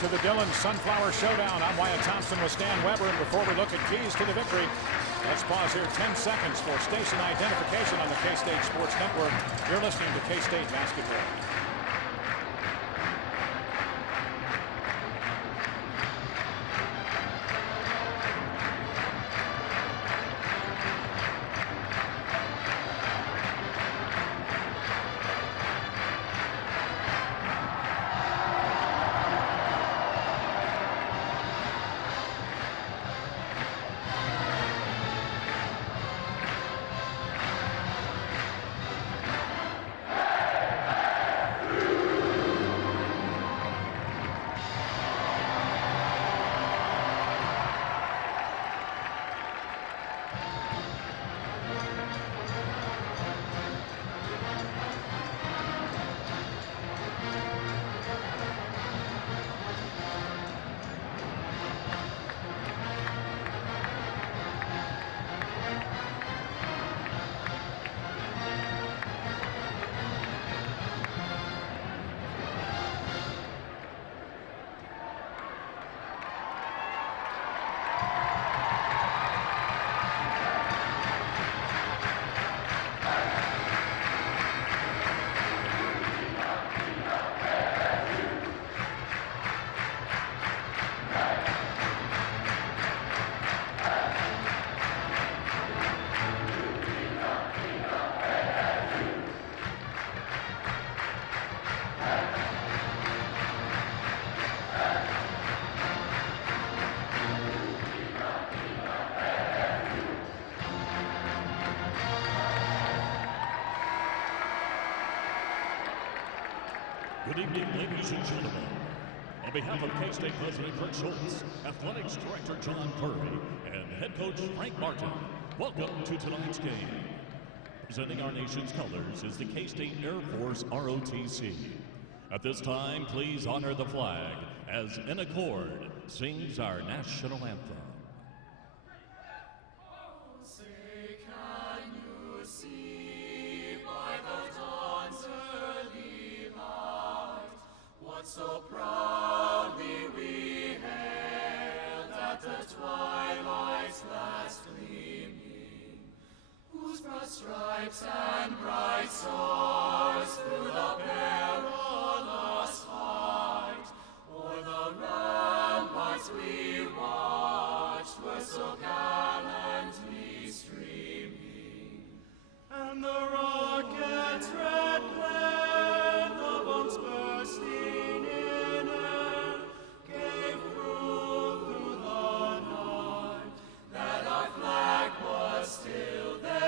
to the Dillon Sunflower Showdown. I'm Wyatt Thompson with Stan Weber, and before we look at keys to the victory, let's pause here 10 seconds for station identification on the K-State Sports Network. You're listening to K-State Basketball. Good evening, ladies and gentlemen. On behalf of K-State President Kurt Schultz, Athletics Director John Curry, and Head Coach Frank Martin, welcome to tonight's game. Presenting our nation's colors is the K-State Air Force ROTC. At this time, please honor the flag as In Accord sings our national anthem. So proudly we hailed at the twilight's last gleaming, whose broad stripes and bright stars through the perilous fight o'er the ramparts we watched were so gallantly streaming, and the rocket's red glare, the bombs bursting still there.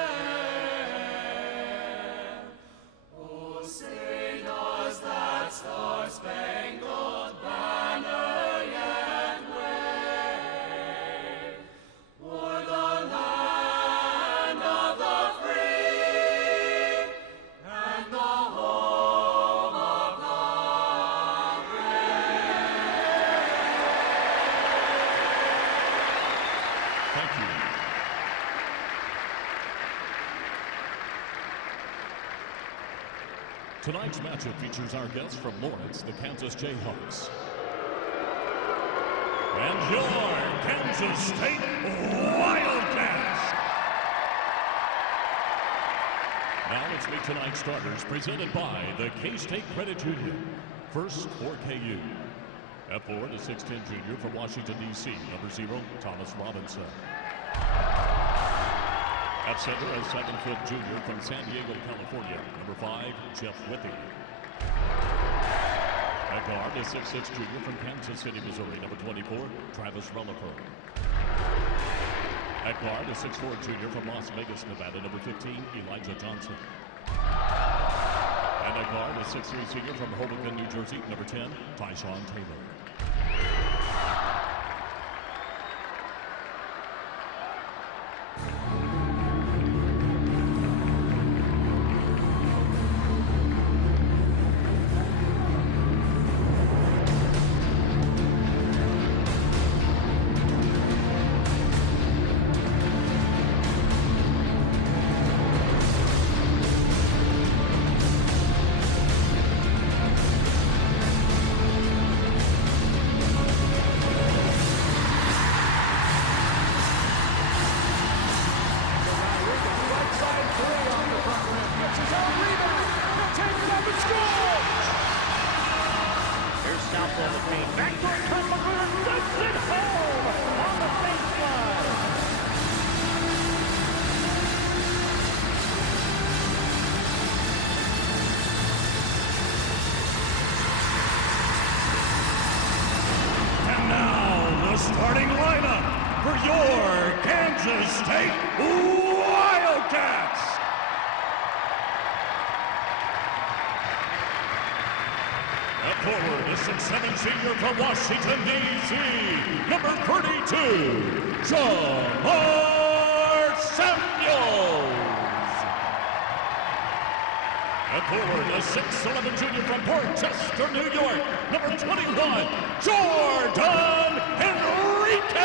Oh, say does that star-spangled banner yet wave o'er the land of the free and the home of the brave? Thank you. Tonight's matchup features our guests from Lawrence, the Kansas Jayhawks. And your Kansas State Wildcats. Now let's meet tonight's starters, presented by the K-State Credit Union. First for KU. At forward, a 6'10 junior from Washington, D.C., number 0, Thomas Robinson. At center, a 7-foot junior from San Diego, California, number 5, Jeff Withey. At guard, a 6'6 junior from Kansas City, Missouri, number 24, Travis Relaford. At guard, a 6'4 junior from Las Vegas, Nevada, number 15, Elijah Johnson. And at guard, a 6'3 senior from Hoboken, New Jersey, number 10, Tyshawn Taylor. also on the team. Backdoor cut, McGruder dumps it home on the baseline. And now the starting lineup for your Kansas State Wildcats. At forward, the 6'7" senior from Washington, D.C., number 32, Jamar Samuels. At forward, the 6'11" junior from Portchester, New York, number 21, Jordan Henriquez.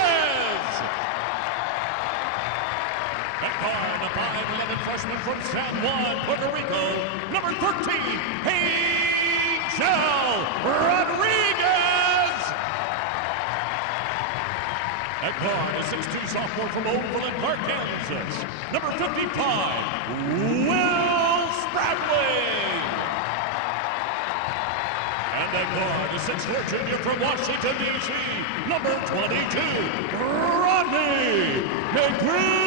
At guard, the 5'11" freshman from San Juan, Puerto Rico, number 13, Angel Rodriguez. At guard, a 6'2" sophomore from Overland Park, Kansas, number 55, Will Spradley. And at guard, the 6'4" junior from Washington, D.C., number 22, Rodney McGruder.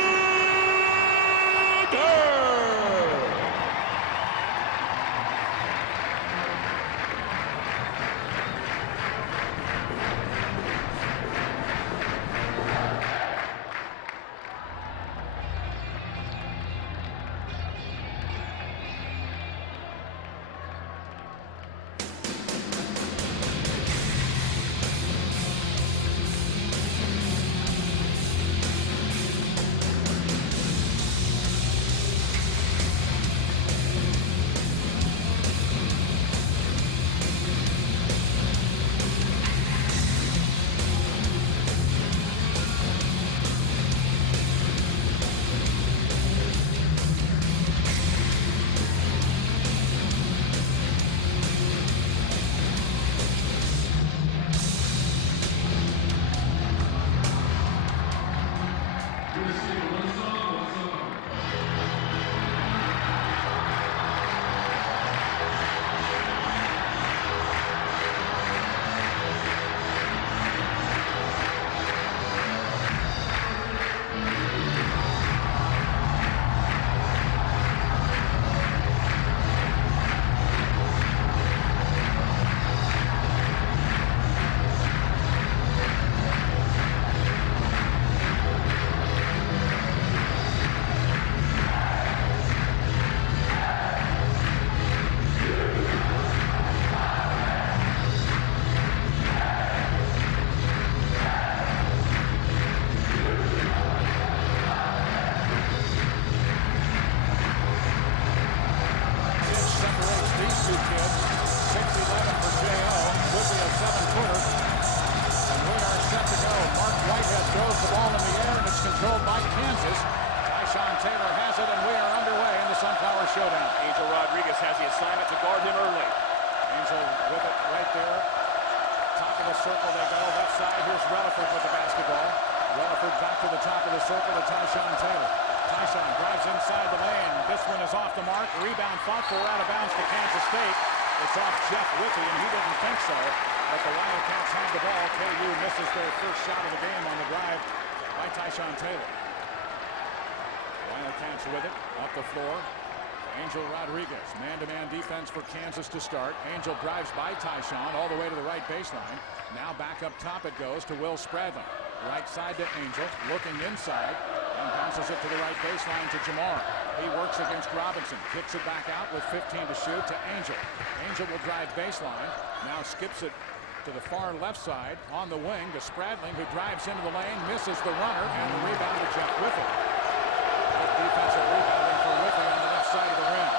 Controlled by Kansas. Tyshawn Taylor has it, and we are underway in the Sunflower Showdown. Angel Rodriguez has the assignment to guard him early. Angel with it right there. Top of the circle they go. Left side, here's Relaford with the basketball. Relaford back to the top of the circle to Tyshawn Taylor. Tyshawn drives inside the lane. This one is off the mark. Rebound fought for out of bounds to Kansas State. It's off Jeff Wicke, and he didn't think so. But the Wildcats have the ball. KU misses their first shot of the game on the drive by Tyshawn Taylor. Wildcats with it, up the floor. Angel Rodriguez, man-to-man defense for Kansas to start. Angel drives by Tyshawn all the way to the right baseline. Now back up top it goes to Will Spradlin. Right side to Angel, looking inside, and bounces it to the right baseline to Jamar. He works against Robinson, kicks it back out with 15 to shoot to Angel. Angel will drive baseline, now skips it to the far left side on the wing to Spradlin, who drives into the lane, misses the runner, and the rebound to Jeff Wicke. Good defensive rebounding for Wicke on the left side of the rim.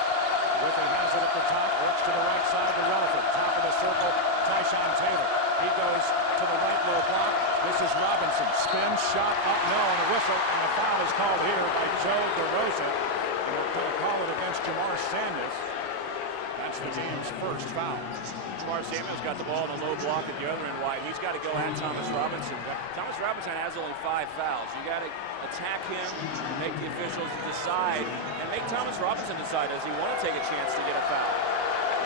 Wicke has it at the top, works to the right side to Relaford. Top of the circle, Tyshawn Taylor. He goes to the right low block. This is Robinson. Spin, shot up, no, and a whistle, and a foul is called here by Joe DeRosa. And we're going to call it against Jamar Samuels. That's the team's first foul. Jamar Samuels got the ball in a low block at the other end wide. He's got to go at Thomas Robinson. Thomas Robinson has only 5 fouls. You got to attack him, make the officials decide, and make Thomas Robinson decide, does he want to take a chance to get a foul?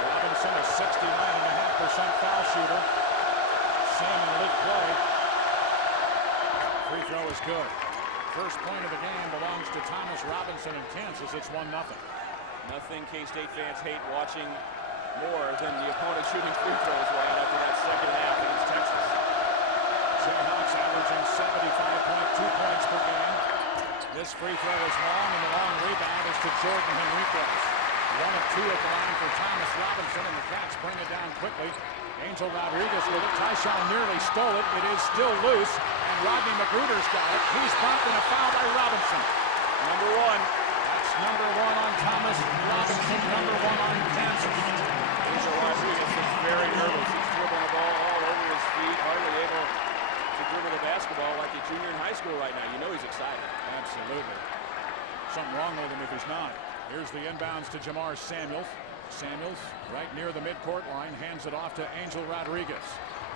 Robinson, a 69.5% foul shooter. same in league play. Free throw is good. First point of the game belongs to Thomas Robinson in Kansas. It's 1-0. Nothing K-State fans hate watching more than the opponent shooting free throws right after that second half against Texas. Jayhawks averaging 75.2 points per game. This free throw is long, and the long rebound is to Jordan Henriquez. 1 of 2 at the line for Thomas Robinson, and the Cats bring it down quickly. Angel Rodriguez with it. Tyshawn nearly stole it. It is still loose, and Rodney Magruder's got it. He's bumped, and a foul by Robinson. Number 1. That's number 1 on Thomas Robinson, number 1 on Kansas. Angel Rodriguez is very nervous. He's dribbling the ball all over his feet, hardly able to dribble the basketball like a junior in high school right now. You know he's excited. Absolutely. Something wrong with him if he's not. Here's the inbounds to Jamar Samuels. Samuels, right near the midcourt line, hands it off to Angel Rodriguez.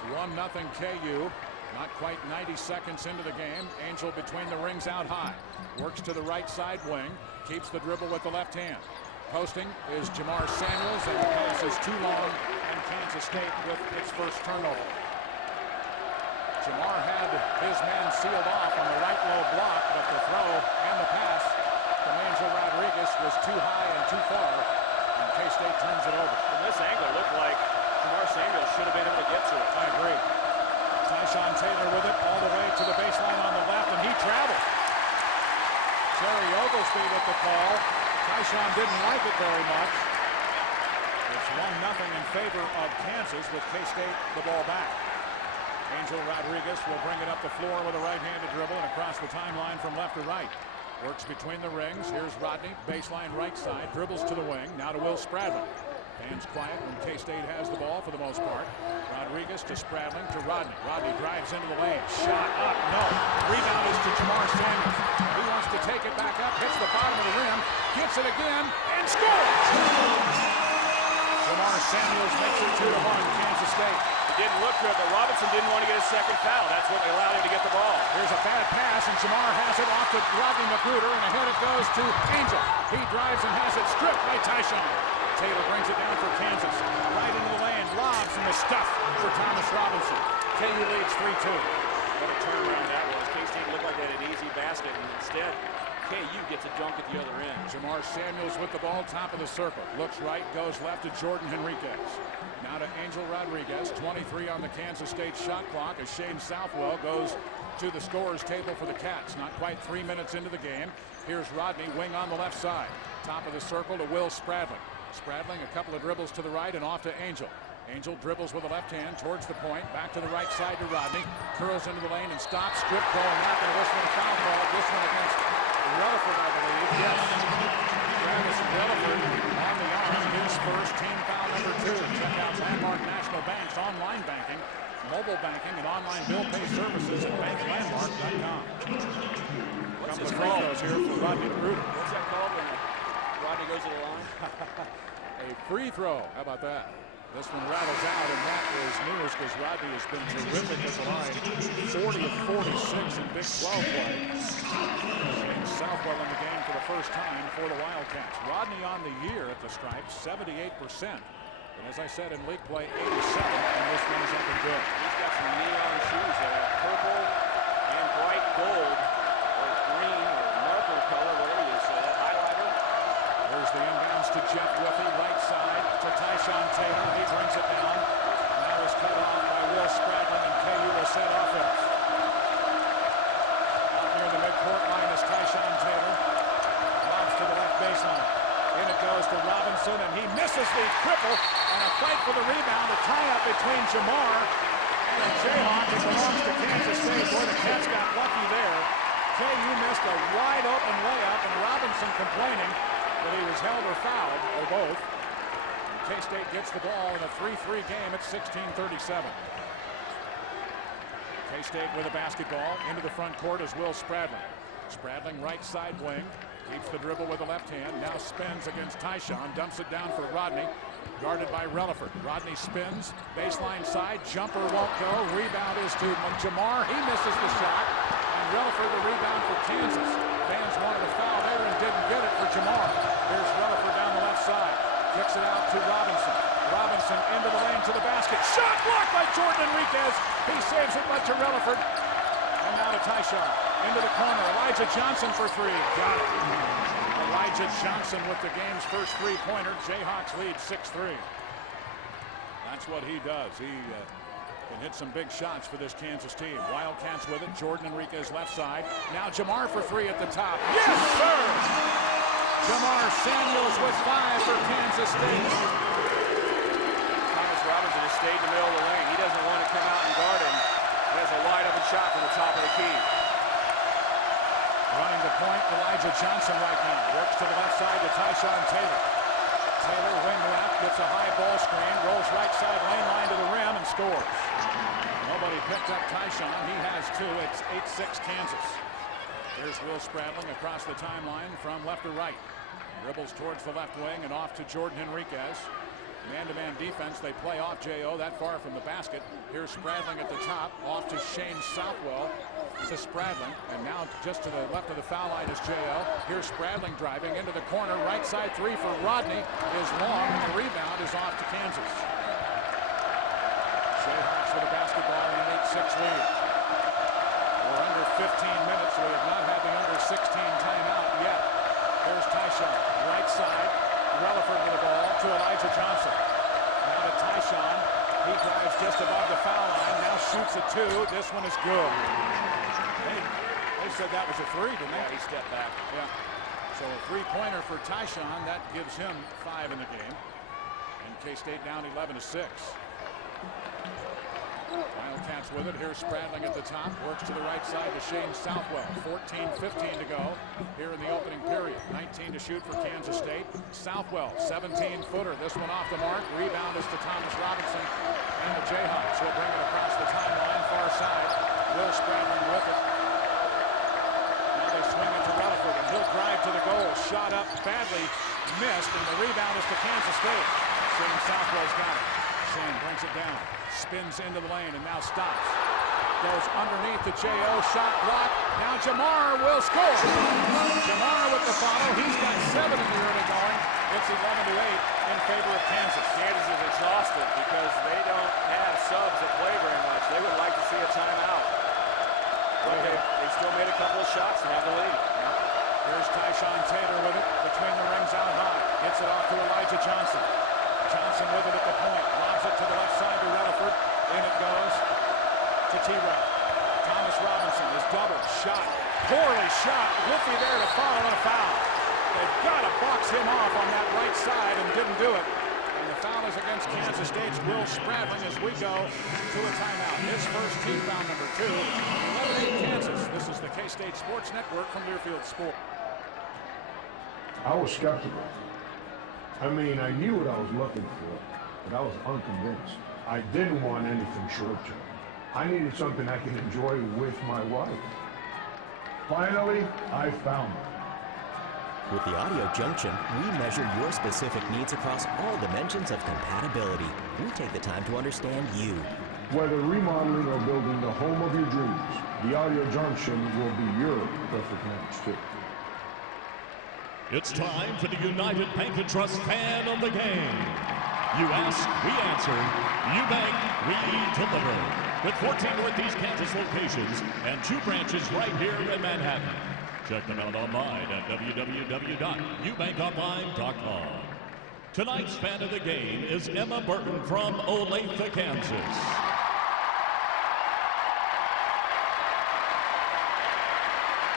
1-0 KU. Not quite 90 seconds into the game. Angel between the rings out high. Works to the right side wing. Keeps the dribble with the left hand. Posting is Jamar Samuels, and the pass is too long, and Kansas State with its first turnover. Jamar had his man sealed off on the right low block, but the throw and the pass from Angel Rodriguez was too high and too far, and K-State turns it over. From this angle, it looked like Jamar Samuels should have been able to get to it. I agree. Tyshawn Taylor with it all the way to the baseline on the left, and he traveled. Jerry Oglesby with the call. Tyshawn didn't like it very much. It's 1-0 in favor of Kansas with K-State the ball back. Angel Rodriguez will bring it up the floor with a right-handed dribble and across the timeline from left to right. Works between the rings. Here's Rodney, baseline right side, dribbles to the wing. Now to Will Spradlin. Fans quiet when K-State has the ball for the most part. Rodriguez to Spradlin to Rodney. Rodney drives into the lane. Shot up, no. Rebound is to Jamar Samuels. He wants to take it back up, hits the bottom of the rim, gets it again, and scores! Jamar Samuels makes it 2-1, Kansas State. It didn't look good, but Robinson didn't want to get a second foul. That's what allowed him to get the ball. Here's a bad pass, and Jamar has it off to Rodney Magruder, and ahead it goes to Angel. He drives and has it stripped by Tyshawn. Taylor brings it down for Kansas. Right into the lane, lobs and the stuff for Thomas Robinson. KU leads 3-2. What a turnaround that was. K-State looked like they had an easy basket, and instead, KU gets a dunk at the other end. Jamar Samuels with the ball, top of the circle. Looks right, goes left to Jordan Henriquez. Now to Angel Rodriguez, 23 on the Kansas State shot clock as Shane Southwell goes to the scorer's table for the Cats. Not quite 3 minutes into the game. Here's Rodney, wing on the left side. Top of the circle to Will Spradlin. Spradlin, a couple of dribbles to the right and off to Angel. Angel dribbles with the left hand towards the point, back to the right side to Rodney. Curls into the lane and stops. Strip going out, and this one a foul call. This one against Relaford, I believe. Yes. Travis Relaford on the arm. His first team foul number 2. Check out Landmark National Bank's online banking, mobile banking, and online bill pay services at banklandmark.com. What's Couple his of free call? throws here for Rodney Magruder. What's that called when Rodney goes to the line? A free throw. How about that? This one rattles out, and that is news because Rodney has been terrific at the line. 40 of 46 in Big 12 play. Shane Southwell in the game for the first time for the Wildcats. Rodney on the year at the Stripes, 78%. But as I said, in league play, 87, and this one is up and good. He's got some neon shoes that are purple and bright gold, or green, or marker color, whatever you say, that highlighter. There's the inbounds to Jeff Withy, right side to Tyshawn Taylor. He brings it down. Now is cut off by Will Spradlin, and KU will set offense. Out near the midcourt line is Tyshawn Taylor. Lobs to the left baseline. In it goes to Robinson, and he misses the triple, and a fight for the rebound, a tie-up between Jamar and a Jayhawk. It belongs to Kansas State. Boy, the Cats got lucky there. KU missed a wide-open layup, and Robinson complaining that he was held or fouled, or both. K-State gets the ball in a 3-3 game at 16:37. K-State with a basketball into the front court is Will Spradlin. Spradlin right side wing. Keeps the dribble with the left hand. Now spins against Tyshawn. Dumps it down for Rodney. Guarded by Relaford. Rodney spins. Baseline side. Jumper won't go. Rebound is to Jamar. He misses the shot. And Relaford the rebound for Kansas. Fans wanted a foul there and didn't get it for Jamar. Here's Relaford down the left side. Kicks it out to Robinson. Robinson Johnson into the lane to the basket. Shot blocked by Jordan Enriquez. He saves it, but to Relaford. And now to Tyshawn. Into the corner. Elijah Johnson for three. Got it. Elijah Johnson with the game's first three-pointer. Jayhawks lead 6-3. That's what he does. He can hit some big shots for this Kansas team. Wildcats with it. Jordan Enriquez left side. Now Jamar for three at the top. Yes, sir! Jamar Samuels with 5 for Kansas State. Thomas Robinson has stayed in the middle of the lane. He doesn't want to come out and guard him. He has a wide open shot from the top of the key. Running the point, Elijah Johnson right now. Works to the left side to Tyshawn Taylor. Taylor wing left, gets a high ball screen, rolls right side lane line to the rim and scores. Nobody picked up Tyshawn. He has 2. It's 8-6 Kansas. Here's Will Spradling across the timeline from left to right. Dribbles towards the left wing and off to Jordan Enriquez. Man-to-man defense. They play off J.O. that far from the basket. Here's Spradling at the top. Off to Shane Southwell. To Spradling. And now just to the left of the foul line is J.O. Here's Spradling driving into the corner. Right side three for Rodney is long. And the rebound is off to Kansas. Jayhawks with a basketball in an 8-6 lead. We're under 15 minutes. We have not had the under 16 timeout yet. Here's Tyshawn. Right side. Relaford with the ball to Elijah Johnson. Now to Tyshawn. He drives just above the foul line. Now shoots a 2. This one is good. They said that was a 3, didn't they? Yeah, he stepped back. Yeah. So a 3-pointer for Tyshawn. That gives him 5 in the game. And K-State down 11-6. Wildcats with it. Here's Spradling at the top. Works to the right side to Shane Southwell. 14-15 to go here in the opening period. 19 to shoot for Kansas State. Southwell, 17-footer. This one off the mark. Rebound is to Thomas Robinson. And the Jayhawks will bring it across the timeline, far side. Will Spradling with it. Now they swing it to Relaford, and he'll drive to the goal. Shot up badly, missed, and the rebound is to Kansas State. Shane Southwell's got it. Shane brings it down. Spins into the lane and now stops. Goes underneath the J.O. shot block. Now Jamar will score. Jamar with the follow. He's got 7 in the early going. It's 11-8 in favor of Kansas. Kansas is exhausted because they don't have subs that play very much. They would like to see a timeout. But they still made a couple of shots and have the lead. Here's Tyshawn Taylor with it between the rings out high. Gets it off to Elijah Johnson. Johnson with it at the point. Lobs it to the left side to Relaford. In it goes to T-Row. Thomas Robinson is doubled. Shot. Poorly shot. Wolfie there to follow and a foul. They've got to box him off on that right side and didn't do it. And the foul is against Kansas State's Will Spradling as we go to a timeout. His first team foul number 2. 11-8 Kansas. This is the K-State Sports Network from Learfield Sport. I was skeptical. I mean, I knew what I was looking for, but I was unconvinced. I didn't want anything short-term. I needed something I can enjoy with my wife. Finally, I found it. With the Audio Junction, we measure your specific needs across all dimensions of compatibility. We take the time to understand you. Whether remodeling or building the home of your dreams, the Audio Junction will be your perfect match, too. It's time for the United Bank & Trust fan of the game. You ask, we answer. You bank, we deliver. With 14 Northeast Kansas locations and 2 branches right here in Manhattan. Check them out online at www.ubankonline.com. Tonight's fan of the game is Emma Burton from Olathe, Kansas.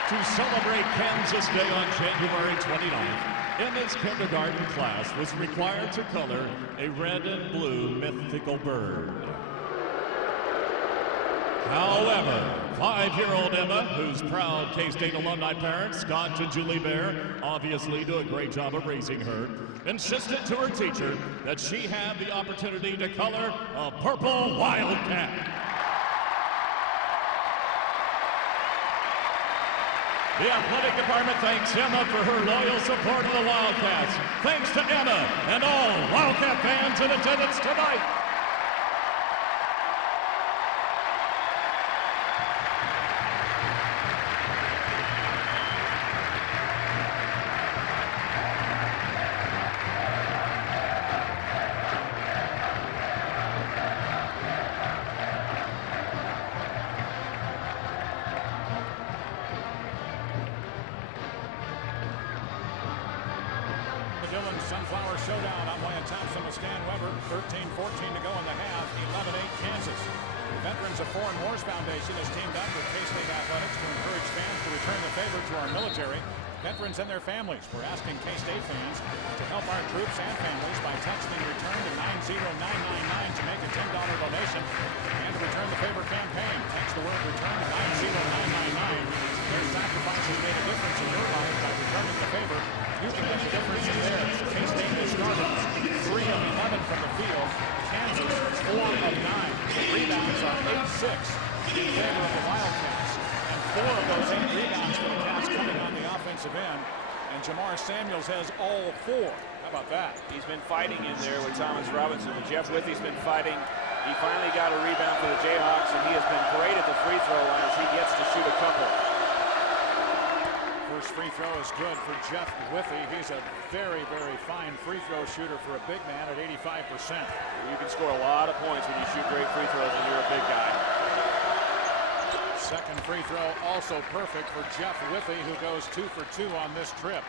To celebrate Kansas Day on January 29th, Emma's kindergarten class was required to color a red and blue mythical bird. However, 5-year-old Emma, whose proud K-State alumni parents, Scott and Julie Bear, obviously do a great job of raising her, insisted to her teacher that she have the opportunity to color a purple wildcat. The athletic department thanks Emma for her loyal support of the Wildcats. Thanks to Emma and all Wildcat fans in attendance tonight. Dillon Sunflower Showdown. I'm Wyatt Thompson with Stan Weber. 13-14 to go in the half. 11-8 Kansas. The Veterans of Foreign Wars Foundation has teamed up with K-State Athletics to encourage fans to return the favor to our military, veterans, and their families. We're asking K-State fans to help our troops and families by texting return to 90999 to make a $10 donation and return the favor campaign. Text the word return to 90999. Their sacrifices made a difference in your life. By returning the favor, you can make a difference in theirs. K-State has started 3 of 11 from the field. Kansas 4 of 9. The rebounds are 8-6 in favor of the Wildcats. And 4 of those 8 rebounds for the Cats coming on the offensive end. And Jamar Samuels has all 4. How about that? He's been fighting in there with Thomas Robinson. But Jeff Withey's been fighting. He finally got a rebound for the Jayhawks, and he has been great at the free throw line as he gets to shoot a couple. First free throw is good for Jeff Withey. He's a very, very fine free throw shooter for a big man at 85%. You can score a lot of points when you shoot great free throws when you're a big guy. Second free throw also perfect for Jeff Withey, who goes 2 for 2 on this trip.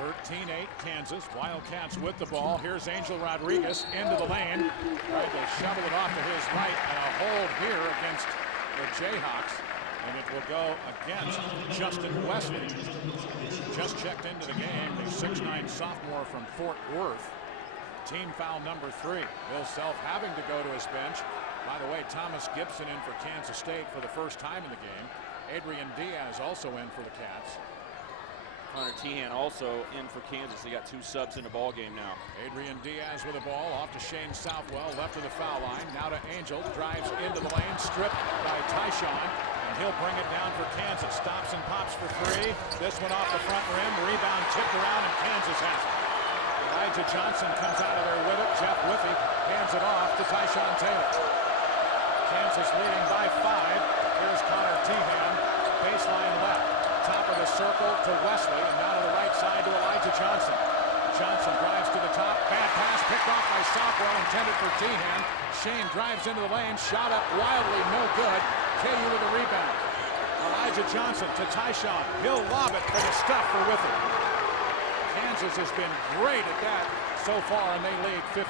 13-8 Kansas. Wildcats with the ball. Here's Angel Rodriguez into the lane. Tried to shovel it off to his right, and a hold here against the Jayhawks. And it will go against Justin Wesley. Just checked into the game, the 6'9 sophomore from Fort Worth. Team foul number 3. Bill Self having to go to his bench. By the way, Thomas Gibson in for Kansas State for the first time in the game. Adrian Diaz also in for the Cats. Connor Tehan also in for Kansas. They got 2 subs in the ball game now. Adrian Diaz with the ball off to Shane Southwell, left of the foul line. Now to Angel, drives into the lane, stripped by Tyshawn. He'll bring it down for Kansas. Stops and pops for 3. This one off the front rim. Rebound tipped around, and Kansas has it. Elijah Johnson comes out of there with it. Jeff Withey hands it off to Tyshawn Taylor. Kansas leading by 5. Here's Connor Tehan. Baseline left. Top of the circle to Wesley, and now to the right side to Elijah Johnson. Johnson drives to the top. Bad pass picked off by Southwell, intended for Tehan. Shane drives into the lane. Shot up wildly, no good. KU with a rebound. Elijah Johnson to Tyshawn. He'll lob it for the stuff for Withey. Kansas has been great at that so far, and they lead 15-8.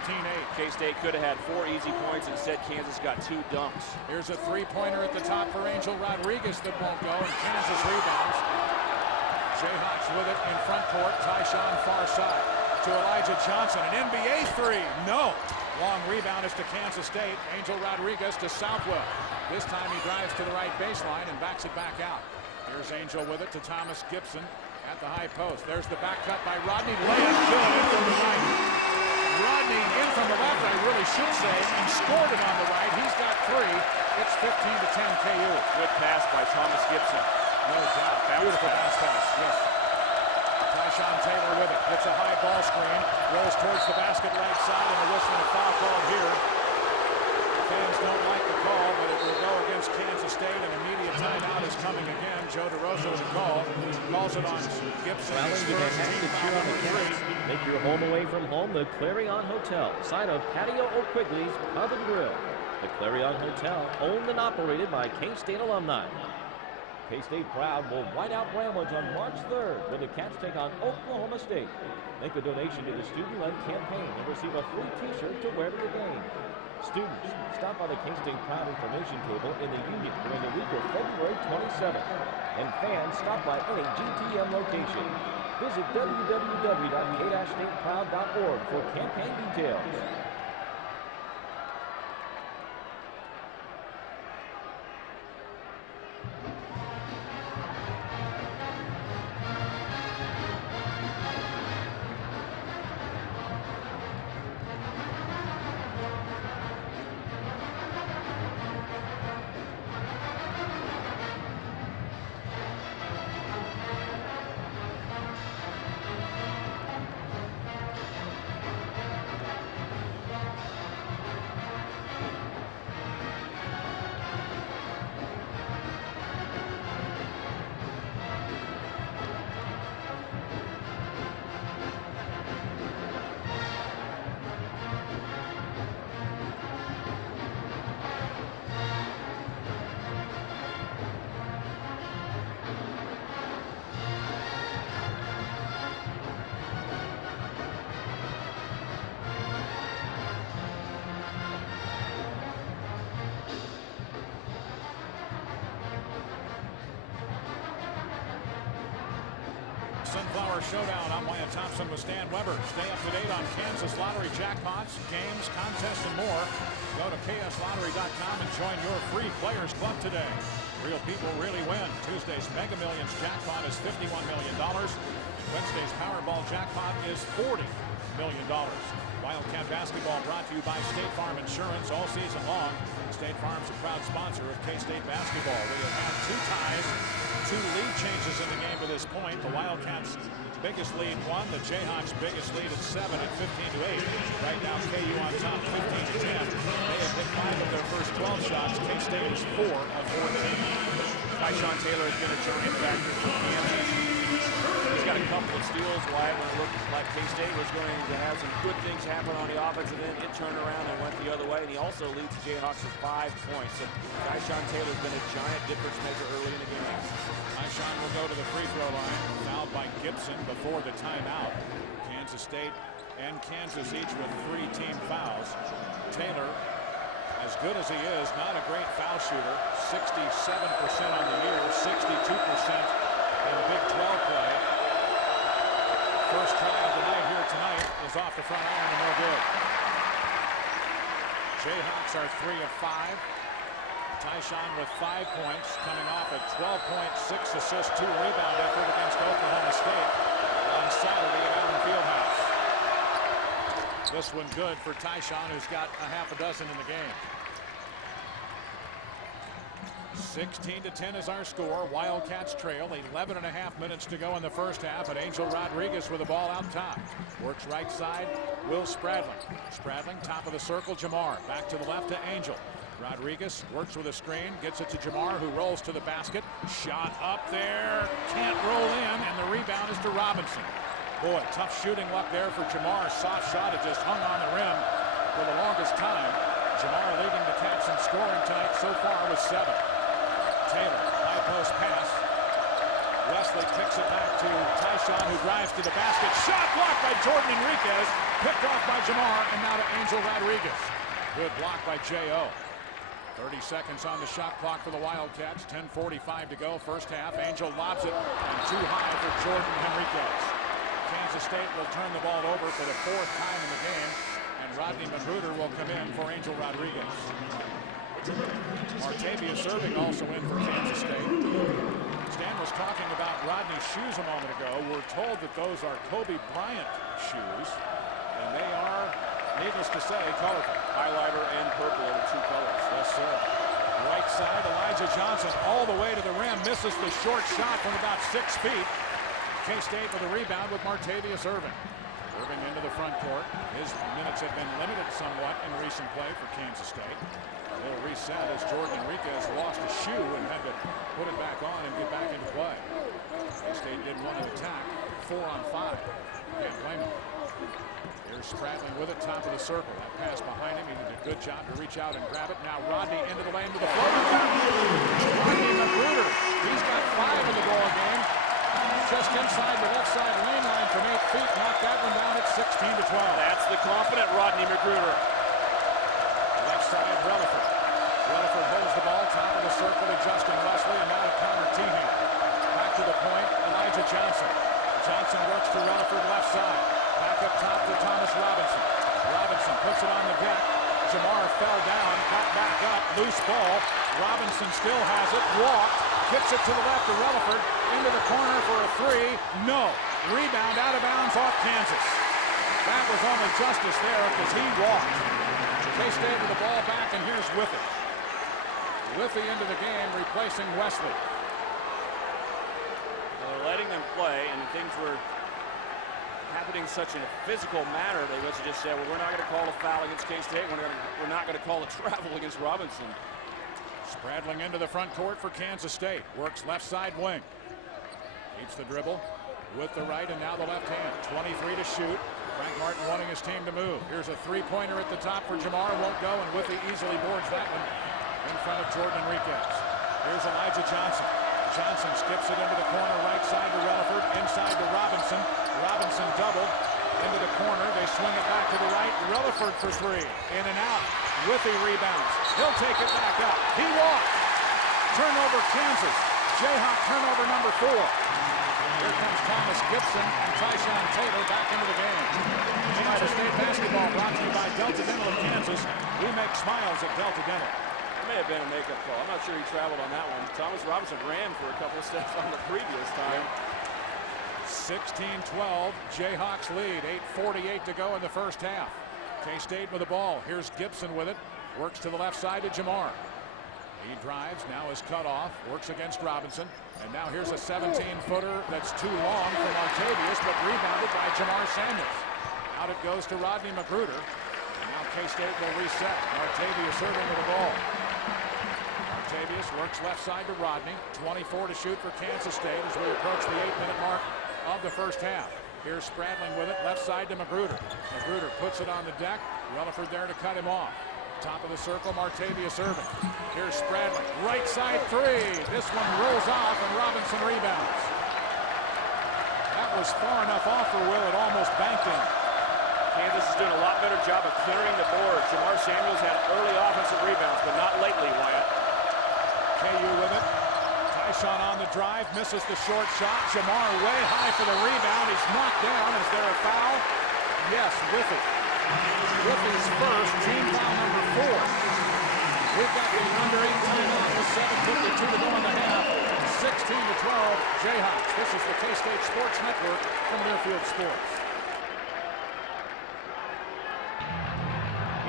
K-State could have had 4 easy points. Instead, Kansas got 2 dunks. Here's a 3-pointer at the top for Angel Rodriguez that won't go, and Kansas rebounds. Jayhawks with it in front court. Tyshawn far side to Elijah Johnson. An NBA 3. No. Long rebound is to Kansas State. Angel Rodriguez to Southwell. This time he drives to the right baseline and backs it back out. Here's Angel with it to Thomas Gibson at the high post. There's the back cut by Rodney. Layup good in from the right. Rodney in from the left, I really should say, and scored it on the right. He's got 3. It's 15-10 KU. Good pass by Thomas Gibson. No doubt. Beautiful bounce pass. Yes. Tyshawn Taylor with it. Gets a high ball screen. Rolls towards the basket right side, and a whistle and a foul called here. Fans don't like the call, but it will go against Kansas State. An immediate timeout is coming again. Joe DeRosa with a call. Calls it on Gibson. Rallying to the hectic cheer on the Cats. Make your home away from home the Clarion Hotel. Site of Patio O'Quigley's Pub and Grill. The Clarion Hotel, owned and operated by K-State alumni. K-State proud will white out Bramwoods on March 3rd when the Cats take on Oklahoma State. Make a donation to the student-led campaign and receive a free t-shirt to wear to the game. Students, stop by the K-State Proud information table in the Union during the week of February 27th. And fans, stop by any GTM location. Visit www.k-stateproud.org for campaign details. Sunflower Showdown. I'm Wyatt Thompson with Stan Weber. Stay up to date on Kansas lottery jackpots, games, contests, and more. Go to kslottery.com and join your free Players Club today. Real people really win. Tuesday's Mega Millions jackpot is $51 million. Wednesday's Powerball jackpot is $40 million. Wildcat basketball brought to you by State Farm Insurance all season long. State Farm's a proud sponsor of K-State basketball. We have had 2 ties, 2 lead changes in the game to this point. The Wildcats' biggest lead 1, the Jayhawks' biggest lead at 7 at 15-8. Right now, KU on top 15-10. They have hit 5 of their first 12 shots. K-State is 4 of 14. Tyshawn Taylor has been a giant factor for Kansas. He's got a couple of steals wide when it looked like K-State was going to have some good things happen on the offense, and then it turned around and went the other way, and he also leads the Jayhawks with 5 points. So Tyshawn Taylor's been a giant difference maker early in the game. Tyshawn will go to the free throw line, fouled by Gibson before the timeout. Kansas State and Kansas each with 3 team fouls. Taylor, as good as he is, not a great foul shooter. 67% on the year, 62% in Big 12 play. First try of the night here tonight is off the front iron and no good. Jayhawks are 3 of 5. Tyshawn with 5 points, coming off a 12-point, 6-assist, 2-rebound effort against Oklahoma State on Saturday at Allen Fieldhouse. This one good for Tyshawn, who's got a half a dozen in the game. 16-10 is our score. Wildcats trail. 11.5 minutes to go in the first half. And Angel Rodriguez with the ball out top. Works right side. Will Spradling. Spradling, top of the circle. Jamar back to the left to Angel. Rodriguez works with a screen. Gets it to Jamar, who rolls to the basket. Shot up there. Can't roll in. And the rebound is to Robinson. Boy, tough shooting luck there for Jamar. Soft shot. It just hung on the rim for the longest time. Jamar leading the Cats in scoring tonight so far with 7. Taylor, high post pass. Wesley kicks it back to Tyshawn, who drives to the basket. Shot blocked by Jordan Enriquez. Picked off by Jamar, and now to Angel Rodriguez. Good block by J.O. 30 seconds on the shot clock for the Wildcats. 10:45 to go, first half. Angel lobs it, and too high for Jordan Enriquez. Kansas State will turn the ball over for the 4th time in the game, and Rodney Magruder will come in for Angel Rodriguez. Martavia serving also in for Kansas State. Stan was talking about Rodney's shoes a moment ago. We're told that those are Kobe Bryant shoes, and they are, needless to say, colorful. Highlighter and purple are the 2 colors. Yes, sir. Right side, Elijah Johnson all the way to the rim. Misses the short shot from about 6 feet. K-State with a rebound with Martavius Irving. Irving into the front court. His minutes have been limited somewhat in recent play for Kansas State. They'll reset as Jordan Enriquez lost a shoe and had to put it back on and get back into play. K-State didn't want to attack. 4 on 5. Can't blame him. Here's Spradling with it, top of the circle. That pass behind him. He did a good job to reach out and grab it. Now Rodney into the lane with the floater. Rodney Magruder. He's got 5 in the ball game. Just inside the left side lane line from 8 feet. Knocked that one down at 16-12. That's the confident Rodney Magruder. Left side, Relaford. Relaford holds the ball, top of the circle to Justin Wesley, and now to Connor Teahan. Back to the point, Elijah Johnson. Johnson works to Relaford left side. Back up top to Thomas Robinson. Robinson puts it on the deck. Jamar fell down, got back up, loose ball. Robinson still has it, walked, kicks it to the left to Relaford, into the corner for a 3. No. Rebound out of bounds off Kansas. That was only justice there because he walked. K-State with the ball back, and here's Whiffy. Whiffy into the game, replacing Wesley. Well, they're letting them play, and things were happening in such a physical manner. They just said, well, we're not going to call a foul against K-State. We're not going to call a travel against Robinson. Spradling into the front court for Kansas State. Works left side wing. Keeps the dribble with the right, and now the left hand. 23 to shoot. Frank Martin wanting his team to move. Here's a 3-pointer at the top for Jamar. Won't go, and Whiffy easily boards that one in front of Jordan Enriquez. Here's Elijah Johnson. Johnson skips it into the corner, right side to Relaford, inside to Robinson. Robinson double into the corner. They swing it back to the right. Relaford for 3. In and out. Whiffy rebounds. He'll take it back up. He walks. Turnover Kansas. Jayhawk turnover number 4. Here comes Thomas Gibson and Tyshawn Taylor back into the game. Kansas State basketball brought to you by Delta Dental of Kansas. We make smiles at Delta Dental. It may have been a makeup call. I'm not sure he traveled on that one. Thomas Robinson ran for a couple of steps on the previous time. 16-12, Jayhawks lead. 8:48 to go in the first half. K-State with the ball. Here's Gibson with it. Works to the left side to Jamar. He drives, now is cut off, works against Robinson, and now here's a 17-footer that's too long from Artavius, but rebounded by Jamar Samuels. Out it goes to Rodney Magruder, and now K-State will reset. Artavius serving with the ball. Artavius works left side to Rodney. 24 to shoot for Kansas State as we approach the 8-minute mark of the first half. Here's Spradling with it, left side to Magruder. Magruder puts it on the deck. Rutherford there to cut him off. Top of the circle, Martavius Irving. Here's Spradling, right side three. This one rolls off and Robinson rebounds. That was far enough off for Will, it almost banked in. Kansas is doing a lot better job of clearing the board. Jamar Samuels had early offensive rebounds, but not lately, Wyatt. KU with it. Tyshawn on the drive, misses the short shot. Jamar way high for the rebound. He's knocked down. Is there a foul? Yes, Whiffy. Whiffy's first, team foul number 4. We've got the under 8 timeout with 7:52 to go in the half. 16-12, Jayhawks. This is the K-State Sports Network from Learfield Sports.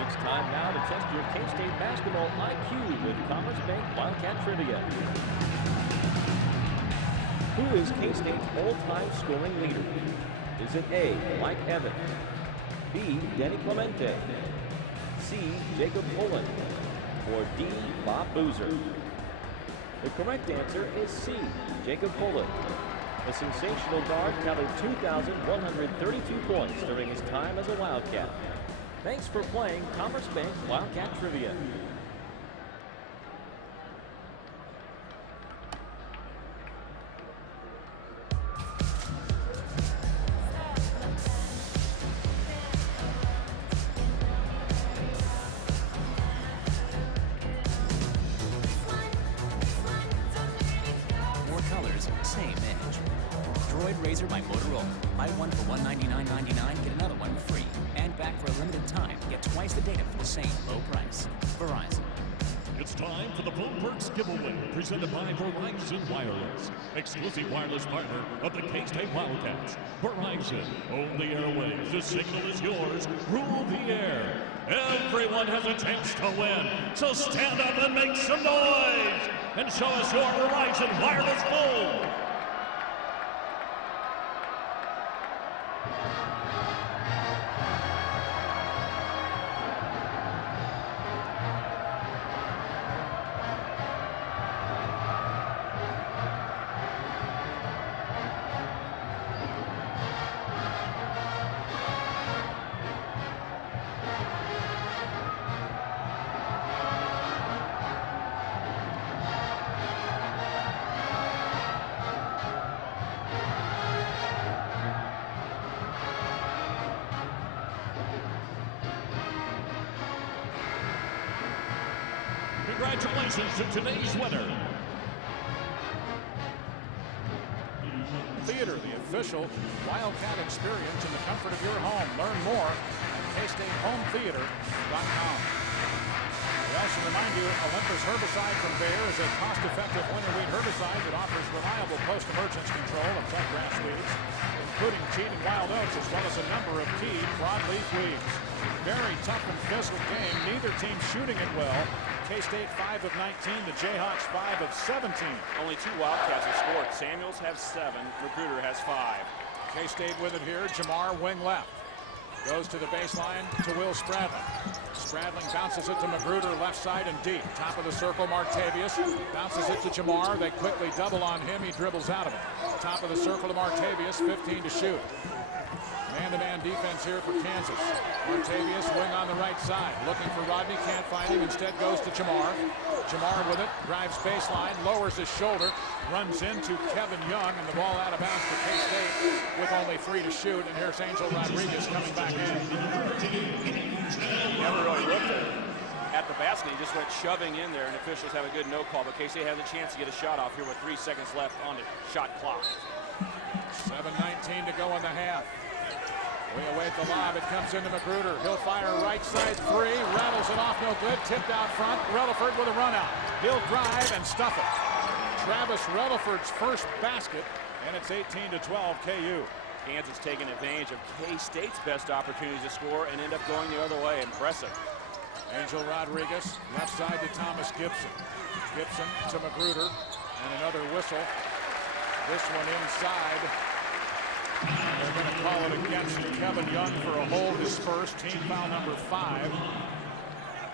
It's time now to test your K-State basketball IQ with Commerce Bank Wildcat Trivia. Who is K-State's all-time scoring leader? Is it A, Mike Evans, B, Denny Clemente, C, Jacob Pullen, or D, Bob Boozer? The correct answer is C, Jacob Pullen. The sensational guard tallied 2,132 points during his time as a Wildcat. Thanks for playing Commerce Bank Wildcat Trivia. More colors, same edge. Droid Razor by Motorola. Buy one for $199.99, get another one free. And back for a limited time. Get twice the data for the same low price. Verizon. It's time for the Phone Perks giveaway, presented by Verizon Wireless, exclusive wireless partner of the K-State Wildcats. Verizon, own the airwaves. The signal is yours. Rule the air. Everyone has a chance to win, so stand up and make some noise and show us your Verizon Wireless phone. Congratulations to today's winner. Theater, the official Wildcat experience in the comfort of your home. Learn more at KStateHomeTheater.com. We also remind you, Olympus herbicide from Bayer is a cost-effective winter weed herbicide that offers reliable post-emergence control of tough grass weeds, including cheat and wild oats, as well as a number of key broadleaf weeds. Very tough and physical game. Neither team shooting it well. K-State 5 of 19, the Jayhawks 5 of 17. Only 2 Wildcats have scored. Samuels has 7, Magruder has 5. K-State with it here. Jamar wing left. Goes to the baseline to Will Spradling. Spradling bounces it to Magruder left side and deep. Top of the circle, Martavius bounces it to Jamar. They quickly double on him. He dribbles out of it. Top of the circle to Martavius, 15 to shoot. Man-to-man defense here for Kansas. Martavius wing on the right side. Looking for Rodney, can't find him. Instead goes to Jamar. Jamar with it, drives baseline, lowers his shoulder, runs into Kevin Young, and the ball out of bounds for K-State with only 3 to shoot. And here's Angel Rodriguez coming back in. He never really looked at the basket. He just went shoving in there, and officials have a good no call. But K-State has a chance to get a shot off here with 3 seconds left on the shot clock. 7:19 to go in the half. We await the lob. It comes into Magruder. He'll fire right side three. Rattles it off, no good. Tipped out front. Relaford with a run out. He'll drive and stuff it. Travis Relaford's first basket, and it's 18-12 KU. Kansas taking advantage of K-State's best opportunities to score and end up going the other way. Impressive. Angel Rodriguez, left side to Thomas Gibson. Gibson to Magruder, and another whistle. This one inside. They're going to call it against Kevin Young for a hold, his first, team foul number 5.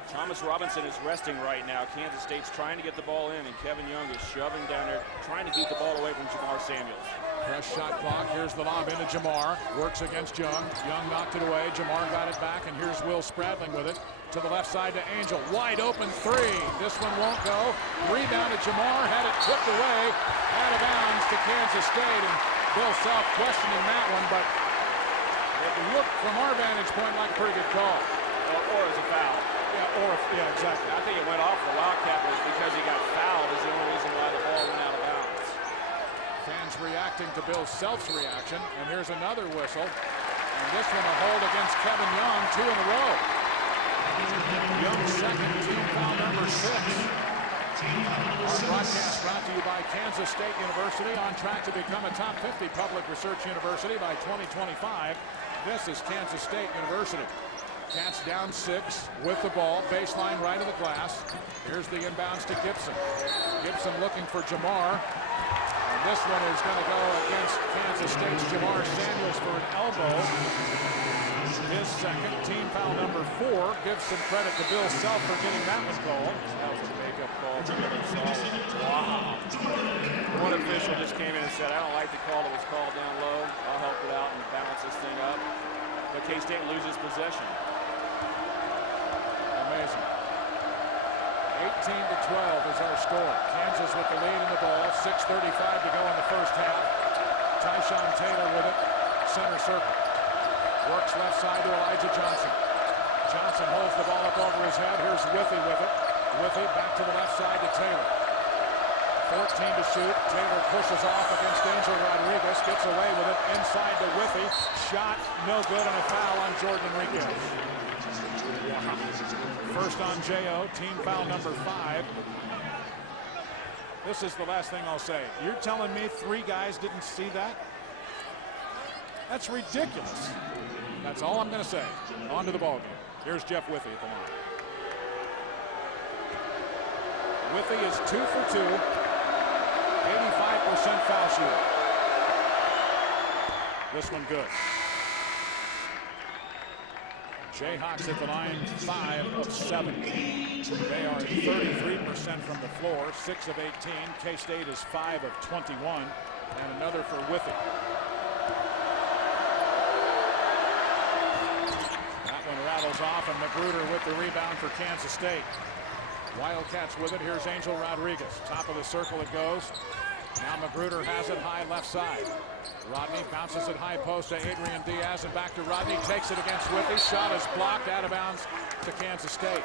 Thomas Robinson is resting right now. Kansas State's trying to get the ball in, and Kevin Young is shoving down there, trying to keep the ball away from Jamar Samuels. Press shot clock. Here's the lob into Jamar. Works against Young. Young knocked it away. Jamar got it back, and here's Will Spradling with it. To the left side to Angel. Wide open three. This one won't go. Rebound to Jamar. Had it tipped away. Out of bounds to Kansas State. And Bill Self questioning that one, but it looked from our vantage point like a pretty good call. Or as a foul. Yeah, exactly. I think it went off the Wildcat, but because he got fouled is the only reason why the ball went out of bounds. Fans reacting to Bill Self's reaction. And here's another whistle. And this one a hold against Kevin Young, 2 in a row. Young's second, team foul number 6. Our broadcast brought to you by Kansas State University, on track to become a top 50 public research university by 2025. This is Kansas State University. Cats down 6 with the ball, baseline right of the glass. Here's the inbounds to Gibson. Gibson looking for Jamar. And this one is going to go against Kansas State's Jamar Samuels for an elbow. His second, team foul number 4. Gives some credit to Bill Self for getting that one called. That was a makeup call. Wow. One official just came in and said, I don't like the call that was called down low. I'll help it out and balance this thing up. But K-State loses possession. Amazing. 18-12 is our score. Kansas with the lead in the ball. 6:35 to go in the first half. Tyshawn Taylor with it. Center circle. Works left side to Elijah Johnson. Johnson holds the ball up over his head. Here's Withy with it. Withy back to the left side to Taylor. 14 to shoot. Taylor pushes off against Angel Rodriguez. Gets away with it. Inside to Withy. Shot no good, and a foul on Jordan Enriquez. First on J.O. Team foul number 5. This is the last thing I'll say. You're telling me 3 guys didn't see that? That's ridiculous. That's all I'm going to say. On to the ball game. Here's Jeff Withy at the line. Withy is 2 for 2. 85% foul shooter. This one good. Jayhawks at the line, 5 of 7. They are 33% from the floor, 6 of 18. K-State is 5 of 21. And another for Withy. Rattles off, and Magruder with the rebound for Kansas State. Wildcats with it. Here's Angel Rodriguez. Top of the circle it goes. Now Magruder has it high left side. Rodney bounces it high post to Adrian Diaz, and back to Rodney. Takes it against Withy. Shot is blocked out of bounds to Kansas State.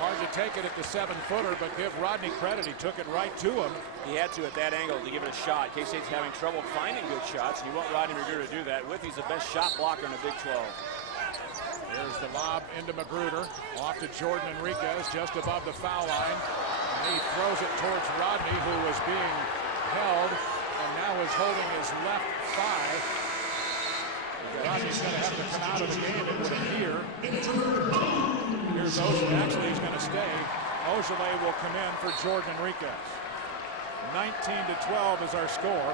Hard to take it at the 7-footer, but give Rodney credit. He took it right to him. He had to at that angle to give it a shot. K-State's having trouble finding good shots, and you want Rodney Magruder to do that. Withy's the best shot blocker in the Big 12. Here's the lob into Magruder. Off to Jordan Enriquez just above the foul line. And he throws it towards Rodney, who was being held and now is holding his left thigh. Rodney's going to have to come out of the game, it would appear. Here's Ojale. Actually, he's going to stay. Ojale will come in for Jordan Enriquez. 19-12 is our score.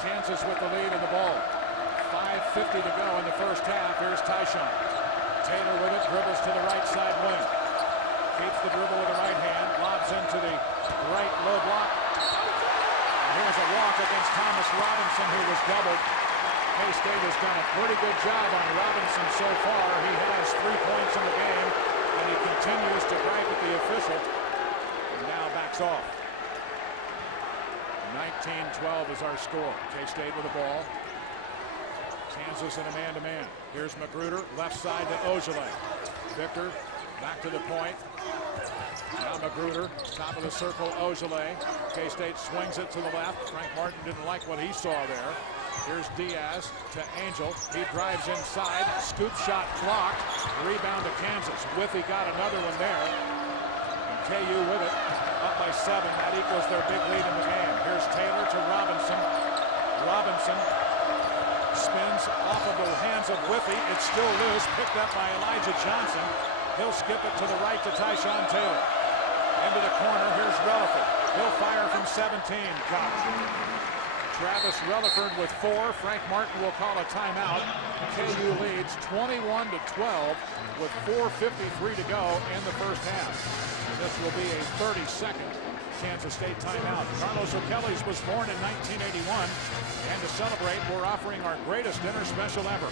Kansas with the lead in the ball. 5:50 to go in the first half. Here's Tyshawn. Taylor with it, dribbles to the right side wing. Keeps the dribble with the right hand, lobs into the right low block. And here's a walk against Thomas Robinson, who was doubled. K-State has done a pretty good job on Robinson so far. He has 3 points in the game, and he continues to gripe at the official. And now backs off. 19-12 is our score. K-State with the ball. Kansas in a man-to-man. Here's Magruder, left side to Ojale. Victor back to the point. Now Magruder, top of the circle, Ojale. K-State swings it to the left. Frank Martin didn't like what he saw there. Here's Diaz to Angel. He drives inside. Scoop shot blocked. Rebound to Kansas. Withy got another one there. And KU with it. Up by 7. That equals their big lead in the game. Here's Taylor to Robinson. Robinson spins off of the hands of Withy. It's still loose. Picked up by Elijah Johnson. He'll skip it to the right to Tyshawn Taylor. Into the corner. Here's Relaford. He'll fire from 17. Travis Relaford with 4. Frank Martin will call a timeout. KU leads 21-12 with 4:53 to go in the first half. This will be a 30-second Kansas State timeout. Carlos O'Kelly's was born in 1981, and to celebrate, we're offering our greatest dinner special ever.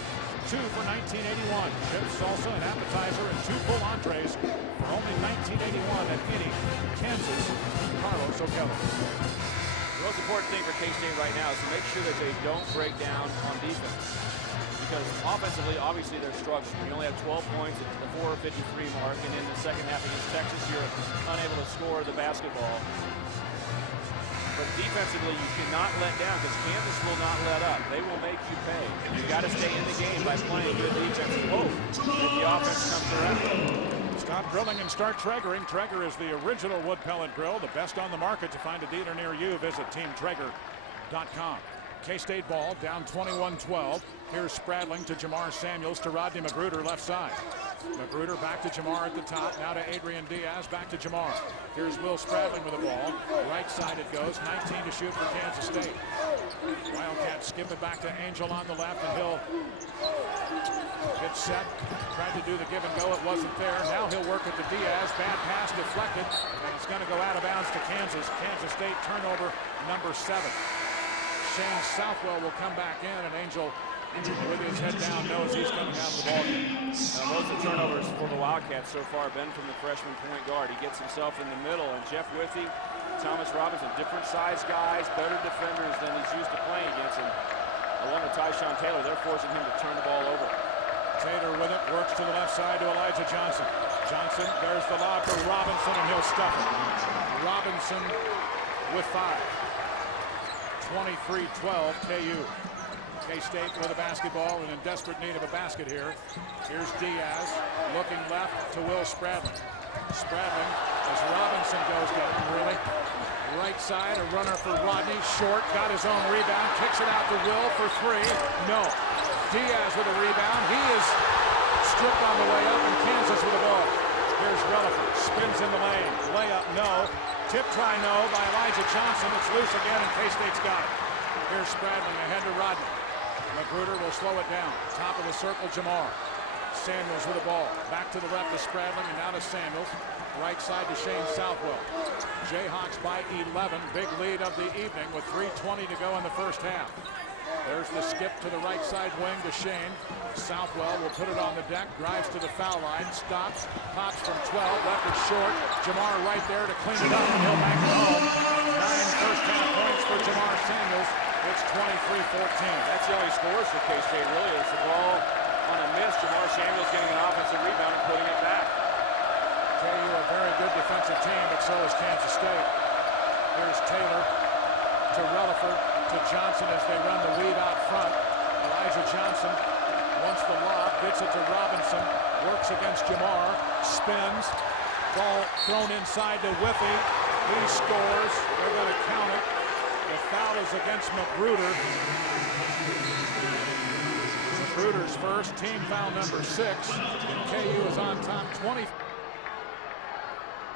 2 for $19.81. Chips, salsa, and appetizer, and 2 full entrees for only $19.81 at any Kansas Carlos O'Kelly's. The most important thing for K-State right now is to make sure that they don't break down on defense. Because offensively, obviously, they're struggling. You only have 12 points at the 4:53 mark, and in the second half against Texas, you're unable to score the basketball. But defensively, you cannot let down because Kansas will not let up. They will make you pay. You got to stay in the game by playing good defense. Oh, if the offense comes around. Stop grilling and start Traegering. Traeger is the original wood pellet grill, the best on the market. To find a dealer near you, visit teamtraeger.com. K-State ball down 21-12. Here's Spradling to Jamar Samuels to Rodney Magruder left side. Magruder back to Jamar at the top. Now to Adrian Diaz. Back to Jamar. Here's Will Spradling with the ball. Right side it goes. 19 to shoot for Kansas State. Wildcats skip it back to Angel on the left, and he'll get set. Tried to do the give and go. It wasn't there. Now he'll work it to Diaz. Bad pass deflected, and it's going to go out of bounds to Kansas. Kansas State turnover number 7. Shane Southwell will come back in, and Angel, with his head down, knows he's coming out of the ball game. Most of the turnovers for the Wildcats so far have been from the freshman point guard. He gets himself in the middle, and Jeff Withy, Thomas Robinson, different size guys, better defenders than he's used to playing against. And along with Tyshawn Taylor, they're forcing him to turn the ball over. Taylor with it, works to the left side to Elijah Johnson. Johnson, there's the lob for Robinson, and he'll stuff it. Robinson with 5. 23-12 KU. K-State with a basketball and in desperate need of a basket here. Here's Diaz looking left to Will Spradling. Spradling as Robinson goes down, really. Right side, a runner for Rodney. Short, got his own rebound, kicks it out to Will for 3. No. Diaz with a rebound. He is stripped on the way up, and Kansas with the ball. Here's Relaford, spins in the lane. Layup, no. Tip try, no, by Elijah Johnson. It's loose again, and K-State's got it. Here's Spradling ahead to Rodney. Magruder will slow it down. Top of the circle, Jamar. Samuels with the ball. Back to the left to Spradling, and now to Samuels. Right side to Shane Southwell. Jayhawks by 11. Big lead of the evening with 3:20 to go in the first half. There's the skip to the right side wing to Shane. Southwell will put it on the deck, drives to the foul line, stops, pops from 12, left it short. Jamar right there to clean it up, and he'll bank it home. 9 first half points for Jamar Samuels. It's 23-14. That's the only scores for K-State, really. It's the ball on a miss. Jamar Samuels getting an offensive rebound and putting it back. KU a very good defensive team, but so is Kansas State. Here's Taylor to Relaford to Johnson as they run the weave out front. Elijah Johnson wants the lob, gets it to Robinson, works against Jamar, spins, ball thrown inside to Withy. He scores. They're going to count it. The foul is against Magruder. Magruder's first, team foul number 6. And KU is on top 20.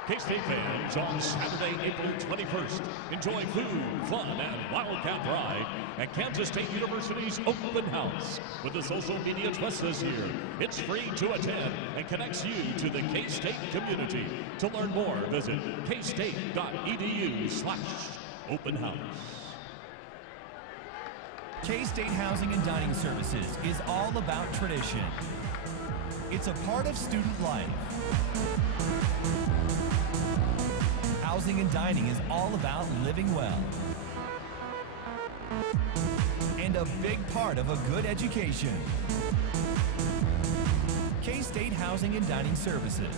K-State fans, on Saturday, April 21st, enjoy food, fun, and Wildcat Ride at Kansas State University's Open House. With the social media twist this year, it's free to attend and connects you to the K-State community. To learn more, visit kstate.edu/open house. K-State Housing and Dining Services is all about tradition. It's a part of student life. Housing and dining is all about living well. And a big part of a good education. K-State Housing and Dining Services.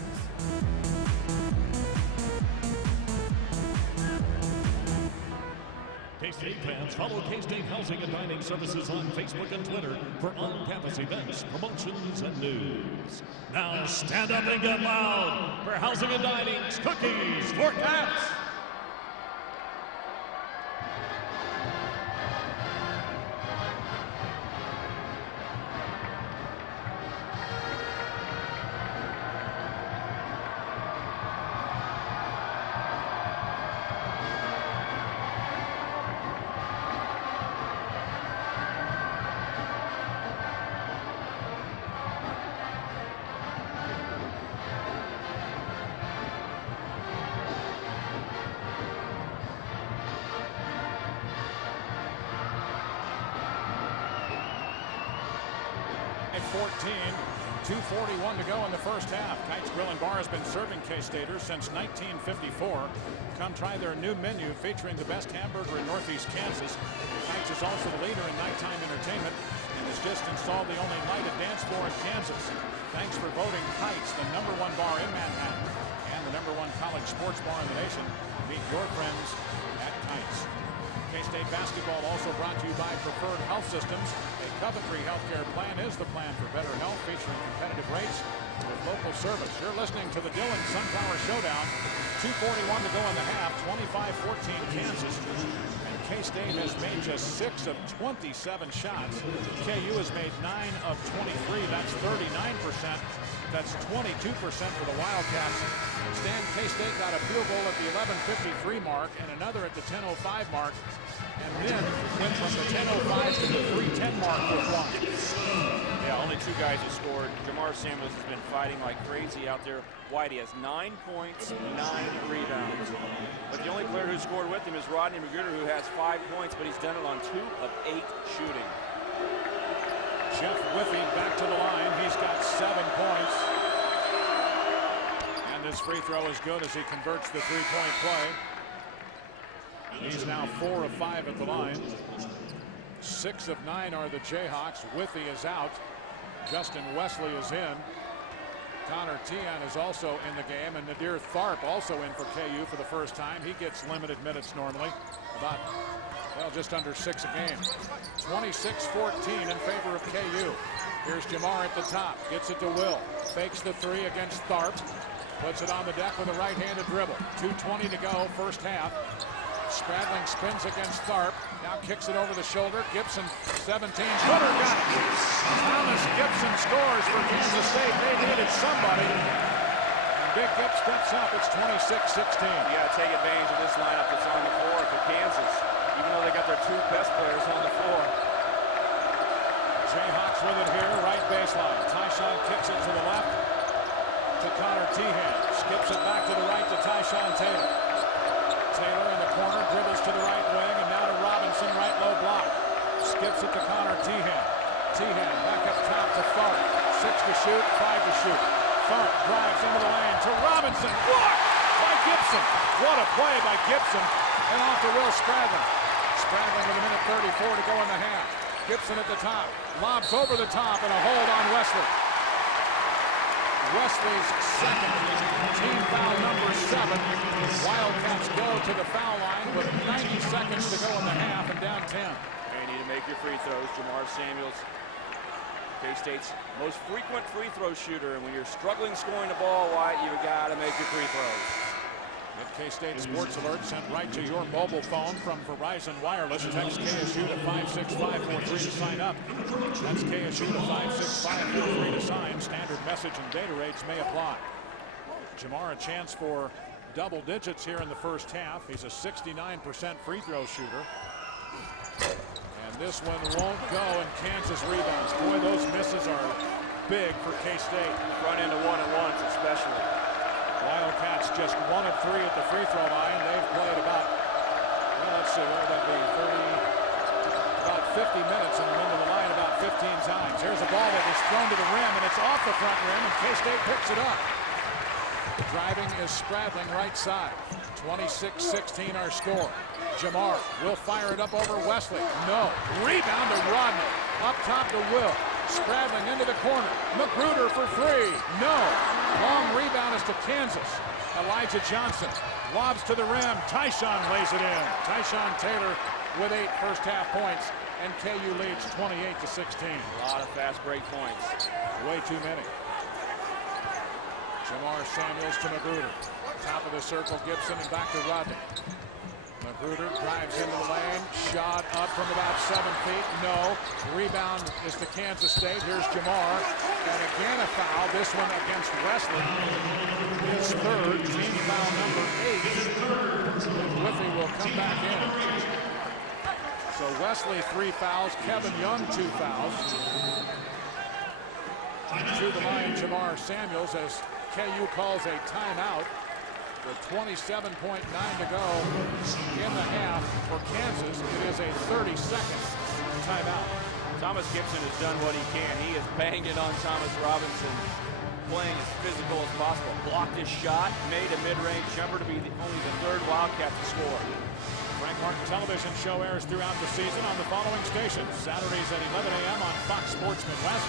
K-State fans, follow K-State Housing and Dining Services on Facebook and Twitter for on-campus events, promotions, and news. Now stand up and get loud for Housing and Dining's Cookies for Cats. At 14, 2:41 to go in the first half. Kites Grill and Bar has been serving K-Staters since 1954. Come try their new menu featuring the best hamburger in Northeast Kansas. Kites is also the leader in nighttime entertainment and has just installed the only lighted dance floor in Kansas. Thanks for voting Kites the #1 bar in Manhattan and the #1 college sports bar in the nation. Meet your friends at Kites. K-State basketball also brought to you by Preferred Health Systems. A Coventry healthcare plan is the plan for better health, featuring competitive rates with local service. You're listening to the Dillon Sunflower Showdown. 2:41 to go in the half. 25-14 Kansas. And K-State has made just 6 of 27 shots. KU has made 9 of 23. That's 39%. That's 22% for the Wildcats. Stan, K-State got a field goal at the 11:53 mark and another at the 10:05 mark. And then went from the 10:05 to the 3:10 mark with one. Yeah, only 2 guys have scored. Jamar Samuels has been fighting like crazy out there. Whitey has 9 points, 9 rebounds. But the only player who scored with him is Rodney Magruder, who has 5 points, but he's done it on 2 of 8 shooting. Jeff Whiffy back to the line. He's got 7 points. And his free throw is good as he converts the three-point play. He's now 4 of 5 at the line. 6 of 9 are the Jayhawks. Whiffy is out. Justin Wesley is in. Connor Tian is also in the game, and Nadir Tharp also in for KU for the first time. He gets limited minutes normally, about, well, just under 6 a game. 26-14 in favor of KU. Here's Jamar at the top, gets it to Will, fakes the 3 against Tharp, puts it on the deck with a right-handed dribble. 2:20 to go, first half. Spradling spins against Tharp, now kicks it over the shoulder. Gibson, 17, Gooder got it. Thomas Gibson scores for Kansas State. They needed somebody. And Big Gip steps up. It's 26-16. You got to take advantage of this lineup that's on the floor for Kansas, even though they got their 2 best players on the floor. Jayhawks with it here, right baseline. Tyshawn kicks it to the left to Connor Tihan. Skips it back to the right to Tyshawn Taylor. Taylor in the corner, dribbles to the right wing, and now to Robinson, right low block. Skips it to Connor Tihan. Tihan back up top to Tharp. 6 to shoot, 5 to shoot. Tharp drives into the lane to Robinson. Blocked by Gibson. What a play by Gibson. And off to Will Spradling. Spradling with a minute 34 to go in the half. Gibson at the top. Lobs over the top and a hold on Wesley. Wesley's second, team foul number 7. Wildcats go to the foul line with 90 seconds to go in the half and down 10. You need to make your free throws. Jamar Samuels, K-State's most frequent free throw shooter. And when you're struggling scoring the ball, White, you got to make your free throws. Get K-State Sports Alert sent right to your mobile phone from Verizon Wireless. Text KSU to 56543 to sign up. That's KSU to 56543 to sign. Standard message and data rates may apply. Jamar, a chance for double digits here in the first half. He's a 69% free throw shooter. And this one won't go, and Kansas rebounds. Boy, those misses are big for K-State. Run into 1-on-ones especially. Wildcats just 1 of 3 at the free throw line. They've played about, well, let's see, what would that be, about 50 minutes and been to the line about 15 times. Here's a ball that was thrown to the rim, and it's off the front rim, and K-State picks it up. Driving is Spradling right side. 26-16 our score. Jamar will fire it up over Wesley. No. Rebound to Rodney. Up top to Will. Spradling into the corner. Magruder for 3. No. Long rebound is to Kansas. Elijah Johnson lobs to the rim. Tyshawn lays it in. Tyshawn Taylor with 8 first-half points, and KU leads 28-16. A lot of fast break points. Way too many. Jamar Samuels to Magruder. Top of the circle, Gibson, and back to Rodney. Magruder drives into the lane. Shot up from about 7 feet. No. Rebound is to Kansas State. Here's Jamar. And again a foul. This one against Wesley. His third. Team foul number 8. Whiffy will come back in. So Wesley 3 fouls. Kevin Young 2 fouls. To the line, Jamar Samuels, as KU calls a timeout. With 27.9 to go in the half for Kansas. It is a 30-second timeout. Thomas Gibson has done what he can. He has banged it on Thomas Robinson, playing as physical as possible. Blocked his shot, made a mid-range jumper to be only the 3rd Wildcat to score. Frank Martin television show airs throughout the season on the following stations. Saturdays at 11 a.m. on Fox Sports Midwest.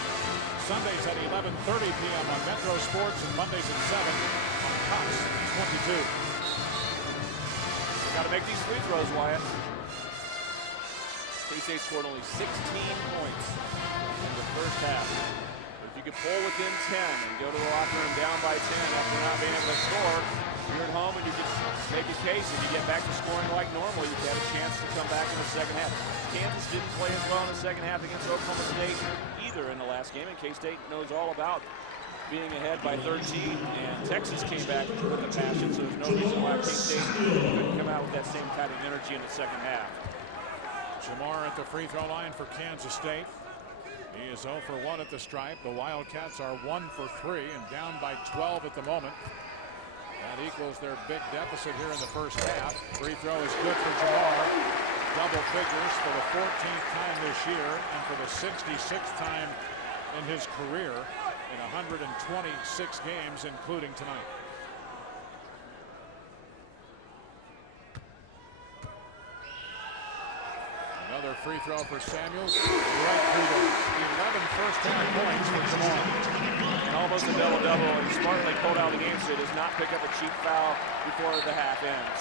Sundays at 11:30 p.m. on Metro Sports, and Mondays at 7 on Cox 22. Got to make these free throws, Wyatt. K-State scored only 16 points in the first half. But if you could pull within 10 and go to the locker room down by 10 after not being able to score, you're at home and you can make a case. If you get back to scoring like normal, you can have a chance to come back in the second half. Kansas didn't play as well in the second half against Oklahoma State either in the last game, and K-State knows all about being ahead by 13, and Texas came back with a passion, so there's no reason why K-State couldn't come out with that same kind of energy in the second half. Jamar at the free throw line for Kansas State. He is 0 for 1 at the stripe. The Wildcats are 1 for 3 and down by 12 at the moment. That equals their big deficit here in the first half. Free throw is good for Jamar. Double figures for the 14th time this year and for the 66th time in his career in 126 games, including tonight. Another free throw for Samuels. Right through the 11 first-half points for Jamar. And almost a double-double, and smartly pulled out of the game so he does not pick up a cheap foul before the half ends.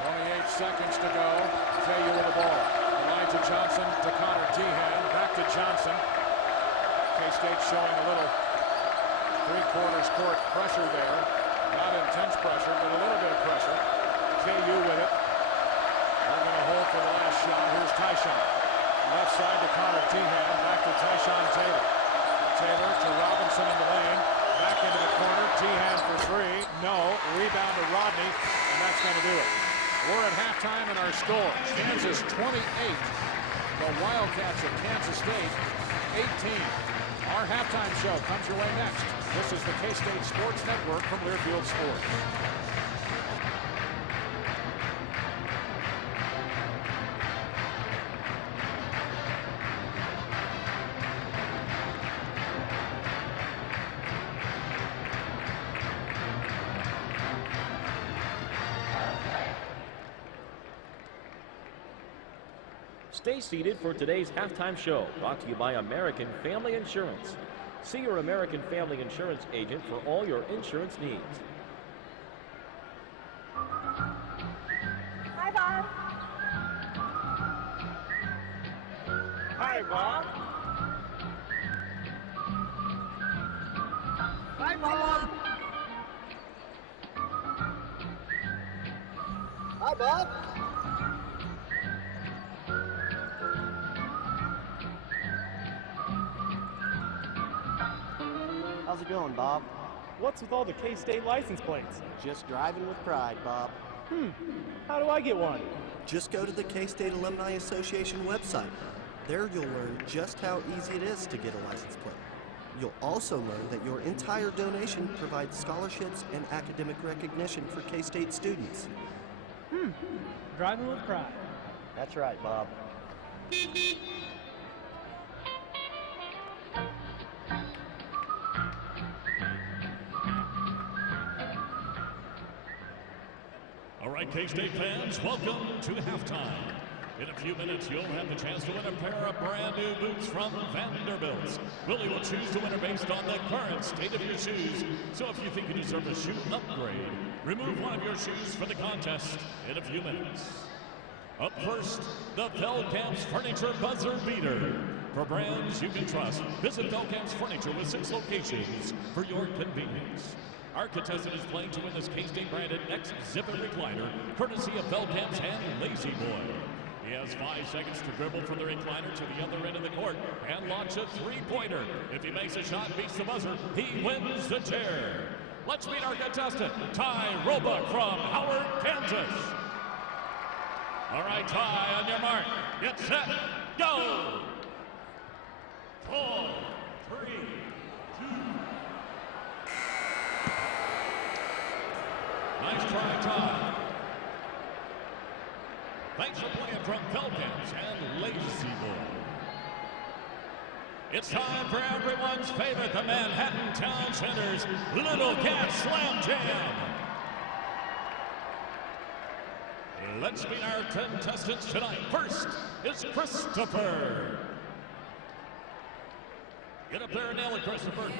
28 seconds to go. KU with the ball. Elijah Johnson to Connor Tehan. Back to Johnson. K-State showing a little three-quarters court pressure there. Not intense pressure, but a little bit of pressure. KU with it. They're going to hold for the last shot. Here's Tyshawn. Left side to Connor Tehan. Back to Tyshawn Taylor. Taylor to Robinson in the lane. Back into the corner. Tehan for 3. No. Rebound to Rodney. And that's going to do it. We're at halftime in our score. Kansas 28. The Wildcats of Kansas State 18. Our halftime show comes your way next. This is the K-State Sports Network from Learfield Sports. Stay seated for today's halftime show, brought to you by American Family Insurance. See your American Family Insurance agent for all your insurance needs. Hi, Bob. Hi, Bob. Hi, Bob. Hi, Bob. How's it going, Bob? What's with all the K-State license plates? Just driving with pride, Bob. How do I get one? Just go to the K-State Alumni Association website. There you'll learn just how easy it is to get a license plate. You'll also learn that your entire donation provides scholarships and academic recognition for K-State students. Driving with pride. That's right, Bob. All right, K-State fans, welcome to halftime. In a few minutes, you'll have the chance to win a pair of brand new boots from Vanderbilt. Willie will choose the winner based on the current state of your shoes. So if you think you deserve a shoe upgrade, remove one of your shoes for the contest in a few minutes. Up first, the Feldkamp's Furniture Buzzer Beater. For brands you can trust, visit Feldkamp's Furniture with 6 locations for your convenience. Our contestant is playing to win this K-State branded X-Zipper recliner, courtesy of Feldkamp's and Lazy Boy. He has 5 seconds to dribble from the recliner to the other end of the court and launch a 3-pointer. If he makes a shot, beats the buzzer, he wins the chair. Let's meet our contestant, Ty Roebuck from Howard, Kansas. All right, Ty, on your mark, get set, go! 4, 3, 2. Nice try, Ty. Thanks for playing from Feldkamp's and Lazy Boy. It's time for everyone's favorite, the Manhattan Town Center's Little Cat Slam Jam. Let's meet our contestants tonight. First is Christopher. Get up there and nail it, Christopher.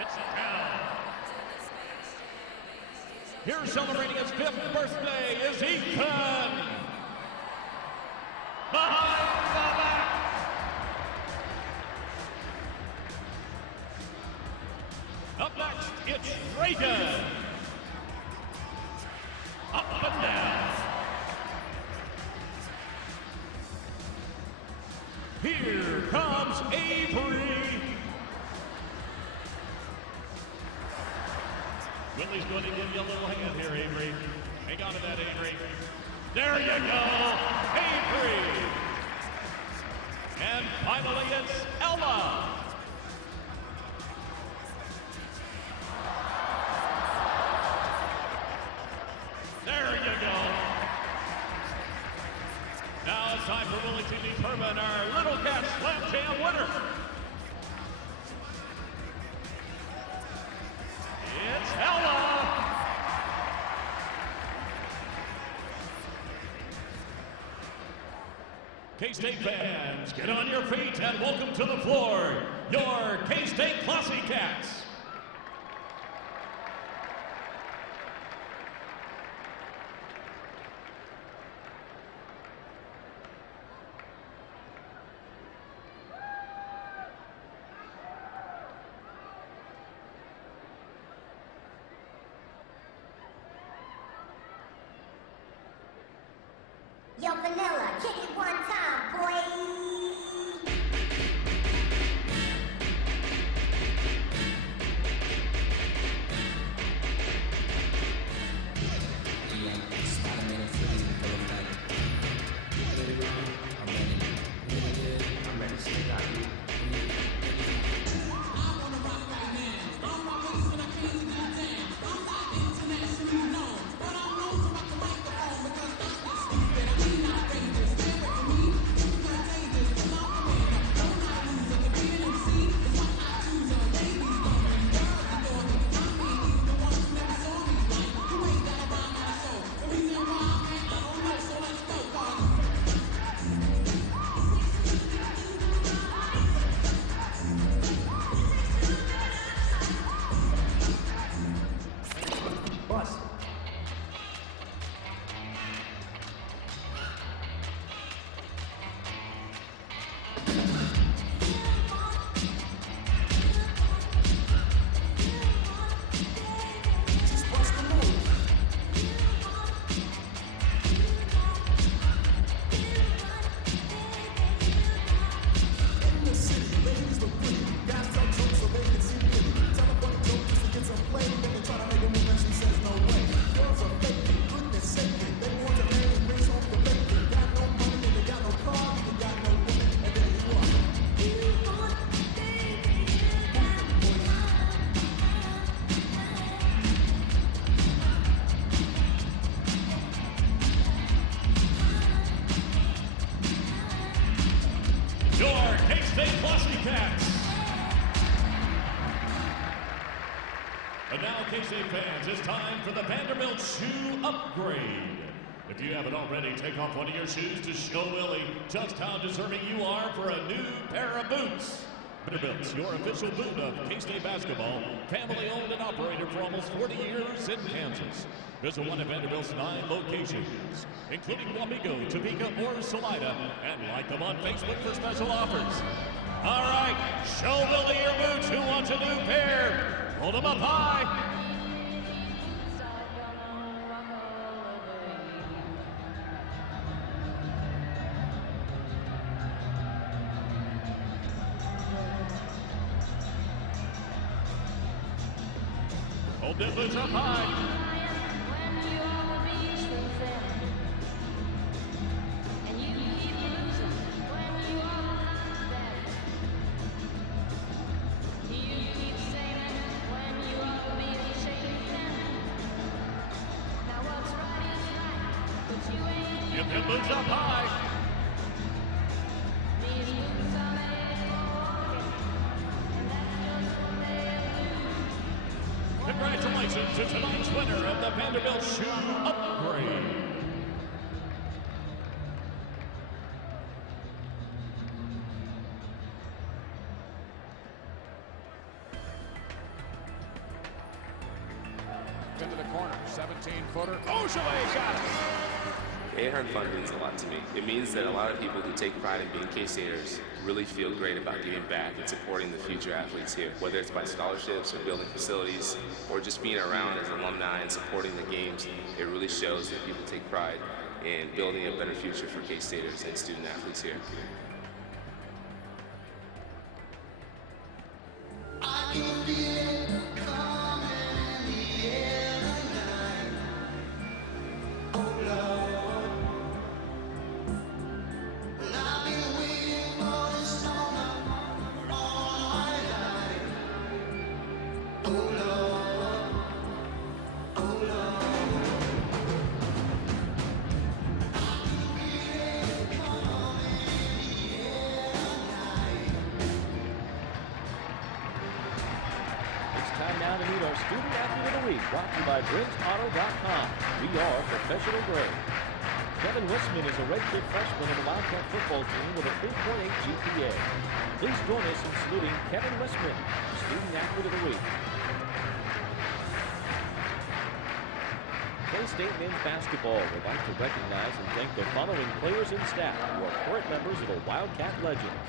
It's down. Here celebrating his 5th birthday is Ethan. Behind the back. Up next, it's Reagan. Up and down. Here comes Avery. Willie's going to give you a little hand here, Avery. Hang on to that, Avery. There you go, Avery. And finally, it's Ella. There you go. Now it's time for Willie to determine our Little Cat Slam Jam winner. It's Ella. K-State fans, get on your feet and welcome to the floor, your K-State Classy Cats. Yo, Vanilla, kick it one time, boy. And now, K-State fans, it's time for the Vanderbilt Shoe Upgrade. If you haven't already, take off one of your shoes to show Willie just how deserving you are for a new pair of boots. Vanderbilt's your official boot of K-State basketball, family owned and operated for almost 40 years in Kansas. Visit one of Vanderbilt's 9 locations, including Wamego, Topeka, or Salida, and like them on Facebook for special offers. All right, show Willie your boots. Who wants a new pair? Hold them up high. Hold them boots up high. Get them boots up high. Congratulations to tonight's winner of the Vanderbilt Shoe Upgrade. Into the corner, 17-footer. Oshaway got it. 800 fun means a lot to me. It means that a lot of people who take pride in being K-Staters really feel great about giving back and supporting the future athletes here, whether it's by scholarships or building facilities or just being around as alumni and supporting the games. It really shows that people take pride in building a better future for K-Staters and student athletes here. I can feel it coming in the air tonight. Oh Lord, well, I've been waiting for this moment all my life. Oh Lord, oh Lord, I can feel it coming in the air tonight. It's time now to meet our Student Athlete of the Week, brought to you by BrinsAuto.com. We are professional grade. Kevin Wissman is a redshirt freshman on the Wildcat football team with a 3.8 GPA. Please join us in saluting Kevin Wissman, Student Athlete of the Week. K-State men's basketball would like to recognize and thank the following players and staff who are current members of the Wildcat Legends.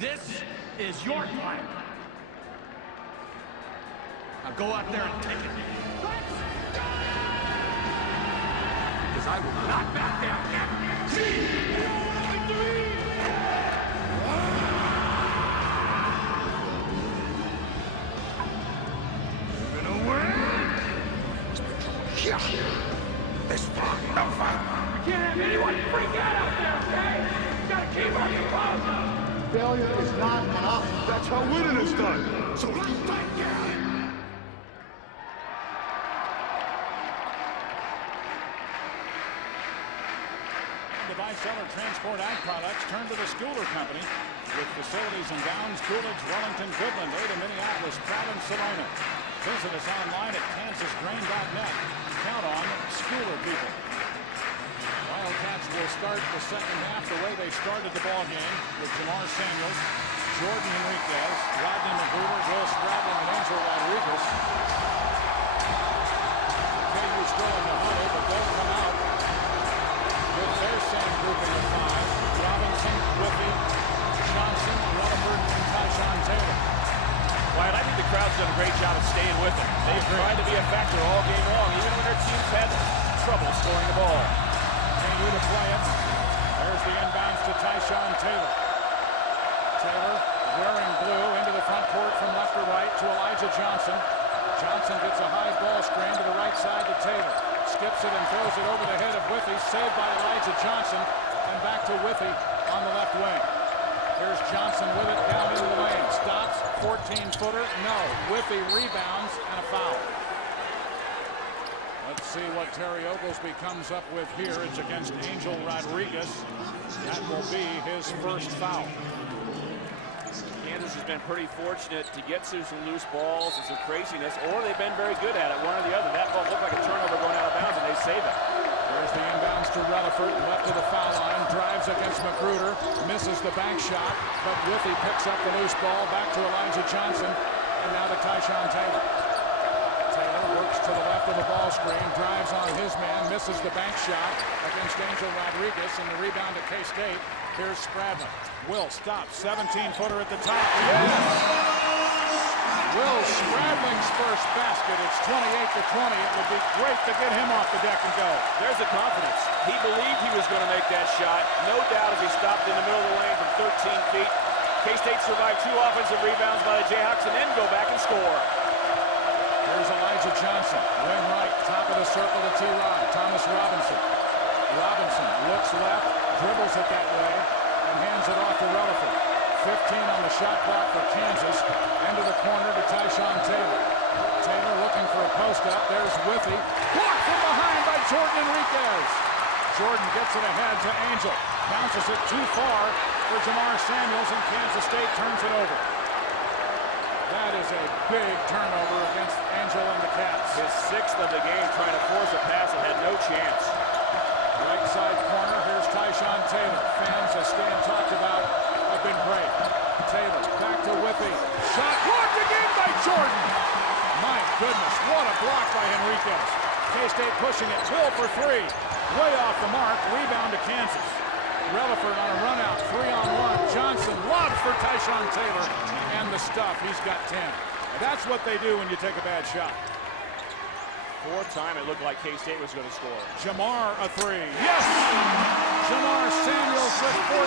This is your time. Now go out there and take it. Because I will not back down. You're gonna win. Yeah. This one, no fight. You can't have anyone freak out there, okay? You gotta keep our composure. Failure is not an option. That's how winning is done. So let's take it. Device Seller Transport Ag Products turn to the Schooler Company with facilities in Downs, Coolidge, Wellington, Goodland, Ada, Minneapolis, Pratt, and Salina. Visit us online at kansasgrain.net. Count on Schooler people. Wildcats will start the second half the way they started the ball game with Jamar Samuels, Jordan Enriquez, Rodney McGruder, Will Stradlin, and Angel Rodriguez. KU still in the huddle, but they'll come out with their same grouping of five. Robinson, Whippy, Johnson, Rutherford, and Tyshawn Taylor. Wyatt, I think the crowd's done a great job of staying with them. They've tried to be a factor all game long, even when their teams had trouble scoring the ball. KU to play it. There's the inbounds to Tyshawn Taylor. Taylor wearing blue into the front court from left to right to Elijah Johnson. Johnson gets a high ball screen to the right side to Taylor. Skips it and throws it over the head of Whiffy. Saved by Elijah Johnson. And back to Whiffy on the left wing. Here's Johnson with it down into the lane. Stops. 14-footer. No. Whiffy rebounds and a foul. Let's see what Terry Oglesby comes up with here. It's against Angel Rodriguez. That will be his first foul. Kansas has been pretty fortunate to get to some loose balls and some craziness, or they've been very good at it, one or the other. That ball looked like a turnover going out of bounds, and they save it. There's the inbounds to Rutherford, left to the foul line, drives against Magruder, misses the bank shot, but Whiffy picks up the loose ball, back to Elijah Johnson, and now to Tyshawn Taylor. Taylor works to the left of the ball screen, drives on his man, misses the bank shot against Angel Rodriguez, and the rebound to K-State. Here's Stradlin. Will stops, 17-footer at the top. Yes! Will Stradling's first basket. It's 28-20. It would be great to get him off the deck and go. There's the confidence. He believed he was going to make that shot. No doubt as he stopped in the middle of the lane from 13 feet. K-State survived 2 offensive rebounds by the Jayhawks and then go back and score. There's Elijah Johnson. Wing right, top of the circle to T-Rod. Thomas Robinson. Robinson looks left, dribbles it that way, and hands it off to Rutherford. 15 on the shot clock for Kansas. Into the corner to Tyshawn Taylor. Taylor looking for a post-up. There's Whiffy. Blocked from behind by Jordan Enriquez. Jordan gets it ahead to Angel. Bounces it too far for Jamar Samuels, and Kansas State turns it over. That is a big turnover against Angel and the Cats. His 6th of the game, trying to force a pass that had no chance. Right side corner, here's Tyshawn Taylor. Fans, as Stan talked about, have been great. Taylor, back to Whippy. Shot blocked again by Jordan. My goodness, what a block by Enriquez. K-State pushing it, Will for 3. Way off the mark, rebound to Kansas. Rutherford on a run out, 3-on-1. Johnson lobs for Tyshawn Taylor, and the stuff, he's got 10. That's what they do when you take a bad shot. 4th time it looked like K-State was going to score. Jamar a 3. Yes! Jamar Samuels with 14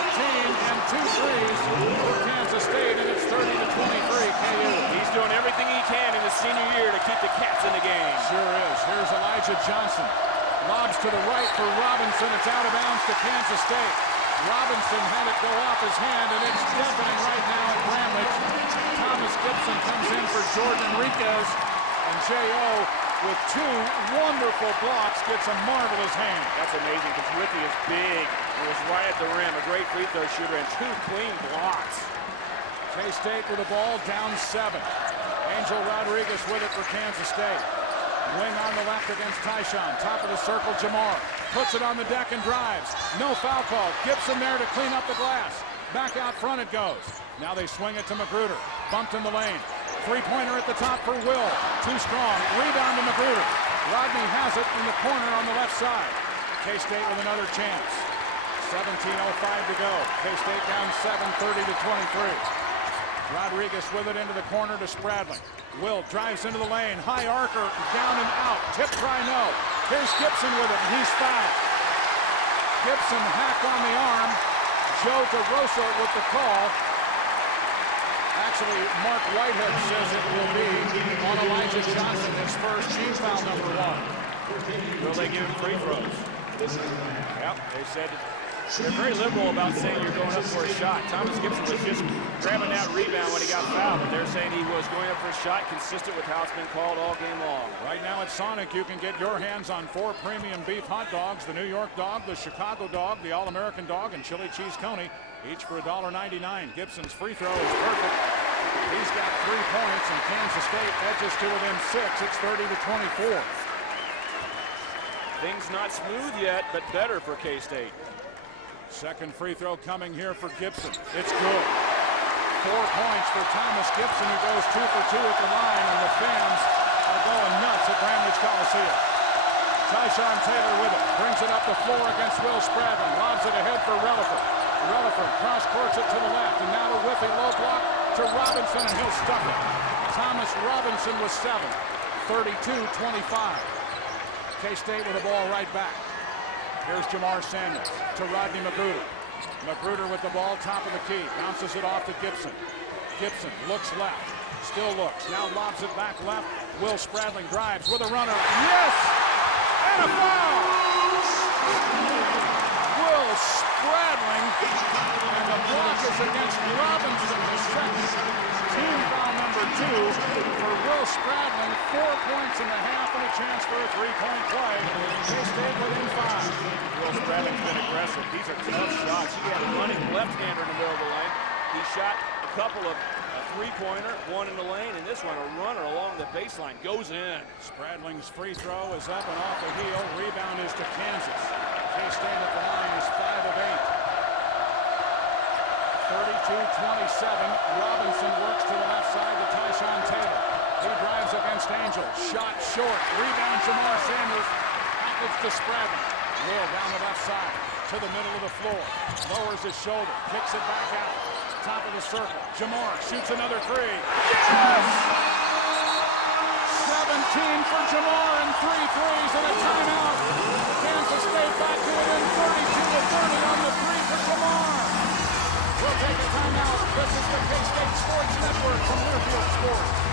and 2 threes for Kansas State, and it's 30-23 KU. He's doing everything he can in his senior year to keep the Cats in the game. Sure is. Here's Elijah Johnson. Lobs to the right for Robinson. It's out of bounds to Kansas State. Robinson had it go off his hand, and it's deafening right now at Bramlage. Thomas Gibson comes in for Jordan Enriquez, and J.O. with 2 wonderful blocks gets a marvelous hand. That's amazing because Whippy is big. It was right at the rim. A great free throw shooter and 2 clean blocks. K-State with the ball down 7. Angel Rodriguez with it for Kansas State. Wing on the left against Tyshawn. Top of the circle, Jamar. Puts it on the deck and drives. No foul call. Gibson there to clean up the glass. Back out front it goes. Now they swing it to Magruder. Bumped in the lane. 3-pointer at the top for Will. Too strong. Rebound to Magruder. Rodney has it in the corner on the left side. K-State with another chance. 17:05 to go. K-State down 7, 30-23. Rodriguez with it into the corner to Spradling. Will drives into the lane. High arcer, down and out. Tip try, no. Here's Gibson with it, and he's fouled. Gibson hacked on the arm. Joe DeRosa with the call. Actually, Mark Whitehead says it will be on Elijah Johnson, his first team foul number 1. Will they give him free throws? Yep, they said they're very liberal about saying you're going up for a shot. Thomas Gibson was just grabbing that rebound when he got fouled, but they're saying he was going up for a shot consistent with how it's been called all game long. Right now at Sonic, you can get your hands on 4 premium beef hot dogs, the New York dog, the Chicago dog, the All-American dog, and chili cheese coney, each for $1.99. Gibson's free throw is perfect. He's got 3 points, and Kansas State edges to within 6. It's 30-24. Things not smooth yet, but better for K-State. Second free throw coming here for Gibson. It's good. 4 points for Thomas Gibson, who goes 2 for 2 at the line, and the fans are going nuts at Bramlage Coliseum. Tyshawn Taylor with it. Brings it up the floor against Will Spradling. Lobs it ahead for Relaford. Relaford cross-courts it to the left, and now to Whiffy, low block to Robinson, and he'll stuff it. Thomas Robinson with 7. 32-25. K-State with the ball right back. Here's Jamar Samuels to Rodney Magruder. Magruder with the ball, top of the key. Bounces it off to Gibson. Gibson looks left. Still looks. Now lobs it back left. Will Spradling drives with a runner. Yes! And a foul! Will Spradling. And the block is against Robinson, the second. Team foul number 2 for Will Spradling. 4 points in the half and a chance for a 3-point play. K-State within 5. Will Spradling's been aggressive. These are tough shots. He had a running left-hander in the middle of the lane. He shot a couple of three-pointer, one in the lane, and this one a runner along the baseline goes in. Spradling's free throw is up and off the heel. Rebound is to Kansas. K-State at the line is 5 of 8. 32-27. Robinson works to the left side to Tyshawn Taylor. He drives against Angel. Shot short. Rebound Jamar Samuels. Package to Spradling. Will down the left side to the middle of the floor. Lowers his shoulder. Kicks it back out. Top of the circle. Jamar shoots another 3. Yes! 17 for Jamar and 3 threes and a timeout. Kansas State back to within 32-30 on the 3 for Jamar. We'll take a timeout. This is the K-State Sports Network from Learfield Sports.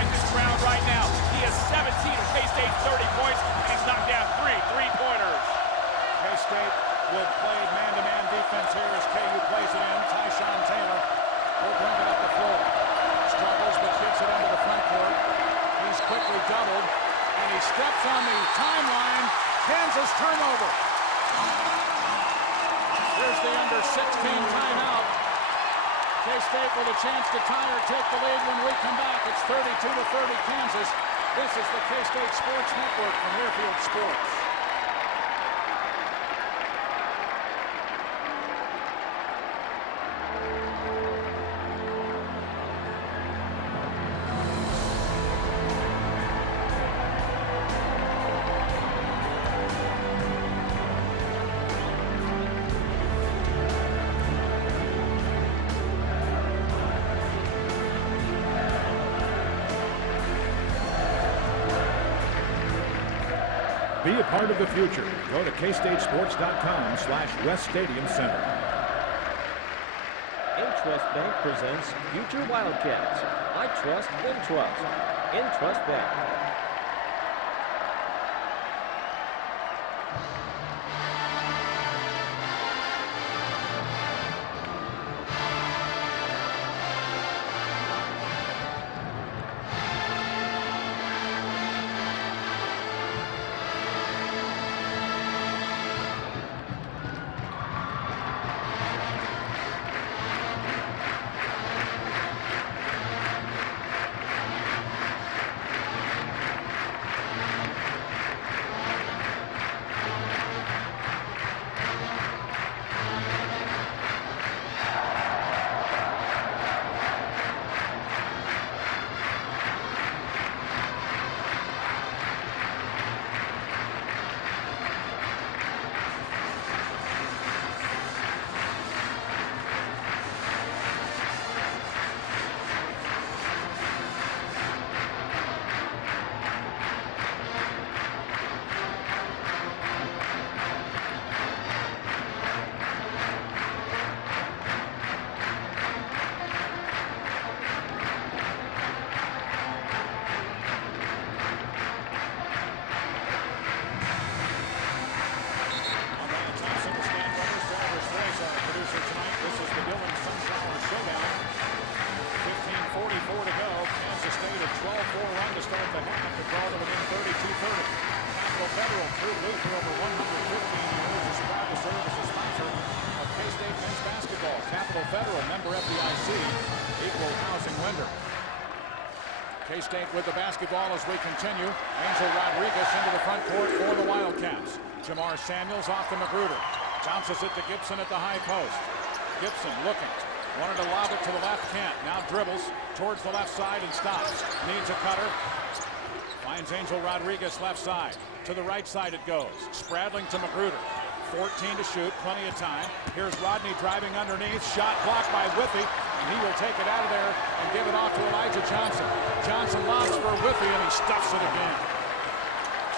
like this crowd right now. He has 17 of K-State's 30 points, and he's knocked down 3 three-pointers. K-State will play man-to-man defense here as KU plays it in. Tyshawn Taylor will bring it up the floor. Struggles but gets it into the front court. He's quickly doubled, and he steps on the timeline. Kansas turnover. Here's the under 16 timeout. K-State with a chance to tie or take the lead when we come back. It's 32-30 Kansas. This is the K-State Sports Network from Learfield Sports. Be a part of the future. Go to kstatesports.com/West Stadium Center. Intrust Bank presents Future Wildcats. I trust Intrust. Intrust Bank. K-State with the basketball as we continue. Angel Rodriguez into the front court for the Wildcats. Jamar Samuels off to Magruder. Bounces it to Gibson at the high post. Gibson looking. Wanted to lob it to the left, can't. Now dribbles towards the left side and stops. Needs a cutter. Finds Angel Rodriguez left side. To the right side it goes. Spradling to Magruder. 14 to shoot, plenty of time. Here's Rodney driving underneath. Shot blocked by Whiffy, and he will take it out of there and give it off to Elijah Johnson. Johnson lobs for Whiffy, and he stuffs it again.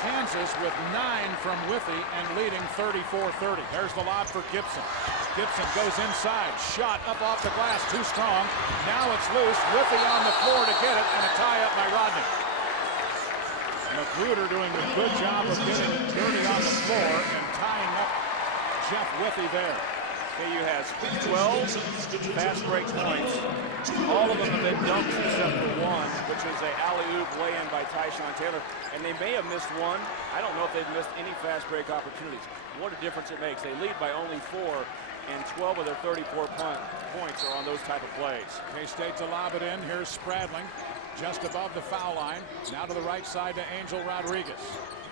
Kansas with 9 from Whiffy and leading 34-30. There's the lob for Gibson. Gibson goes inside. Shot up off the glass, too strong. Now it's loose. Whiffy on the floor to get it, and a tie up by Rodney. Magruder doing a good job of getting it dirty on the floor and tying up Jeff Whiffy there. KU has 12 fast break points. All of them have been dunks except for one, which is a alley-oop lay-in by Tyshawn Taylor. And they may have missed one. I don't know if they've missed any fast break opportunities. What a difference it makes. They lead by only 4, and 12 of their 34 points are on those type of plays. K-State to lob it in. Here's Spradling just above the foul line. Now to the right side to Angel Rodriguez.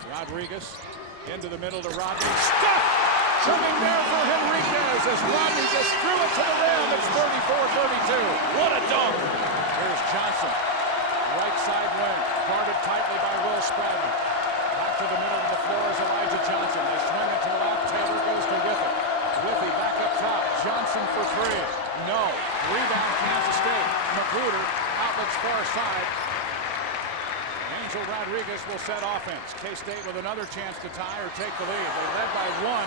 Rodriguez into the middle to Rodney. Stuff! Coming there for Henriquez as Rodney just threw it to the rim. It's 34-32. What a dunk! Here's Johnson. Right side wing. Guarded tightly by Will Spradling. Back to the middle of the floor is Elijah Johnson. They swing it to the left. Taylor goes to Whiffy. Whiffy back up top. Johnson for 3. No. Rebound Kansas State. Magruder outlets far side. Angel Rodriguez will set offense. K-State with another chance to tie or take the lead. They led by 1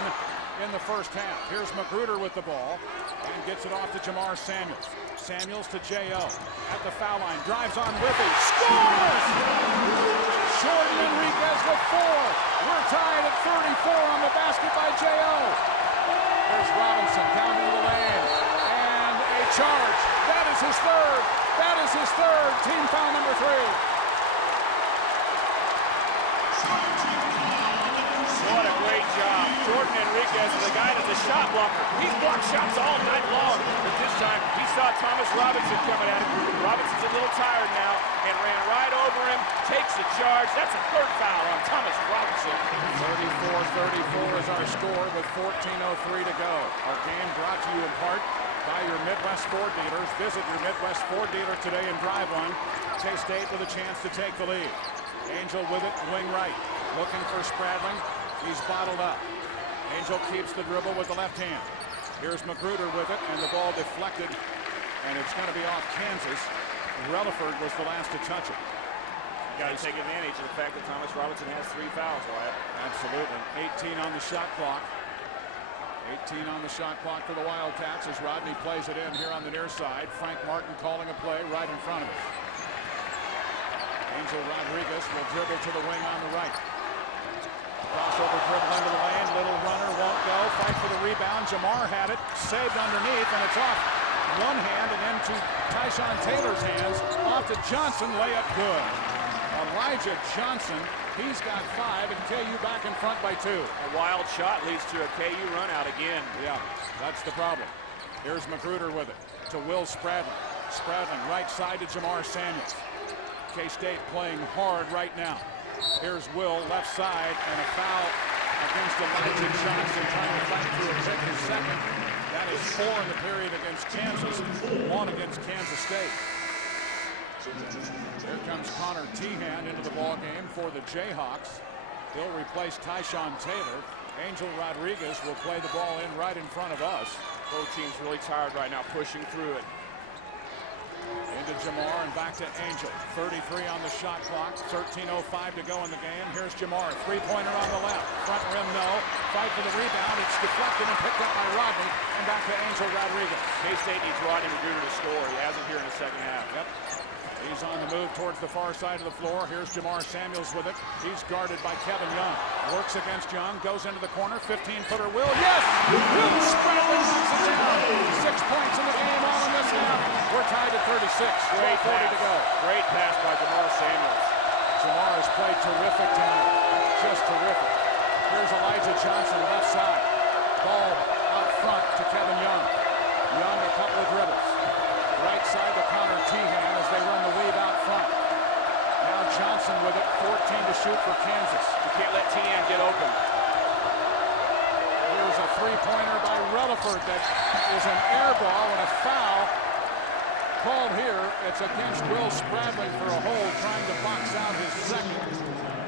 in the first half. Here's Magruder with the ball and gets it off to Jamar Samuels. Samuels to J.O. at the foul line, drives on Whippy, scores! Jordan Enriquez with 4. We're tied at 34 on the basket by J.O. There's Robinson down in the lane, and a charge. That is his third. That is his third. Team foul number 3. What a great job. Jordan Enriquez is the guy that's a shot blocker. He's blocked shots all night long. But this time, he saw Thomas Robinson coming at him. Robinson's a little tired now and ran right over him, takes the charge. That's a third foul on Thomas Robinson. 34-34 is our score with 14:03 to go. Our game brought to you in part by your Midwest Ford dealers. Visit your Midwest Ford dealer today and drive one. K-State with a chance to take the lead. Angel with it, wing right. Looking for Spradling. He's bottled up. Angel keeps the dribble with the left hand. Here's Magruder with it, and the ball deflected, and it's going to be off Kansas. Relaford was the last to touch it. You got to take advantage of the fact that Thomas Robinson has 3 fouls, Wyatt. Absolutely. 18 on the shot clock. 18 on the shot clock for the Wildcats as Rodney plays it in here on the near side. Frank Martin calling a play right in front of us. Angel Rodriguez will dribble to the wing on the right. Crossover dribble into the lane. Little runner won't go. Fight for the rebound. Jamar had it. Saved underneath, and it's off one hand and into Tyshawn Taylor's hands. Off to Johnson. Layup good. Elijah Johnson. He's got 5, and KU back in front by 2. A wild shot leads to a KU run out again. Yeah, that's the problem. Here's Magruder with it to Will Spradling. Spradling right side to Jamar Samuels. K-State playing hard right now. Here's Will left side, and a foul against Elijah Johnson trying to fight through a pick in second. That is 4 in the period against Kansas, 1 against Kansas State. Here comes Connor Tehan into the ballgame for the Jayhawks. He'll replace Tyshawn Taylor. Angel Rodriguez will play the ball in right in front of us. Both teams really tired right now, pushing through it. Into Jamar and back to Angel. 33 on the shot clock. 13:05 to go in the game. Here's Jamar. Three-pointer on the left. Front rim, no. Fight for the rebound. It's deflected and picked up by Rodney. And back to Angel Rodriguez. K-State needs Rodney Magruder to score. He hasn't here in the second half. Yep. He's on the move towards the far side of the floor. Here's Jamar Samuels with it. He's guarded by Kevin Young. Works against Young. Goes into the corner. 15-footer will. Yes! Will Spradling knocks it down. 6 points in the game all in this half. We're tied at 36. Great 40 to go. Great pass by Jamar Samuels. Jamar has played terrific tonight. Just terrific. Here's Elijah Johnson left side. Ball out front to Kevin Young. Young a couple of dribbles. Right side to Connor Tehan as they run the weave out front. Now Johnson with it, 14 to shoot for Kansas. You can't let Tehan get open. Here's a three-pointer by Relaford that is an air ball and a foul called here. It's against Will Spradling for a hold, trying to box out his second.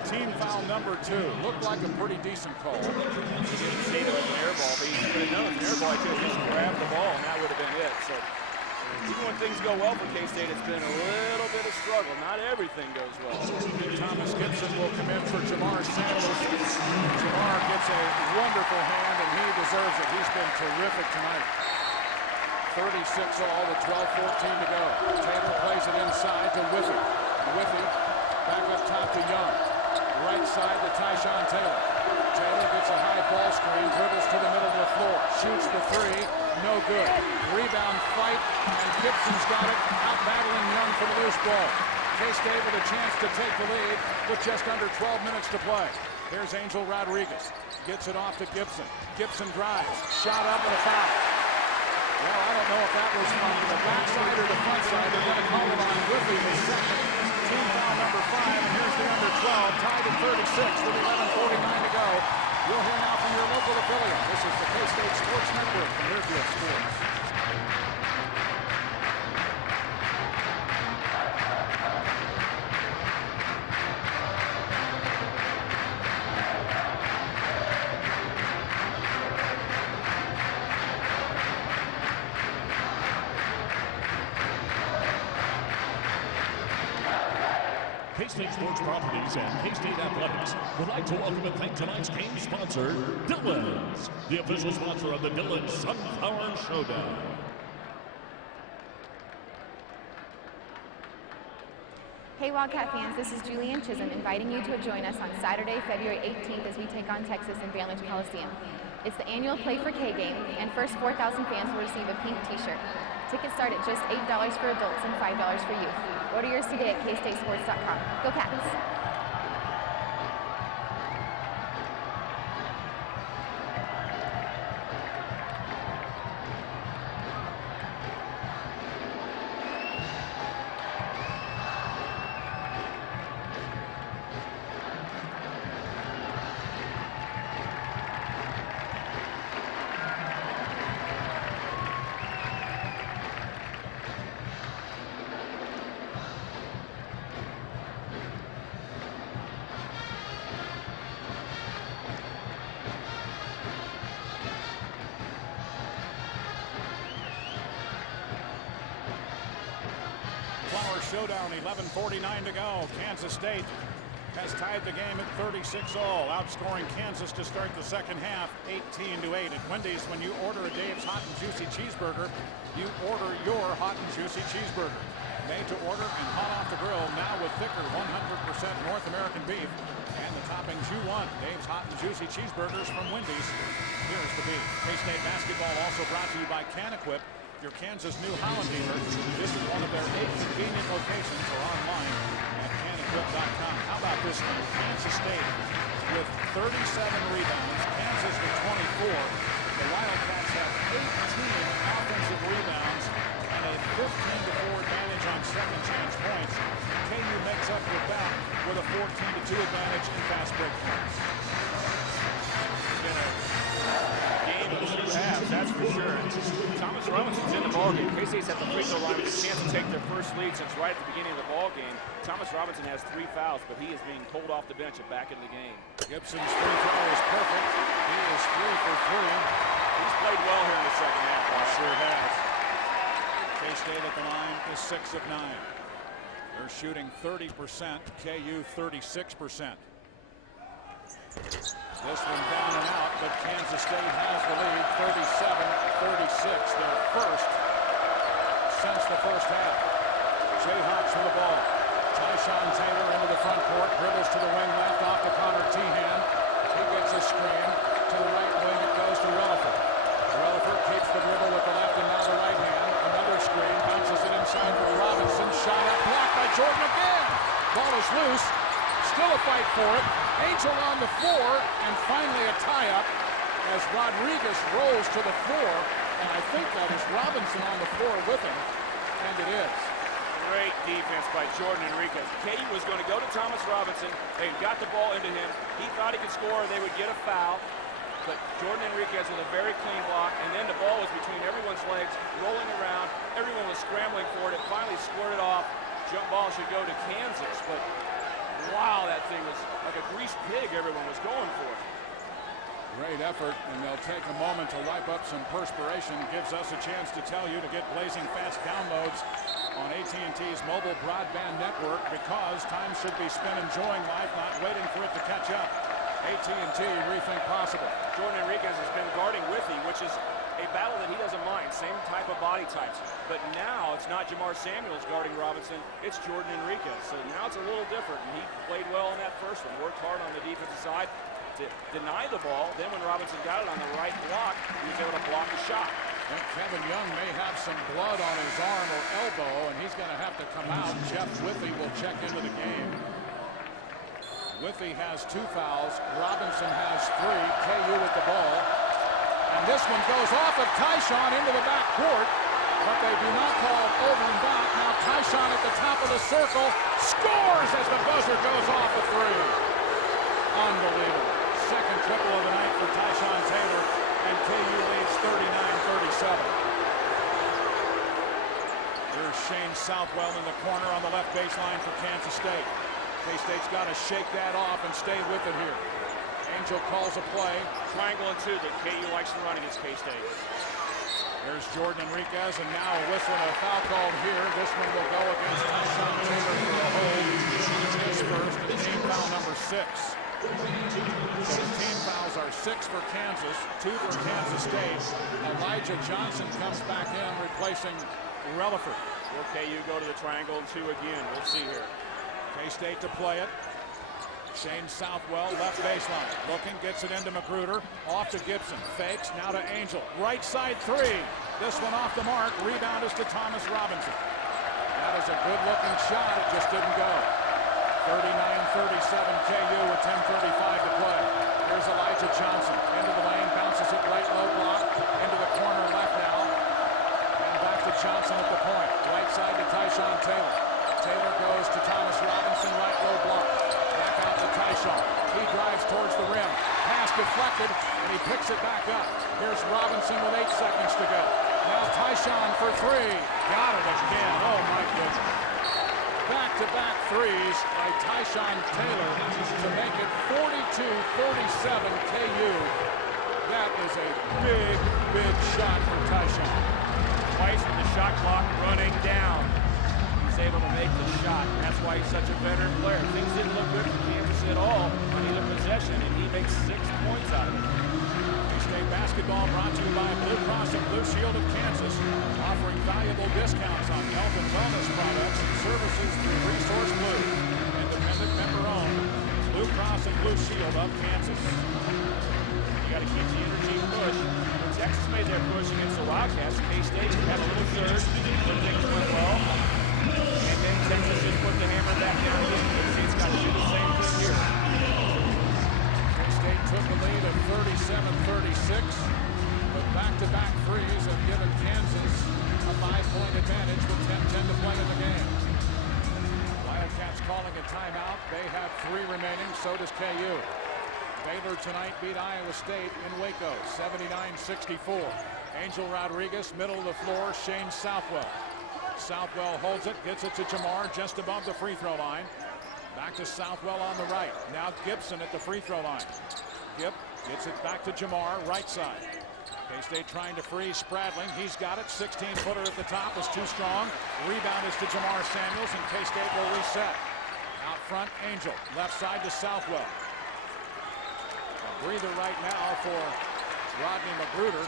Team foul number 2. Looked like a pretty decent call. He didn't see it was an air ball, but he would have known it was an air ball. He could have just grabbed the ball, and that would have been it. So even when things go well for K-State, it's been a little bit of struggle. Not everything goes well. Thomas Gibson will come in for Jamar Samuels. Jamar gets a wonderful hand, and he deserves it. He's been terrific tonight. 36 all with 12-14 to go. Taylor plays it inside to Whiffy. Whiffy back up top to Young. Right side to Tyshawn Taylor. Taylor gets a high ball screen, dribbles to the middle of the floor. Shoots the 3, no good. Rebound fight, and Gibson's got it. Out battling Young for the loose ball. K-State with a chance to take the lead with just under 12 minutes to play. Here's Angel Rodriguez. Gets it off to Gibson. Gibson drives. Shot up and a foul. Well, I don't know if that was from the backside or the front side. They're going to call it on Whiffy the second. Team foul number 5, and here's the under 12, tied at 36 with 11:49 to go. You'll hear now from your local affiliate. This is the K-State Sports Network from Learfield Sports. K-State Sports Properties and K-State Athletics would like to welcome and thank tonight's game sponsor, Dillon's. the official sponsor of the Dillon Sunflower Showdown. Hey Wildcat fans, this is Julianne Chisholm inviting you to join us on Saturday, February 18th as we take on Texas in Bandler's Coliseum. It's the annual Play for K game, and first 4,000 fans will receive a pink t-shirt. Tickets start at just $8 for adults and $5 for youth. Order yours today at kstatesports.com. Go Cats! Showdown, 11:49 to go. Kansas State has tied the game at 36-all, outscoring Kansas to start the second half 18-8. At Wendy's, when you order a Dave's Hot and Juicy Cheeseburger, you order your Hot and Juicy Cheeseburger. Made to order and hot off the grill, now with thicker 100% North American beef and the toppings you want. Dave's Hot and Juicy Cheeseburgers from Wendy's. Here's the beef. K-State basketball also brought to you by Can-Equip, your Kansas New Holland dealer. Visit one of their 8 convenient locations or online at canequip.com. How about this one? Kansas State with 37 rebounds, Kansas with 24. The Wildcats have 18 offensive rebounds and a 15-4 advantage on second chance points. KU makes up with that with a 14-2 advantage in fast break points. Game of two halves, that's for sure. Thomas Robinson's in the ballgame. K-State's at the free throw line with a chance to take their first lead since right at the beginning of the ballgame. Thomas Robinson has 3 fouls, but he is being pulled off the bench and back into the game. Gibson's free throw is perfect. He is 3 for 3. He's played well here in the second half. He sure has. K-State at the line is 6 of 9. They're shooting 30%, KU 36%. This one down and out, but Kansas State has the lead, 37-36, their first since the first half. Jayhawks with the ball. Tyshawn Taylor into the front court, dribbles to the wing left, off to Connor Tehan. He gets a screen. To the right wing, it goes to Relaford. Relaford keeps the dribble with the left and now the right hand. Another screen, bounces it inside for Robinson. Shot up, blocked by Jordan again. Ball is loose. Still a fight for it. Angel on the floor, and finally a tie-up as Rodriguez rolls to the floor, and I think that is Robinson on the floor with him, and it is. Great defense by Jordan Enriquez. KU was going to go to Thomas Robinson. They got the ball into him. He thought he could score and they would get a foul, but Jordan Enriquez with a very clean block, and then the ball was between everyone's legs, rolling around. Everyone was scrambling for it. It finally squirted off. Jump ball should go to Kansas, but wow, that thing was like a greased pig everyone was going for. Great effort, and they'll take a moment to wipe up some perspiration. Gives us a chance to tell you to get blazing fast downloads on AT&T's mobile broadband network, because time should be spent enjoying life, not waiting for it to catch up. AT&T, rethink possible. Jordan Enriquez has been guarding Withy, which is a battle that he doesn't mind. Same type of body types. But now it's not Jamar Samuels guarding Robinson, it's Jordan Enriquez. So now it's a little different, and he played well in that first one. Worked hard on the defensive side to deny the ball. Then when Robinson got it on the right block, he was able to block the shot. And Kevin Young may have some blood on his arm or elbow, and he's going to have to come out. Jeff Withy will check into the game. Withy has 2 fouls. Robinson has 3. KU with the ball. And this one goes off of Tyshawn into the back court, but they do not call over and back. Now Tyshawn at the top of the circle scores as the buzzer goes off a 3. Unbelievable. Second triple of the night for Tyshawn Taylor, and KU leads 39-37. There's Shane Southwell in the corner on the left baseline for Kansas State. K-State's got to shake that off and stay with it here. Angel calls a play. Triangle and 2 that KU likes to run against K-State. There's Jordan Enriquez, and now a whistle and a foul called here. This one will go against Tyshawn Taylor for a hold. His first, and team foul number 6. So the team fouls are 6 for Kansas, 2 for Kansas State. Elijah Johnson comes back in, replacing Relaford. Will KU go to the triangle and 2 again? We'll see here. K-State to play it. Shane Southwell, left baseline. Looking, gets it into Magruder. Off to Gibson. Fakes, now to Angel. Right side 3. This one off the mark. Rebound is to Thomas Robinson. That is a good-looking shot. It just didn't go. 39-37 KU with 10:35 to play. Here's Elijah Johnson. Into the lane, bounces it right low block. Into the corner left now. And back to Johnson at the point. Right side to Tyshawn Taylor. Taylor goes to Thomas Robinson, right low block. Back out to Tyshawn. He drives towards the rim. Pass deflected, and he picks it back up. Here's Robinson with 8 seconds to go. Now Tyshawn for 3. Got it again. Oh, my goodness. Back-to-back threes by Tyshawn Taylor to make it 42-37 KU. That is a big, big shot for Tyshawn. Twice with the shot clock running down. He's able to make the shot. That's why he's such a veteran player. Things didn't look good for Kansas at all on either possession, and he makes 6 points out of it. K-State basketball brought to you by Blue Cross and Blue Shield of Kansas, offering valuable discounts on health and wellness products and services through Resource Blue. Independent member-owned Blue Cross and Blue Shield of Kansas. You got to keep the energy push. When Texas made their push against the Wildcats, K-State had a little surge when things went well. And then Texas just put the hammer back down again. K-State's got to do the same thing here. K-State took the lead at 37-36, but back-to-back threes have given Kansas a 5-point advantage with 10:10 to play in the game. Wildcats calling a timeout. They have 3 remaining, so does KU. Baylor tonight beat Iowa State in Waco, 79-64. Angel Rodriguez, middle of the floor, Shane Southwell. Southwell holds it, gets it to Jamar just above the free throw line. Back to Southwell on the right. Now Gibson at the free throw line. Gip gets it back to Jamar, right side. K-State trying to freeze Spradling. He's got it. 16-footer at the top is too strong. Rebound is to Jamar Samuels, and K-State will reset. Out front, Angel. Left side to Southwell. A breather right now for Rodney Magruder.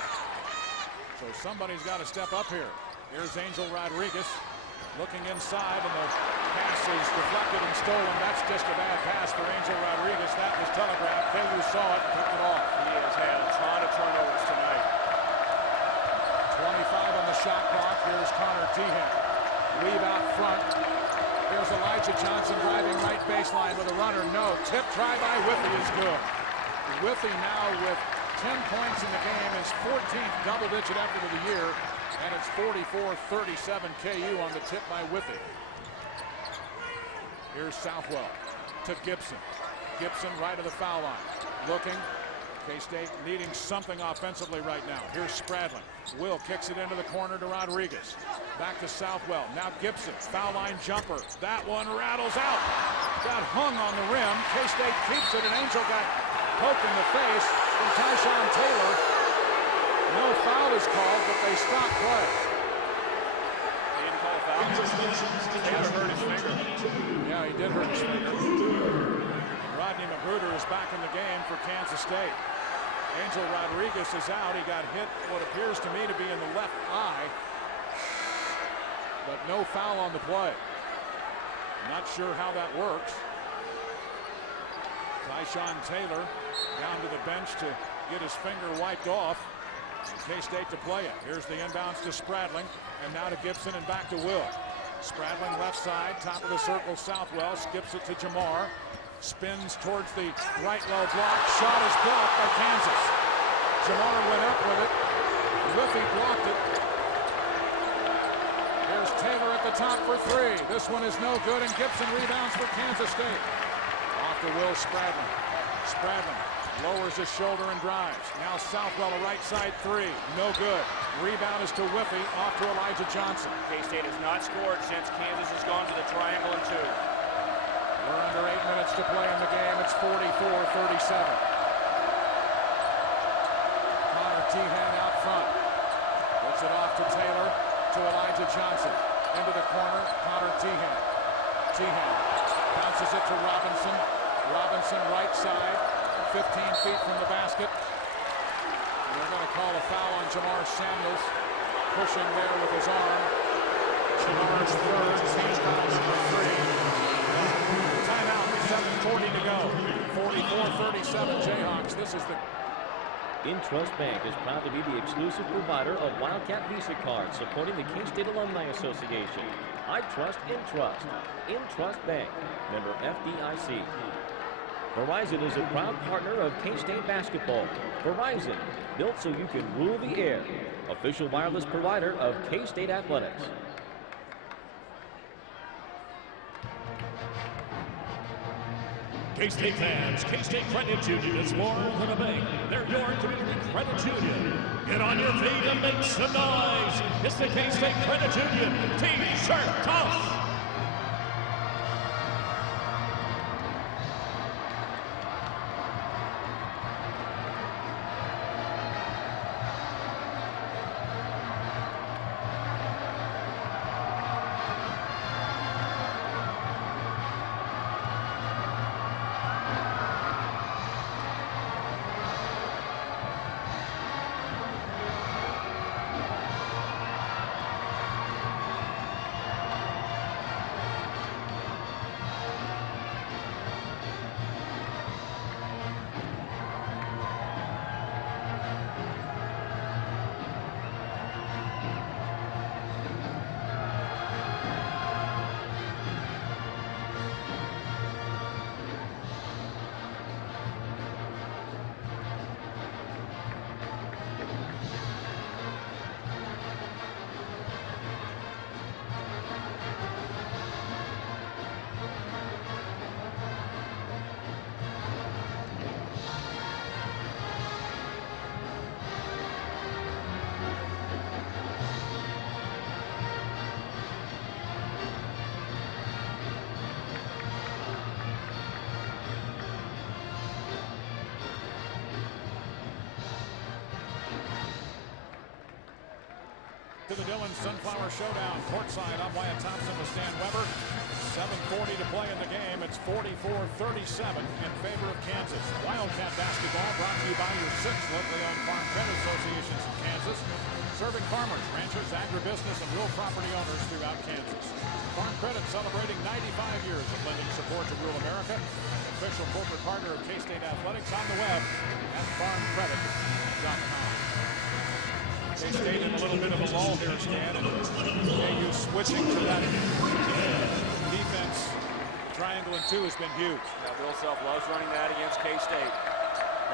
So somebody's got to step up here. Here's Angel Rodriguez looking inside, and the pass is deflected and stolen. That's just a bad pass for Angel Rodriguez. That was telegraphed. KU saw it and picked it off. He has had a ton of turnovers tonight. 25 on the shot clock. Here's Connor Tehan. Weave out front. Here's Elijah Johnson driving right baseline with a runner. No. Tip try by Whiffy is good. Whiffy now with 10 points in the game, his 14th double-digit effort of the year. And it's 44-37 KU on the tip by Whiffy. Here's Southwell to Gibson. Gibson right of the foul line. Looking. K-State needing something offensively right now. Here's Spradling. Will kicks it into the corner to Rodriguez. Back to Southwell. Now Gibson. Foul line jumper. That one rattles out. Got hung on the rim. K-State keeps it, and Angel got poked in the face from Tyshawn Taylor. No foul is called, but they stop play. They didn't call a foul. Taylor hurt his finger. Yeah, he did hurt his finger. Rodney Magruder is back in the game for Kansas State. Angel Rodriguez is out. He got hit what appears to me to be in the left eye, but no foul on the play. Not sure how that works. Tyshawn Taylor down to the bench to get his finger wiped off. K-State to play it. Here's the inbounds to Spradling, and now to Gibson and back to Will. Spradling left side, top of the circle, Southwell skips it to Jamar. Spins towards the right low block. Shot is blocked by Kansas. Jamar went up with it. Whiffy blocked it. Here's Taylor at the top for 3. This one is no good, and Gibson rebounds for Kansas State. Off to Will Spradling. Spradling lowers his shoulder and drives. Now Southwell, a right side 3. No good. Rebound is to Whiffy, off to Elijah Johnson. K-State has not scored since Kansas has gone to the triangle and 2. We're under 8 minutes to play in the game. It's 44-37. Connor Tehan out front. Gets it off to Taylor, to Elijah Johnson. Into the corner, Connor Tehan. Tehan bounces it to Robinson. Robinson right side, 15 feet from the basket. They're going to call a foul on Jamar Samuels, pushing there with his arm. Jamar's third, team foul number 3. Timeout, 7:40 to go. 44-37 Jayhawks. This is the... InTrust Bank is proud to be the exclusive provider of Wildcat Visa cards supporting the K-State Alumni Association. I trust InTrust. InTrust Bank, member FDIC. Verizon is a proud partner of K-State basketball. Verizon, built so you can rule the air. Official wireless provider of K-State athletics. K-State fans, K-State Credit Union is more than a bank. They're your community credit union. Get on your feet and make some noise. It's the K-State Credit Union T-shirt toss. To the Dillon Sunflower Showdown. Courtside on Wyatt Thompson with Stan Weber. 7:40 to play in the game. It's 44-37 in favor of Kansas. Wildcat basketball brought to you by your 6 locally owned farm credit associations in Kansas, serving farmers, ranchers, agribusiness, and rural property owners throughout Kansas. Farm Credit celebrating 95 years of lending support to rural America. Official corporate partner of K-State Athletics, on the web at farmcredit.com. K-State in a little bit of a lull here, Stan, and KU switching to that defense. Triangle and 2 has been huge. Bill Self loves running that against K-State.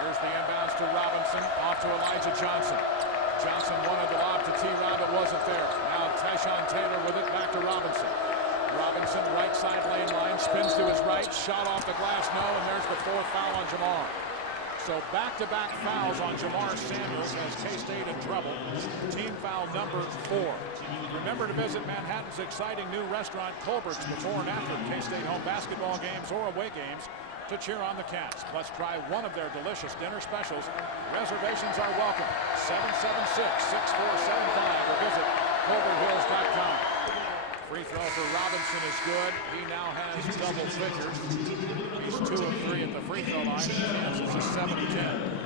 Here's the inbounds to Robinson, off to Elijah Johnson. Johnson wanted the lob to T-Rob, it wasn't there. Now Tyshawn Taylor with it, back to Robinson. Robinson, right side lane line, spins to his right, shot off the glass, no, and there's the 4th foul on Jamar. So back-to-back fouls on Jamar Samuels has K-State in trouble. Team foul number 4. Remember to visit Manhattan's exciting new restaurant, Colbert's, before and after K-State home basketball games or away games to cheer on the Cats. Plus, try one of their delicious dinner specials. Reservations are welcome. 776-6475 or visit ColbertHills.com. Free throw for Robinson is good. He now has double figures. He's 2 of 3 at the free throw line. Kansas is 7 of 10.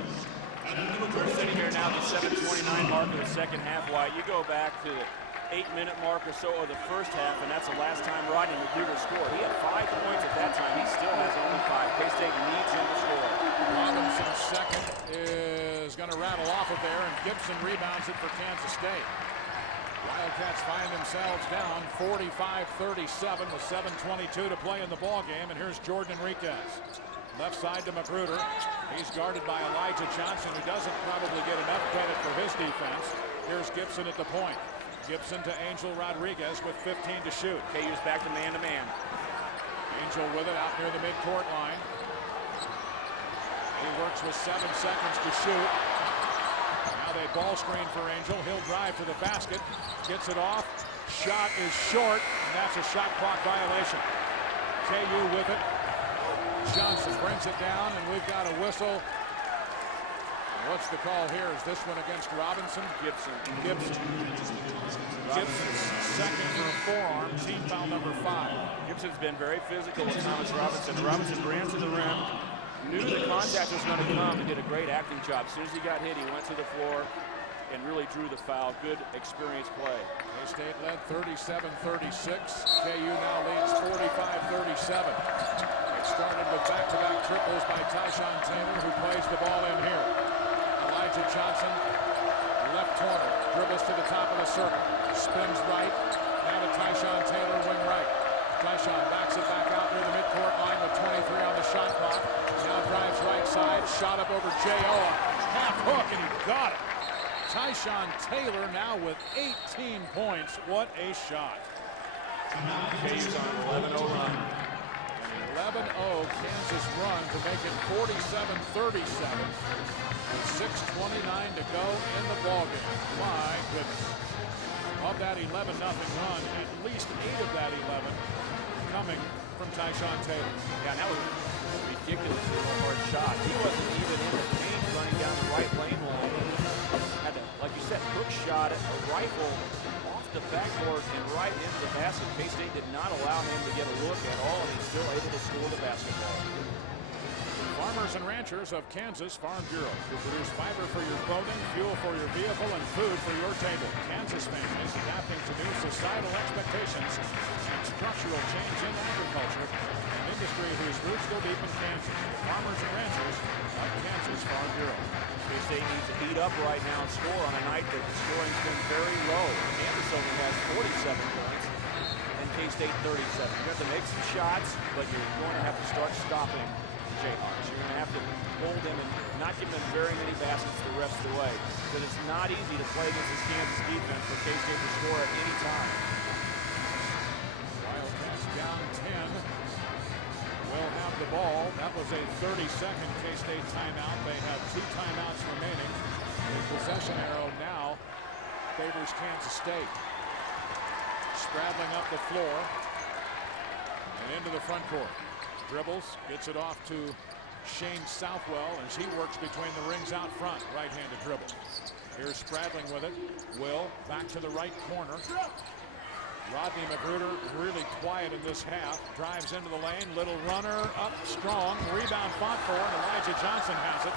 We're sitting here now at the 7:29 mark of the second half. Wyatt, you go back to the 8-minute mark or so of the first half, and that's the last time Rodney McGruder scored. He had 5 points at that time. He still has only 5. K-State needs him to score. Robinson's second is going to rattle off of there, and Gibson rebounds it for Kansas State. Wildcats find themselves down 45-37 with 7:22 to play in the ball game, and here's Jordan Enriquez. Left side to McGruder. He's guarded by Elijah Johnson, who doesn't probably get enough credit for his defense. Here's Gibson at the point. Gibson to Angel Rodriguez with 15 to shoot. KU's back to man-to-man. Angel with it out near the midcourt line. He works with 7 seconds to shoot. Now they ball screen for Angel. He'll drive to the basket. Gets it off. Shot is short, and that's a shot clock violation. KU with it. Johnson brings it down, and we've got a whistle What's the call here? Is this one against Robinson? Gibson. Gibson's second for a forearm, team foul number 5. Gibson's been very physical with Thomas Robinson. Robinson ran to the rim, knew the contact was going to come, and did a great acting job. As soon as he got hit, he went to the floor and really drew the foul. Good experienced play. K-State led 37-36. KU now leads 45-37. It started with back-to-back triples by Tyshawn Taylor, who plays the ball in here. Elijah Johnson, left corner, dribbles to the top of the circle, spins right, now to Tyshawn Taylor, wing right. Tyshawn backs it back out near the midcourt line with 23 on the shot clock. Now drives right side, shot up over J.O. Half hook, and he got it. Tyshawn Taylor now with 18 points. What a shot. KU's on an 11-0 run. 11-0 Kansas run to make it 47-37 with 6:29 to go in the ballgame. My goodness. Of that 11-0 run, at least 8 of that 11 coming from Tyshawn Taylor. Yeah, that was a ridiculously hard shot. He wasn't even in the paint running down the right lane wall. Had to, like you said, hook shot it, a rifle off the backboard and right into the basket. K-State did not allow him to get a look at all, and he's still able to score the basketball. Farmers and Ranchers of Kansas Farm Bureau, who produce fiber for your clothing, fuel for your vehicle, and food for your table. Kansas families adapting to new societal expectations and structural change in agriculture, an industry whose roots go deep in Kansas. Farmers and Ranchers of Kansas Farm Bureau. K-State needs to heat up right now and score on a night that the scoring's been very low. Kansas only has 47 points, and K-State 37. You have to make some shots, but you're going to have to start stopping Jayhawks. You're going to have to hold them and not give them very many baskets the rest of the way. Because it's not easy to play against this Kansas defense for K-State to score at any time. Wildcats down 10. Will have the ball. That was a 30-second K-State timeout. They have 2 timeouts remaining. The possession arrow now favors Kansas State. Spraddling up the floor and into the front court. Dribbles, gets it off to Shane Southwell as he works between the rings out front. Right-handed dribble. Here's Spraddling with it. Will back to the right corner. Rodney Magruder really quiet in this half. Drives into the lane. Little runner up strong. Rebound fought for, and Elijah Johnson has it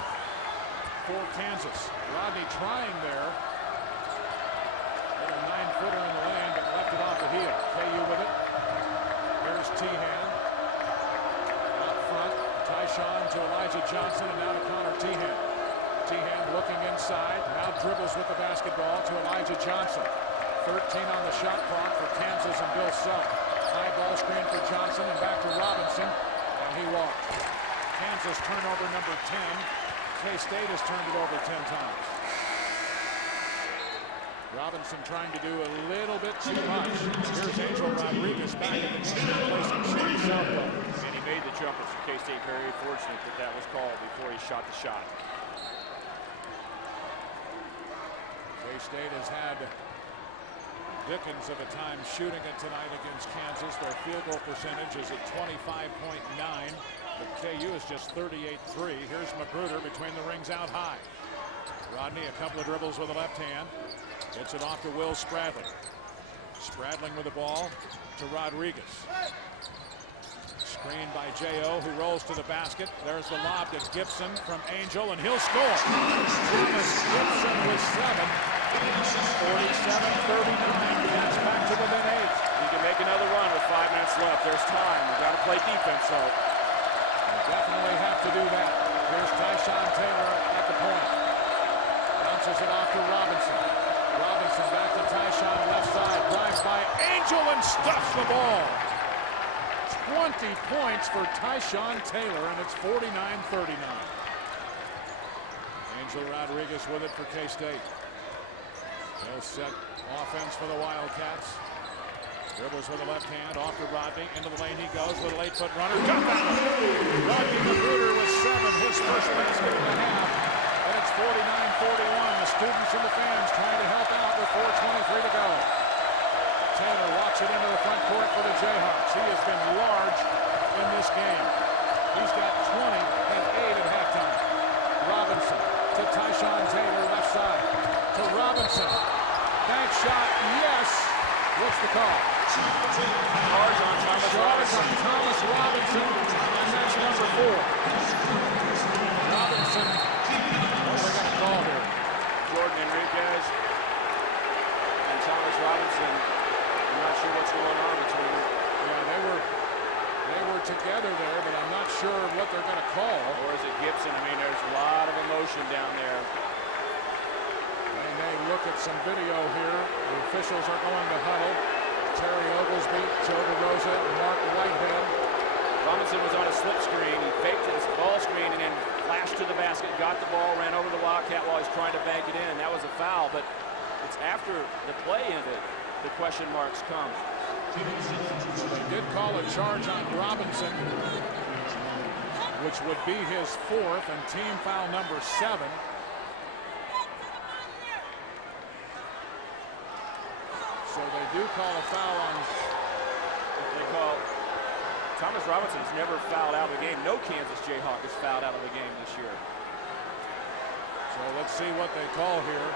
for Kansas. Rodney trying there. Little 9-footer in the lane, but left it off the heel. KU with it. Here's Tehan. Tyshawn to Elijah Johnson, and now to Connor Tehan. Tehan looking inside, now dribbles with the basketball to Elijah Johnson. 13 on the shot clock for Kansas and Bill Self. High ball screen for Johnson and back to Robinson, and he walked. Kansas turnover number 10. K-State has turned it over 10 times. Robinson trying to do a little bit too much. Here's Angel Rodriguez back in the game, replacing Shane Southwell. And he made the jumper, so K-State very fortunate that that was called before he shot the shot. K-State has had Dickens of a time shooting it tonight against Kansas. Their field goal percentage is at 25.9, but KU is just 38-3. Here's Magruder between the rings out high. Rodney a couple of dribbles with the left hand. Gets it off to Will Spraddling. Spraddling with the ball to Rodriguez. Screened by J.O., who rolls to the basket. There's the lob to Gibson from Angel, and he'll score. Thomas Gibson with 7. 47-39. That's back to within 8. You can make another run with 5 minutes left. There's time. We've got to play defense, though. You definitely have to do that. Here's Tyshawn Taylor at the point. Bounces it off to Robinson. Robinson back to Tyshawn, left side. Drives by Angel and stuffs the ball. 20 points for Tyshawn Taylor, and it's 49-39. Angel Rodriguez with it for K-State. No set offense for the Wildcats. Dribbles with the left hand, off to Rodney. Into the lane he goes, little 8-foot runner. Jump out! Rodney Magruder with 7, his first basket of the half. And it's 49-41. The students and the fans trying to help out with 4:23 to go. Taylor walks it into the front court for the Jayhawks. He has been large in this game. He's got 20 and 8 at halftime. Robinson to Tyshawn Taylor, left side. To Robinson. Bank shot, yes. What's the call? Charge on Thomas Robinson. Thomas Robinson, and that's number 4. Robinson, what are they going to call here? Jordan Enriquez and Thomas Robinson. I'm not sure what's going on between them. Yeah, they were together there, but I'm not sure what they're going to call. Or is it Gibson? I mean, there's a lot of emotion down there. They may look at some video here. The officials are going to huddle. Terry Oglesby, Joe DeRosa, and Mark Whitehead. Robinson was on a slip screen. He faked his ball screen and then flashed to the basket, got the ball, ran over the Wildcat while he's trying to bank it in. That was a foul, but it's after the play ended the question marks come. They did call a charge on Robinson, which would be his 4th and team foul number 7. So they do call a foul on. They call. Thomas Robinson's never fouled out of the game. No Kansas Jayhawk has fouled out of the game this year. So let's see what they call here.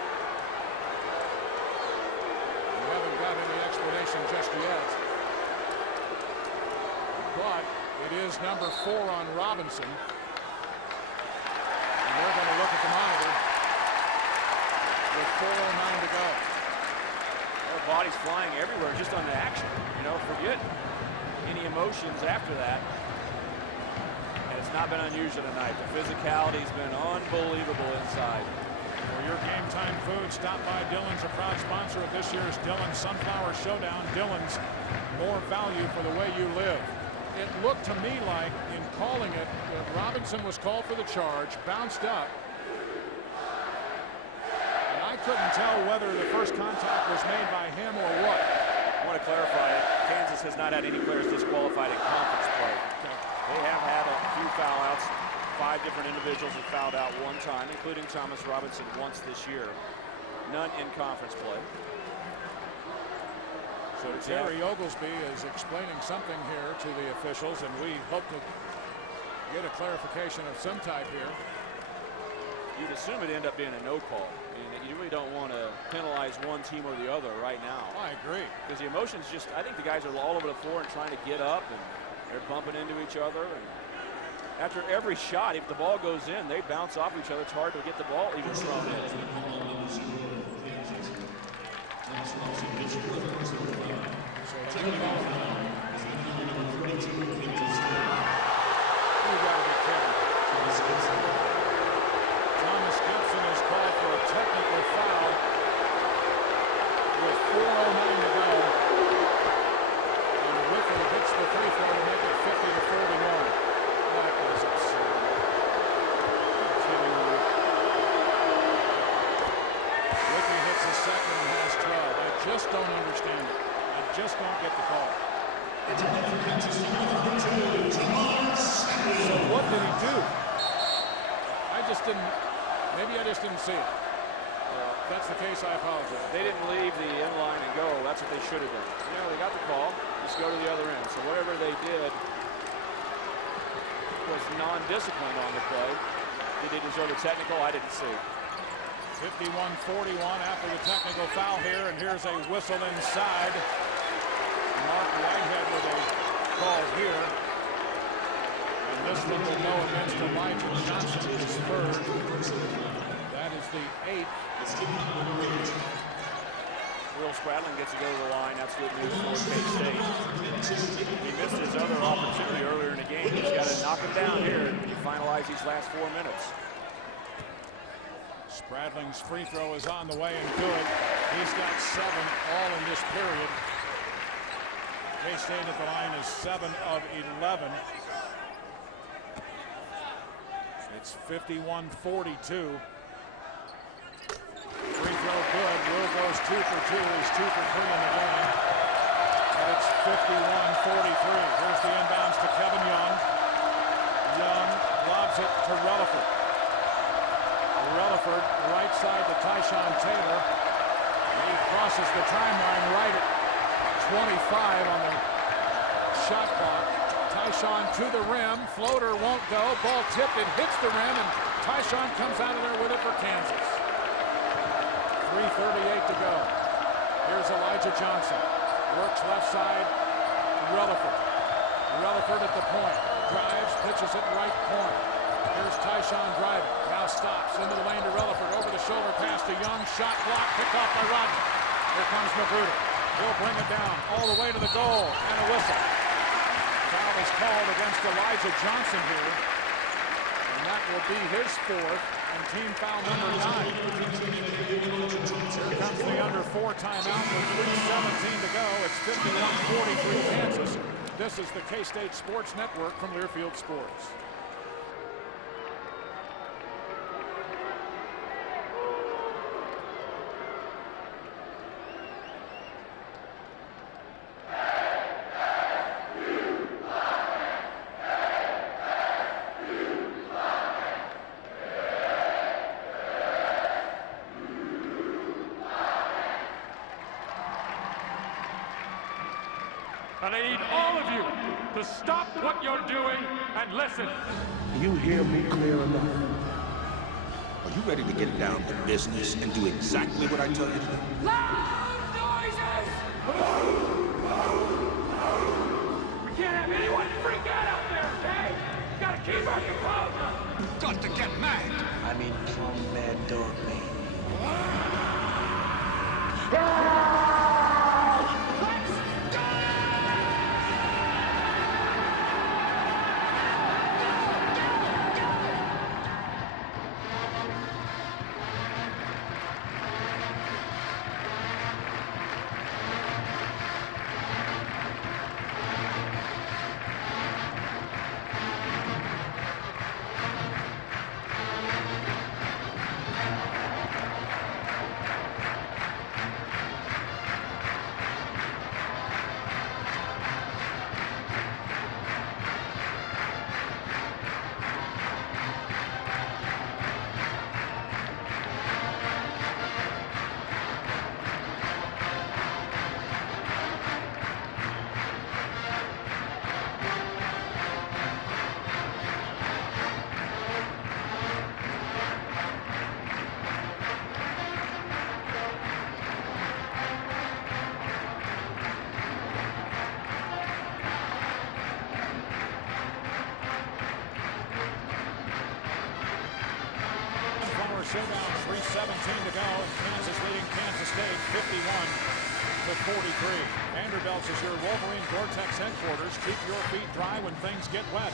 We haven't got any explanation just yet. But it is number 4 on Robinson. And they're going to look at the monitor with 4:09 to go. Their bodies flying everywhere just on the action. You know, forget any emotions after that. And it's not been unusual tonight. The physicality's been unbelievable inside. For your Game Time Food, stop by Dillon's, a proud sponsor of this year's Dillon's Sunflower Showdown. Dillon's, more value for the way you live. It looked to me like, in calling it, that Robinson was called for the charge, bounced up. And I couldn't tell whether the first contact was made by him or what. I want to clarify it. Kansas has not had any players disqualified in conference play. They have had a few foul outs. 5 different individuals have fouled out 1 time, including Thomas Robinson once this year. None in conference play. So Terry Oglesby is explaining something here to the officials, and we hope to get a clarification of some type here. You'd assume it'd end up being a no call. I mean, you really don't want to penalize one team or the other right now. I agree. Because the emotions just, I think the guys are all over the floor and trying to get up, and they're bumping into each other. And after every shot, if the ball goes in, they bounce off each other. It's hard to get the ball even thrown in. Thomas Gibson is called for a technical foul with 4:09 to go. And Whitfield hits the free throw to make it 50-41. That was absurd. Ricky hits the second and has 12. I just don't understand it. I just don't get the call. So what did he do? Maybe I just didn't see it. If that's the case, I apologize. They didn't leave the end line and go. That's what they should have done. You know, they got the call. Just go to the other end. So whatever they did was non-disciplined on the play. Did they deserve a technical? I didn't see. 51-41 after the technical foul here, and here's a whistle inside. Mark Whitehead with a call here. And this one will go against Elijah Johnson, his 3rd. That is the 8th. Will Spradlin gets to go to the line. That's good news for K-State. He missed his other opportunity earlier in the game. He's got to knock him down here and finalize these last 4 minutes. Spradling's free throw is on the way and good. He's got 7 all in this period. K-State at the line is 7 of 11. It's 51-42. Free throw good. Will goes 2 for 2. He's 2 for 3 in the game. And it's 51-43. Here's the inbounds to Kevin Young. Young lobs it to Relaford. Relaford, right side to Tyshawn Taylor. He crosses the timeline right at 25 on the shot clock. Tyshawn to the rim. Floater won't go. Ball tipped. It hits the rim, and Tyshawn comes out of there with it for Kansas. 3:38 to go. Here's Elijah Johnson. Works left side. Relaford. Relaford at the point. Drives, pitches it right corner. Here's Tyshawn driving. Now stops into the lane to Relaford. Over the shoulder pass to Young. Shot blocked. Picked off by Rodney. Here comes Magruder. He'll bring it down all the way to the goal. And a whistle. Foul is called against Elijah Johnson here. And that will be his fourth and team foul number 9. Here comes the under 4 timeout with 3:17 to go. It's 51-43 Kansas. This is the K-State Sports Network from Learfield Sports. And I need all of you to stop what you're doing and listen. You hear me clear enough? Are you ready to get down to business and do exactly what I tell you to do? Loud noises! We can't have anyone freak out there, okay? Gotta keep our composure. Got to get mad. I mean, come mad dog man. Showdown, 3:17 to go, and Kansas leading Kansas State 51-43. Vanderbilt's is your Wolverine Gore-Tex headquarters. Keep your feet dry when things get wet.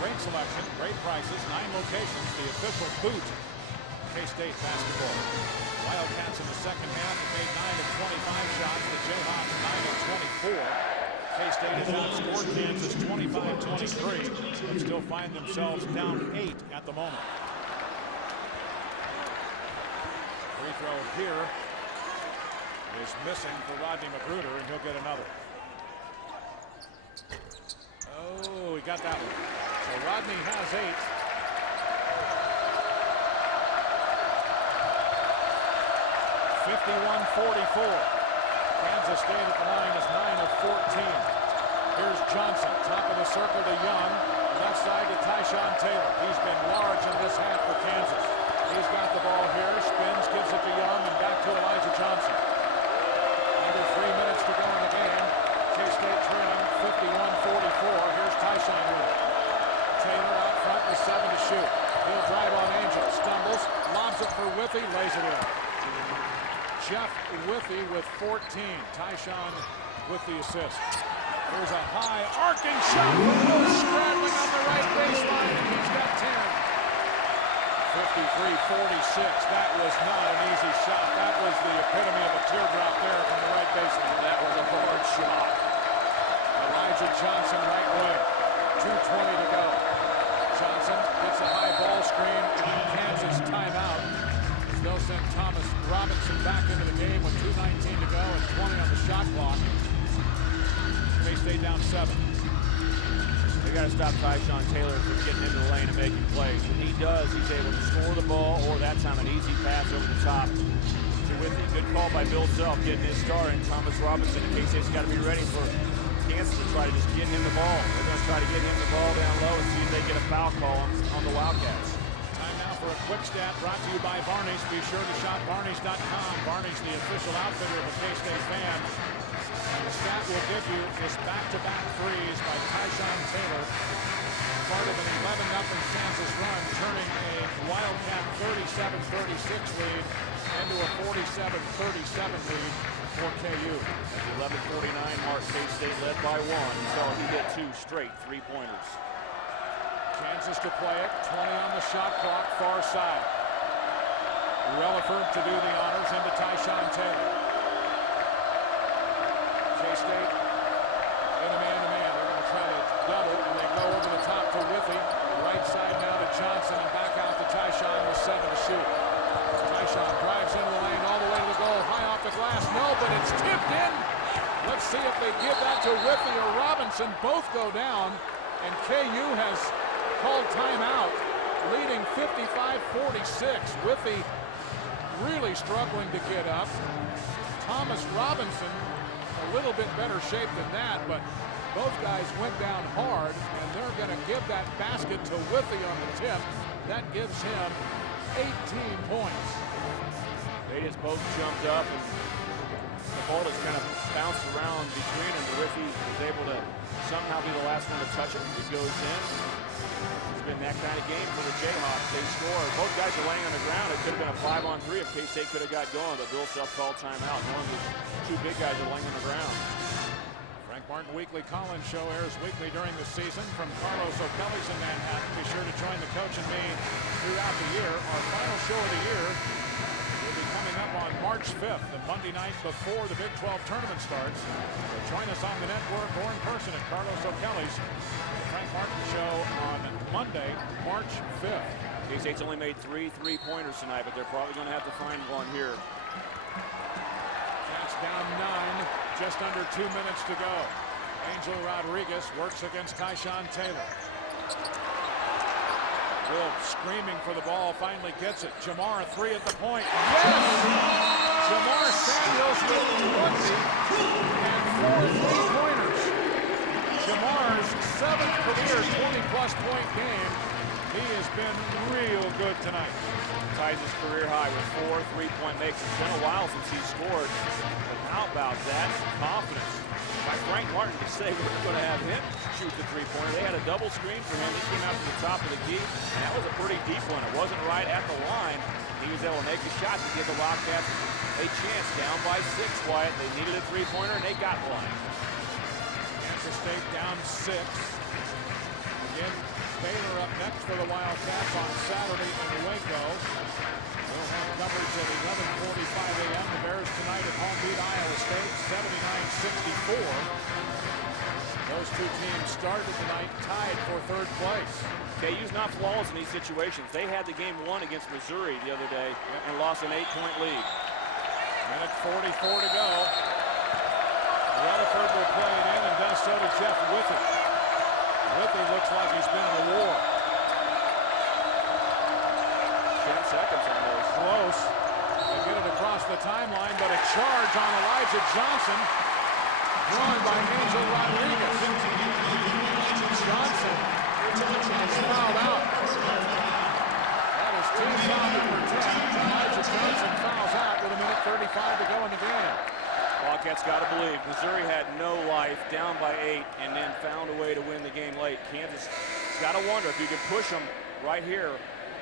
Great selection, great prices, 9 locations, the official boot of K-State basketball. Wildcats in the second half have made 9 of 25 shots. The Jayhawks 9 of 24. K-State has outscored Kansas 25-23, but still find themselves down 8 at the moment. Free throw here is missing for Rodney Magruder, and he'll get another. Oh, he got that one. So Rodney has 8. Kansas State at the line is 9 of 14. Here's Johnson, top of the circle to Young. Left side to Tyshawn Taylor. He's been large in this half for Kansas. He's got the ball here, spins, gives it to Young, and back to Elijah Johnson. Under 3 minutes to go in the game. K-State trailing 51-44. Here's Tyshawn with it. Taylor out front with 7 to shoot. He'll drive on Angel, stumbles, lobs it for Whiffy, lays it in. Jeff Whiffy with 14. Tyshawn with the assist. There's a high arcing shot. Straddling on the right baseline, and he's got 10. 53-46. That was not an easy shot. That was the epitome of a teardrop there from the right baseline. That was a hard shot. Elijah Johnson right wing. 2:20 to go. Johnson gets a high ball screen. Kansas timeout. They'll send Thomas Robinson back into the game with 2:19 to go and 20 on the shot clock. K-State down 7. They got to stop Tyshawn Taylor from getting into the lane and making plays. When he does, he's able to score the ball, or that time an easy pass over the top to Whitney. Good call by Bill Self getting his start, and Thomas Robinson. K-State's got to be ready for Kansas to try to just get him the ball. They're going to try to get him the ball down low and see if they get a foul call on the Wildcats. Time now for a quick stat brought to you by Barney's. Be sure to shop Barney's.com. Barney's, the official outfitter of a K-State fan. And the stat we'll give you is back-to-back threes by Tyshawn Taylor. Part of an 11-0 Kansas run, turning a Wildcat 37-36 lead into a 47-37 lead for KU. At the 11:49 mark, K-State led by 1 until he hit 2 straight three-pointers. Kansas to play it, 20 on the shot clock, far side. Relaford to do the honors into Tyshawn Taylor. K-State in a man-to-man. They're going to try to double, and they go over the top to Withy. Right side now to Johnson, and back out to Tyshawn with 7 to shoot. Tyshawn drives into the lane all the way to the goal, high off the glass. No, but it's tipped in. Let's see if they give that to Withy or Robinson. Both go down, and KU has called timeout, leading 55-46. Withy really struggling to get up. Thomas Robinson a little bit better shape than that, but both guys went down hard, and they're going to give that basket to Withy on the tip. That gives him 18 points. They just both jumped up, and the ball just kind of bounced around between them. Withy was able to somehow be the last one to touch it. It goes in. It's been that kind of game for the Jayhawks. They score. Both guys are laying on the ground. It could have been a 5-on-3 if K-State could have got going, but Bill Self called timeout. One of the 2 big guys are laying on the ground. Frank Martin Weekly Collins Show airs weekly during the season from Carlos O'Kelly's in Manhattan. Be sure to join the coach and me throughout the year. Our final show of the year will be coming up on March 5th, the Monday night before the Big 12 tournament starts. So join us on the network or in person at Carlos O'Kelly's. The Frank Martin Show on Monday, March 5th. K-State's only made 3 three-pointers tonight, but they're probably going to have to find one here. Cats down 9, just under 2 minutes to go. Angel Rodriguez works against Tyshawn Taylor. Will screaming for the ball, finally gets it. Jamar, 3 at the point. Yes! Jamar Samuels with 20 and 4 three-pointers. Jamar's 7th career 20-plus point game. He has been real good tonight. Ties his career high with 4 three-point makes. It's been a while since he scored. But how about that confidence by Frank Martin to say we're going to have him shoot the three-pointer. They had a double screen for him. He came out to the top of the key, and that was a pretty deep one. It wasn't right at the line. He was able to make the shot to give the Wildcats a chance. Down by 6, Wyatt. They needed a three-pointer, and they got one. Kansas State down 6. Again, Baylor up next for the Wildcats on Saturday in Waco. We'll have coverage at 11:45 a.m. The Bears tonight at home beat Iowa State 79-64. Those 2 teams started tonight tied for 3rd place. KU's not flawless in these situations. They had the game won against Missouri the other day and lost an 8-point lead. Minute 44 to go. Relaford will play it in, and does so to Jeff Withy. Withy looks like he's been in a war. 10 seconds on those. Close. They get it across the timeline, but a charge on Elijah Johnson, drawn by Angel Rodriguez. Johnson is fouled out. That is team foul number 10. Elijah Johnson fouls out with a minute 35 to go in the game. Wildcats got to believe Missouri had no life, down by 8, and then found a way to win the game late. Kansas has got to wonder if you could push them right here.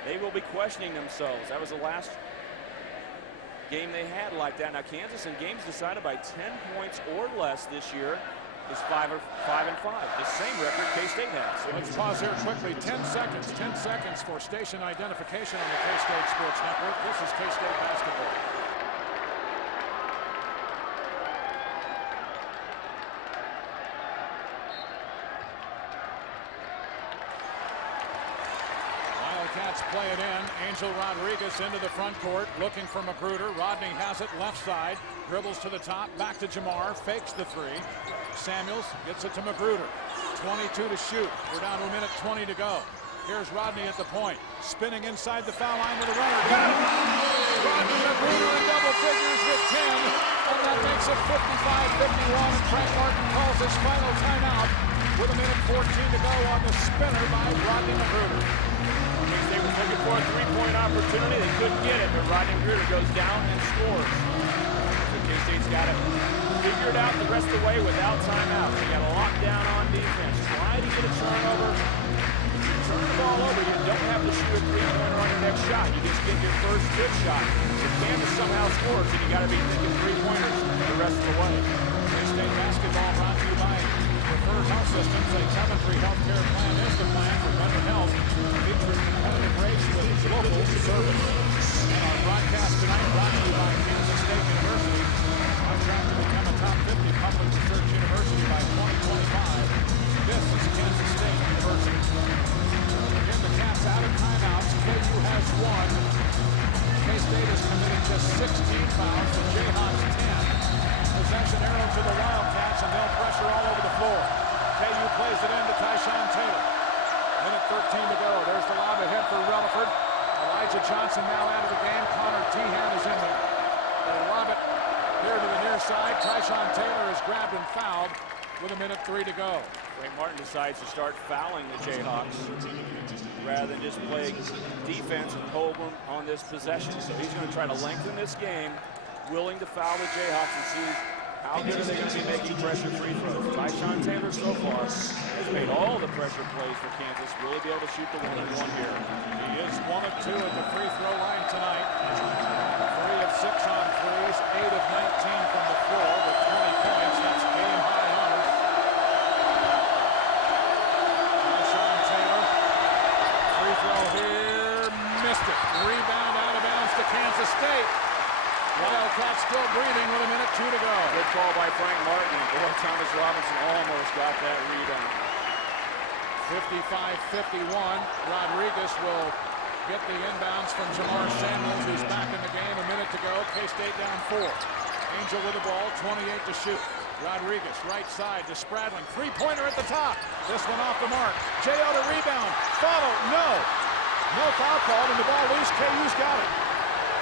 They will be questioning themselves. That was the last game they had like that. Now Kansas in games decided by 10 points or less this year is 5-5. The same record K-State has. Let's pause here quickly. 10 seconds. 10 seconds for station identification on the K-State Sports Network. This is K-State basketball. Wildcats play it in. Angel Rodriguez into the front court, looking for Magruder. Rodney has it left side, dribbles to the top, back to Jamar, fakes the 3. Samuels gets it to Magruder. 22 to shoot. We're down to a minute 20 to go. Here's Rodney at the point, spinning inside the foul line with a runner. Got it! Rodney Magruder in double figures with 10, and that makes makes it 55-51, and Frank Martin calls his final timeout with 1:14 to go on the spinner by Rodney Magruder. They were looking for a three-point opportunity. They couldn't get it, but Rodney Magruder goes down and scores. So K-State's got it figured out the rest of the way without timeouts. They got a lockdown on defense. Try to get a turnover. If you turn the ball over, you don't have to shoot a three-pointer on your next shot. You just get your first good shot. If Kansas somehow scores, then you got to be thinking three-pointers the rest of the way. K-State basketball brought to you by Preferred Health Systems. A Coventry healthcare plan is the plan for better health. Featuring competitive rates with local service. And our broadcast tonight brought to you by Kansas State University. On track to become a top 50 public research university by 2025. This is Kansas State University. Again, the Cats out of timeouts. KU has one. K-State has committed just 16 fouls. The Jayhawks 10. Possession arrow to the Wildcats, and they'll pressure all over the floor. KU plays it in to Tyshawn Taylor. 1:13 to go. There's the lob ahead for Relaford. Elijah Johnson now out of the game. Connor Tehan is in there. They lob it here to the near side. Tyshawn Taylor is grabbed and fouled with 1:03 to go. Frank Martin decides to start fouling the Jayhawks rather than just play defense and hold them on this possession. So he's going to try to lengthen this game, willing to foul the Jayhawks and see how good are they going to be making pressure free throws. Tyshawn Taylor so far has made all the pressure plays for Kansas, really be able to shoot the one-and-one here. He is 1 of 2 at the free throw line tonight. 3 of 6 on threes, 8 of 19 from the floor with 20 points. That's game high honors. Tyshawn Taylor, free throw here, missed it. Rebound out of bounds to Kansas State. Wildcats still breathing with 1:02 to go. Good call by Frank Martin. Boy, Thomas Robinson almost got that rebound. 55-51. Rodriguez will get the inbounds from Jamar Samuels, who's back in the game. 1 minute to go. K-State down 4. Angel with the ball, 28 to shoot. Rodriguez, right side to Spradling. Three-pointer at the top. This one off the mark. J.O. to rebound. Follow. No. No foul called, and the ball loose. KU's got it.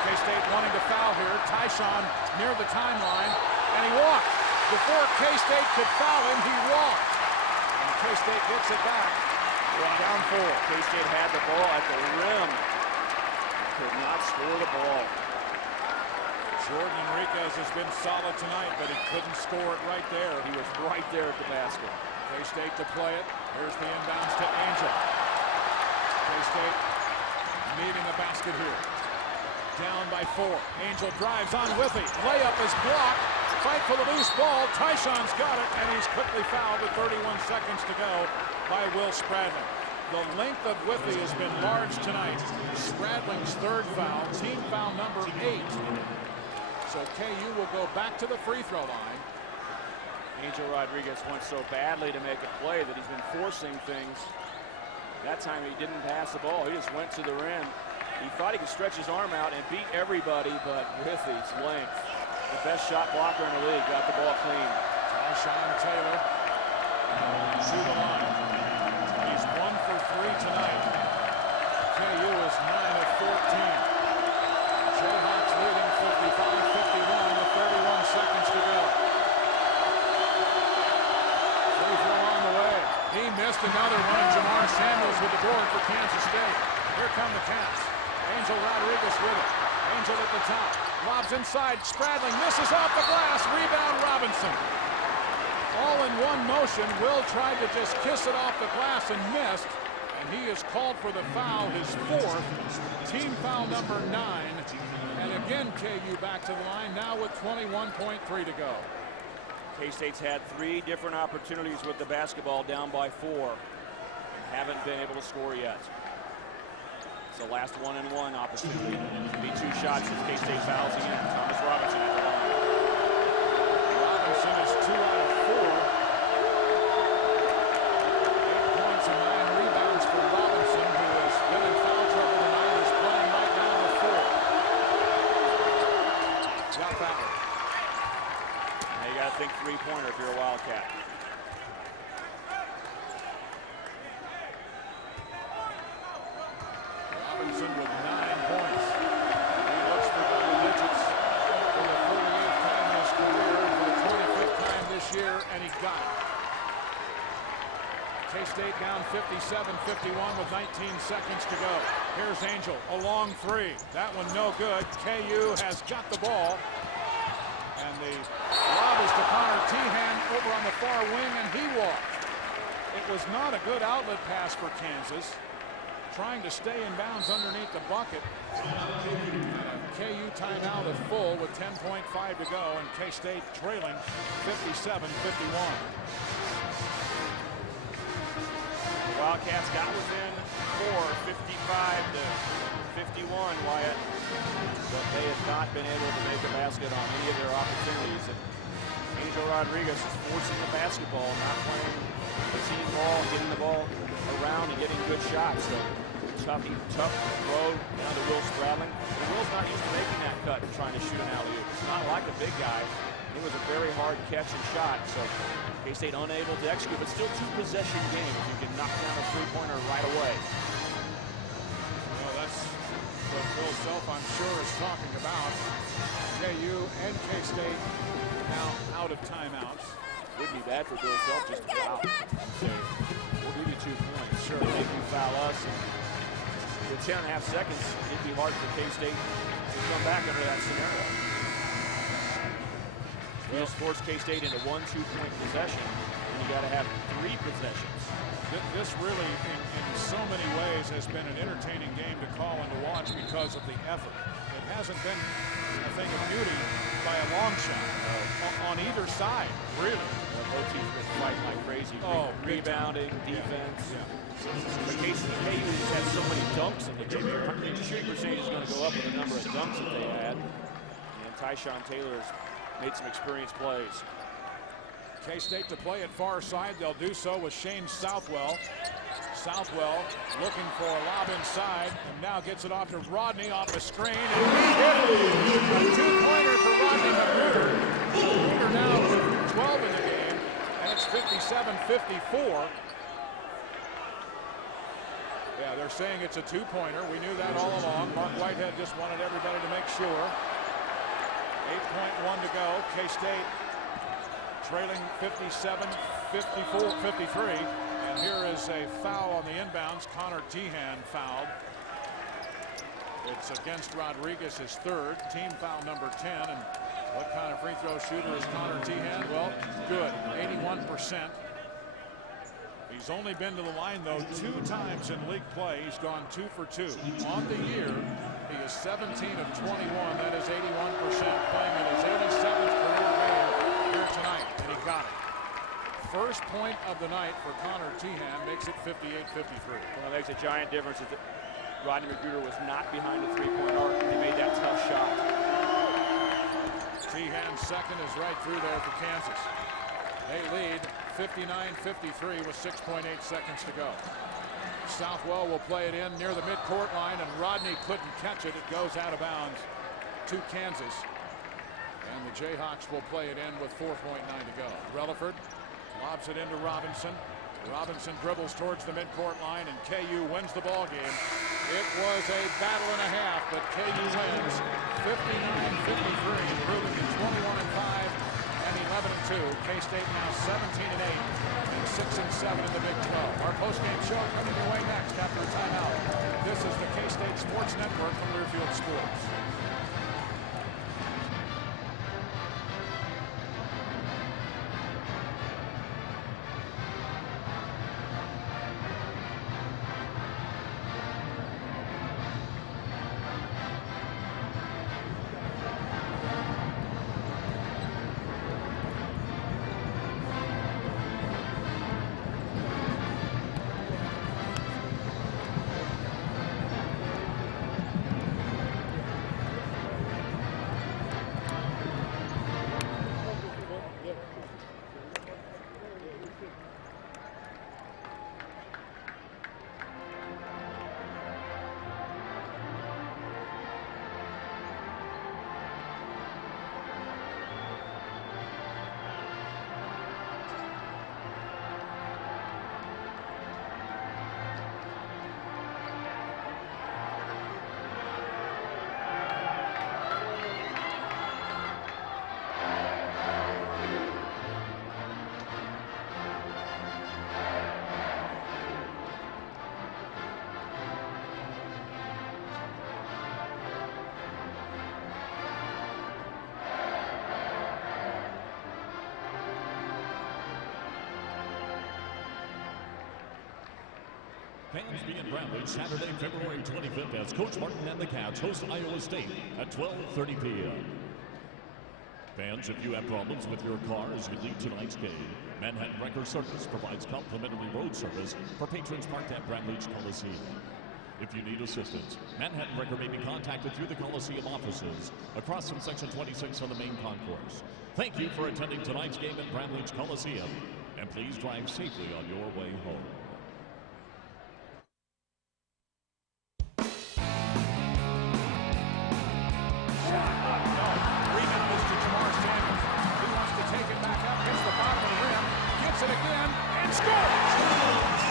K-State wanting to foul here. Tyshawn near the timeline, and he walked. Before K-State could foul him, he walked. And K-State gets it back. Down 4. K-State had the ball at the rim. Could not score the ball. Jordan Enriquez has been solid tonight, but he couldn't score it right there. He was right there at the basket. K-State to play it. Here's the inbounds to Angel. K-State needing a basket here. Down by 4. Angel drives on Withy. Layup is blocked. Fight for the loose ball. Tyshawn's got it, and he's quickly fouled with 31 seconds to go by Will Spradling. The length of Withy has been large tonight. Spradling's 3rd foul, team foul number 8. So KU will go back to the free throw line. Angel Rodriguez wants so badly to make a play that he's been forcing things. That time he didn't pass the ball. He just went to the rim. He thought he could stretch his arm out and beat everybody, but with his length, the best shot blocker in the league, got the ball clean. Tyshawn Taylor to the line. He's 1 for 3 tonight. KU is 9 of 14. Jayhawks leading 55-51 with 31 seconds to go. Free throw on the way. He missed another one. Jamar Samuels with the board for Kansas State. Here come the Cats. Angel Rodriguez with it. Angel at the top. Lobs inside. Spradling misses off the glass. Rebound Robinson. All in one motion. Will tried to just kiss it off the glass and missed. And he is called for the foul, his 4th. Team foul number 9. And again, KU back to the line now with 21.3 to go. K-State's had 3 different opportunities with the basketball down by 4. And haven't been able to score yet. It's the last one-and-one opportunity. It'll be 2 shots as K-State fouls again. Thomas Robinson at the line. Robinson is 2 out of 4. 8 points and 9 rebounds for Robinson, who has been in foul trouble tonight. He's playing right now with 4. Got that one. Now you got to think three-pointer if you're a Wildcat. Robinson with 9 points. He looks for double digits for the 38th time in his career. K-State down 57-51 with 19 seconds to go. Here's Angel, a long three. That one no good. KU has got the ball. And the lob is to Connor Tehan over on the far wing, and he walked. It was not a good outlet pass for Kansas. Trying to stay in bounds underneath the bucket. KU timeout at full with 10.5 to go, and K-State trailing 57-51. The Wildcats got within 55-51, Wyatt, but they have not been able to make a basket on any of their opportunities. And Angel Rodriguez is forcing the basketball, not playing the team ball, getting the ball around and getting good shots. So tough throw down to Will Spradling. But Will's not used to making that cut and trying to shoot an alley-oop. It's not like a big guy. It was a very hard catch and shot. So K-State unable to execute, but still two-possession game. If you can knock down a three-pointer right away. Well, that's what Bill Self, I'm sure, is talking about. KU and K-State now out of timeouts. Wouldn't be bad for Bill Self just to go out and say, we'll give you 2 points. Sure. They make you foul us. And with 10.5 seconds, it'd be hard for K-State to come back under that scenario. We just force K-State into 1 2-point possession, and you got to have 3 possessions. This really, in so many ways, has been an entertaining game to call and to watch because of the effort. It hasn't been a thing of beauty by a long shot on either side, really. Both teams have been fighting like crazy. Rebounding, defense. But KU's had so many dunks in the game. The shooting percentage is going to go up with the number of dunks that they had. And Tyshawn Taylor's made some experienced plays. K-State to play at far side. They'll do so with Shane Southwell. Southwell looking for a lob inside, and now gets it off to Rodney off the screen. And he hit it. A two-pointer for Rodney Magruder. Magruder now with 12 in the game, and it's 57-54. Yeah, they're saying it's a two-pointer. We knew that all along. Mark Whitehead just wanted everybody to make sure. 8.1 to go. K-State trailing 57-53. And here is a foul on the inbounds. Connor Tehan fouled. It's against Rodriguez, his third. Team foul number 10. And what kind of free throw shooter is Connor Tehan? Well, good. 81%. He's only been to the line, though, 2 times in league play. He's gone 2 for 2. On the year, he is 17 of 21. That is 81%, playing in his 87th career game here tonight, and he got it. First point of the night for Connor Tehan makes it 58-53. Well, it makes a giant difference that Rodney Magruder was not behind the three-point arc when he made that tough shot. Tehan's second is right through there for Kansas. They lead 59-53 with 6.8 seconds to go. Southwell will play it in near the midcourt line, and Rodney couldn't catch it. It goes out of bounds to Kansas. And the Jayhawks will play it in with 4.9 to go. Relaford lobs it into Robinson. Robinson dribbles towards the midcourt line, and KU wins the ball game. It was a battle and a half, but KU wins 59-53, improving to 21-5 and 11-2. K-State now 17-8 and 6-7 in the Big 12. Our postgame show coming your way next after a timeout. This is the K-State Sports Network from Learfield Sports. Fans be in Bradley Saturday, February 25th as Coach Martin and the Cats host Iowa State at 12:30 p.m. Fans, if you have problems with your car as you leave tonight's game, Manhattan Wrecker Service provides complimentary road service for patrons parked at Bradley Coliseum. If you need assistance, Manhattan Wrecker may be contacted through the Coliseum offices across from Section 26 on the main concourse. Thank you for attending tonight's game at Bradley Coliseum, and please drive safely on your way home. Rebound is to Jamar Samuels. He wants to take it back up, hits the bottom of the rim, gets it again, and scores!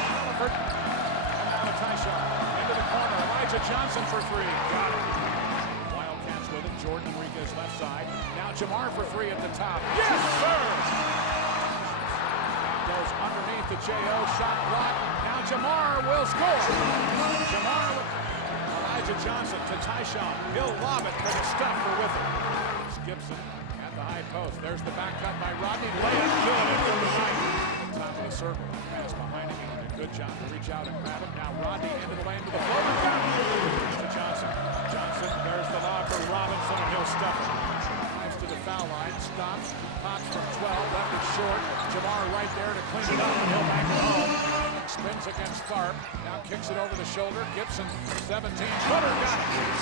And now to Tyshawn. Into the corner, Elijah Johnson for three. Got it. Wildcats with it, Jordan Enriquez left side. Now Jamar for three at the top. Yes, sir! Goes underneath the J.O. shot block. Now Jamar will score. Jamar with Elijah Johnson to Tyshawn. He'll lob it for the stuff for with it. Gibson at the high post. There's the back cut by Rodney. Layup good into the right. Top of the circle. Pass behind him. He did a good job to reach out and grab it. Now Rodney into the lane to the floater. To Johnson. Johnson, there's the lob for Robinson, and he'll stuff it. Drives to the foul line. Stops. Pops from 12. Left it short. Jamar right there to clean it up, and he'll back it home. Spins against Tharp. Now kicks it over the shoulder. Gibson, 17-footer, got it.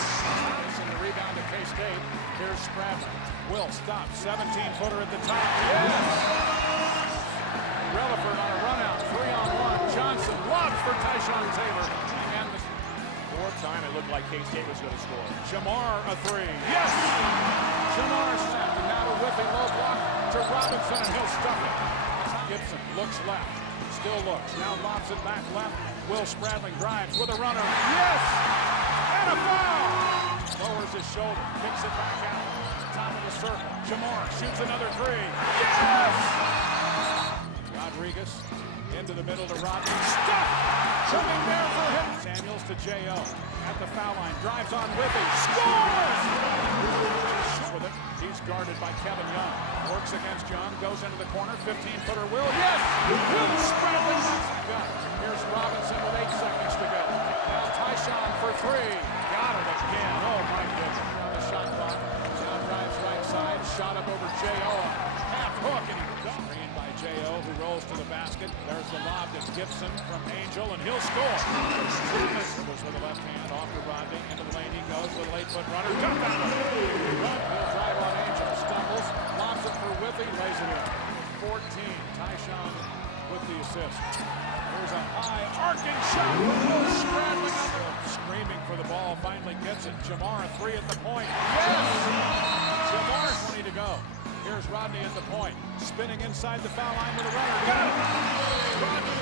And the rebound to K-State. Here's Spradlin. Will stop. 17-footer at the top. Yes! Relaford on a run-out. 3-on-1. Johnson lobs for Tyshawn Taylor. And the fourth time it looked like K-State was going to score. Jamar a three. Yes! Jamar set. And now to whipping low block to Robinson, and he'll stuff it. Gibson looks left. Still looks. Now lobs it back left. Will Spradlin drives with a runner. Yes! And a foul! Lowers his shoulder. Kicks it back out. Top of the circle. Jamar shoots another three. Yes! Rodriguez into the middle to Rodney. Stop! Coming there for him. Samuels to J.O. At the foul line. Drives on Whippy. Scores! With it. He's guarded by Kevin Young. Works against Young. Goes into the corner. 15-footer Will. Yes! Will Spradlin. Here's Robinson with 8 seconds to go. Now Tyshawn for three. Got it again. Oh my goodness. On the shot clock. Now drives right side. Shot up over J.O. Half hook, and he's done. Green by J.O. who rolls to the basket. There's the lob to Gibson from Angel, and he'll score. Thomas goes with the left hand off to Rodney. Into the lane he goes with a late-foot runner. Dumped on him. He'll drive on Angel. Stumbles. Lobs it for Whippy. Lays it in. 14. Tyshawn with the assist. Here's a high arcing shot. Will Spradlin screaming for the ball. Finally gets it. Jamar, three at the point. Yes! Jamar, 20 to go. Here's Rodney at the point. Spinning inside the foul line with a runner. Got it! Rodney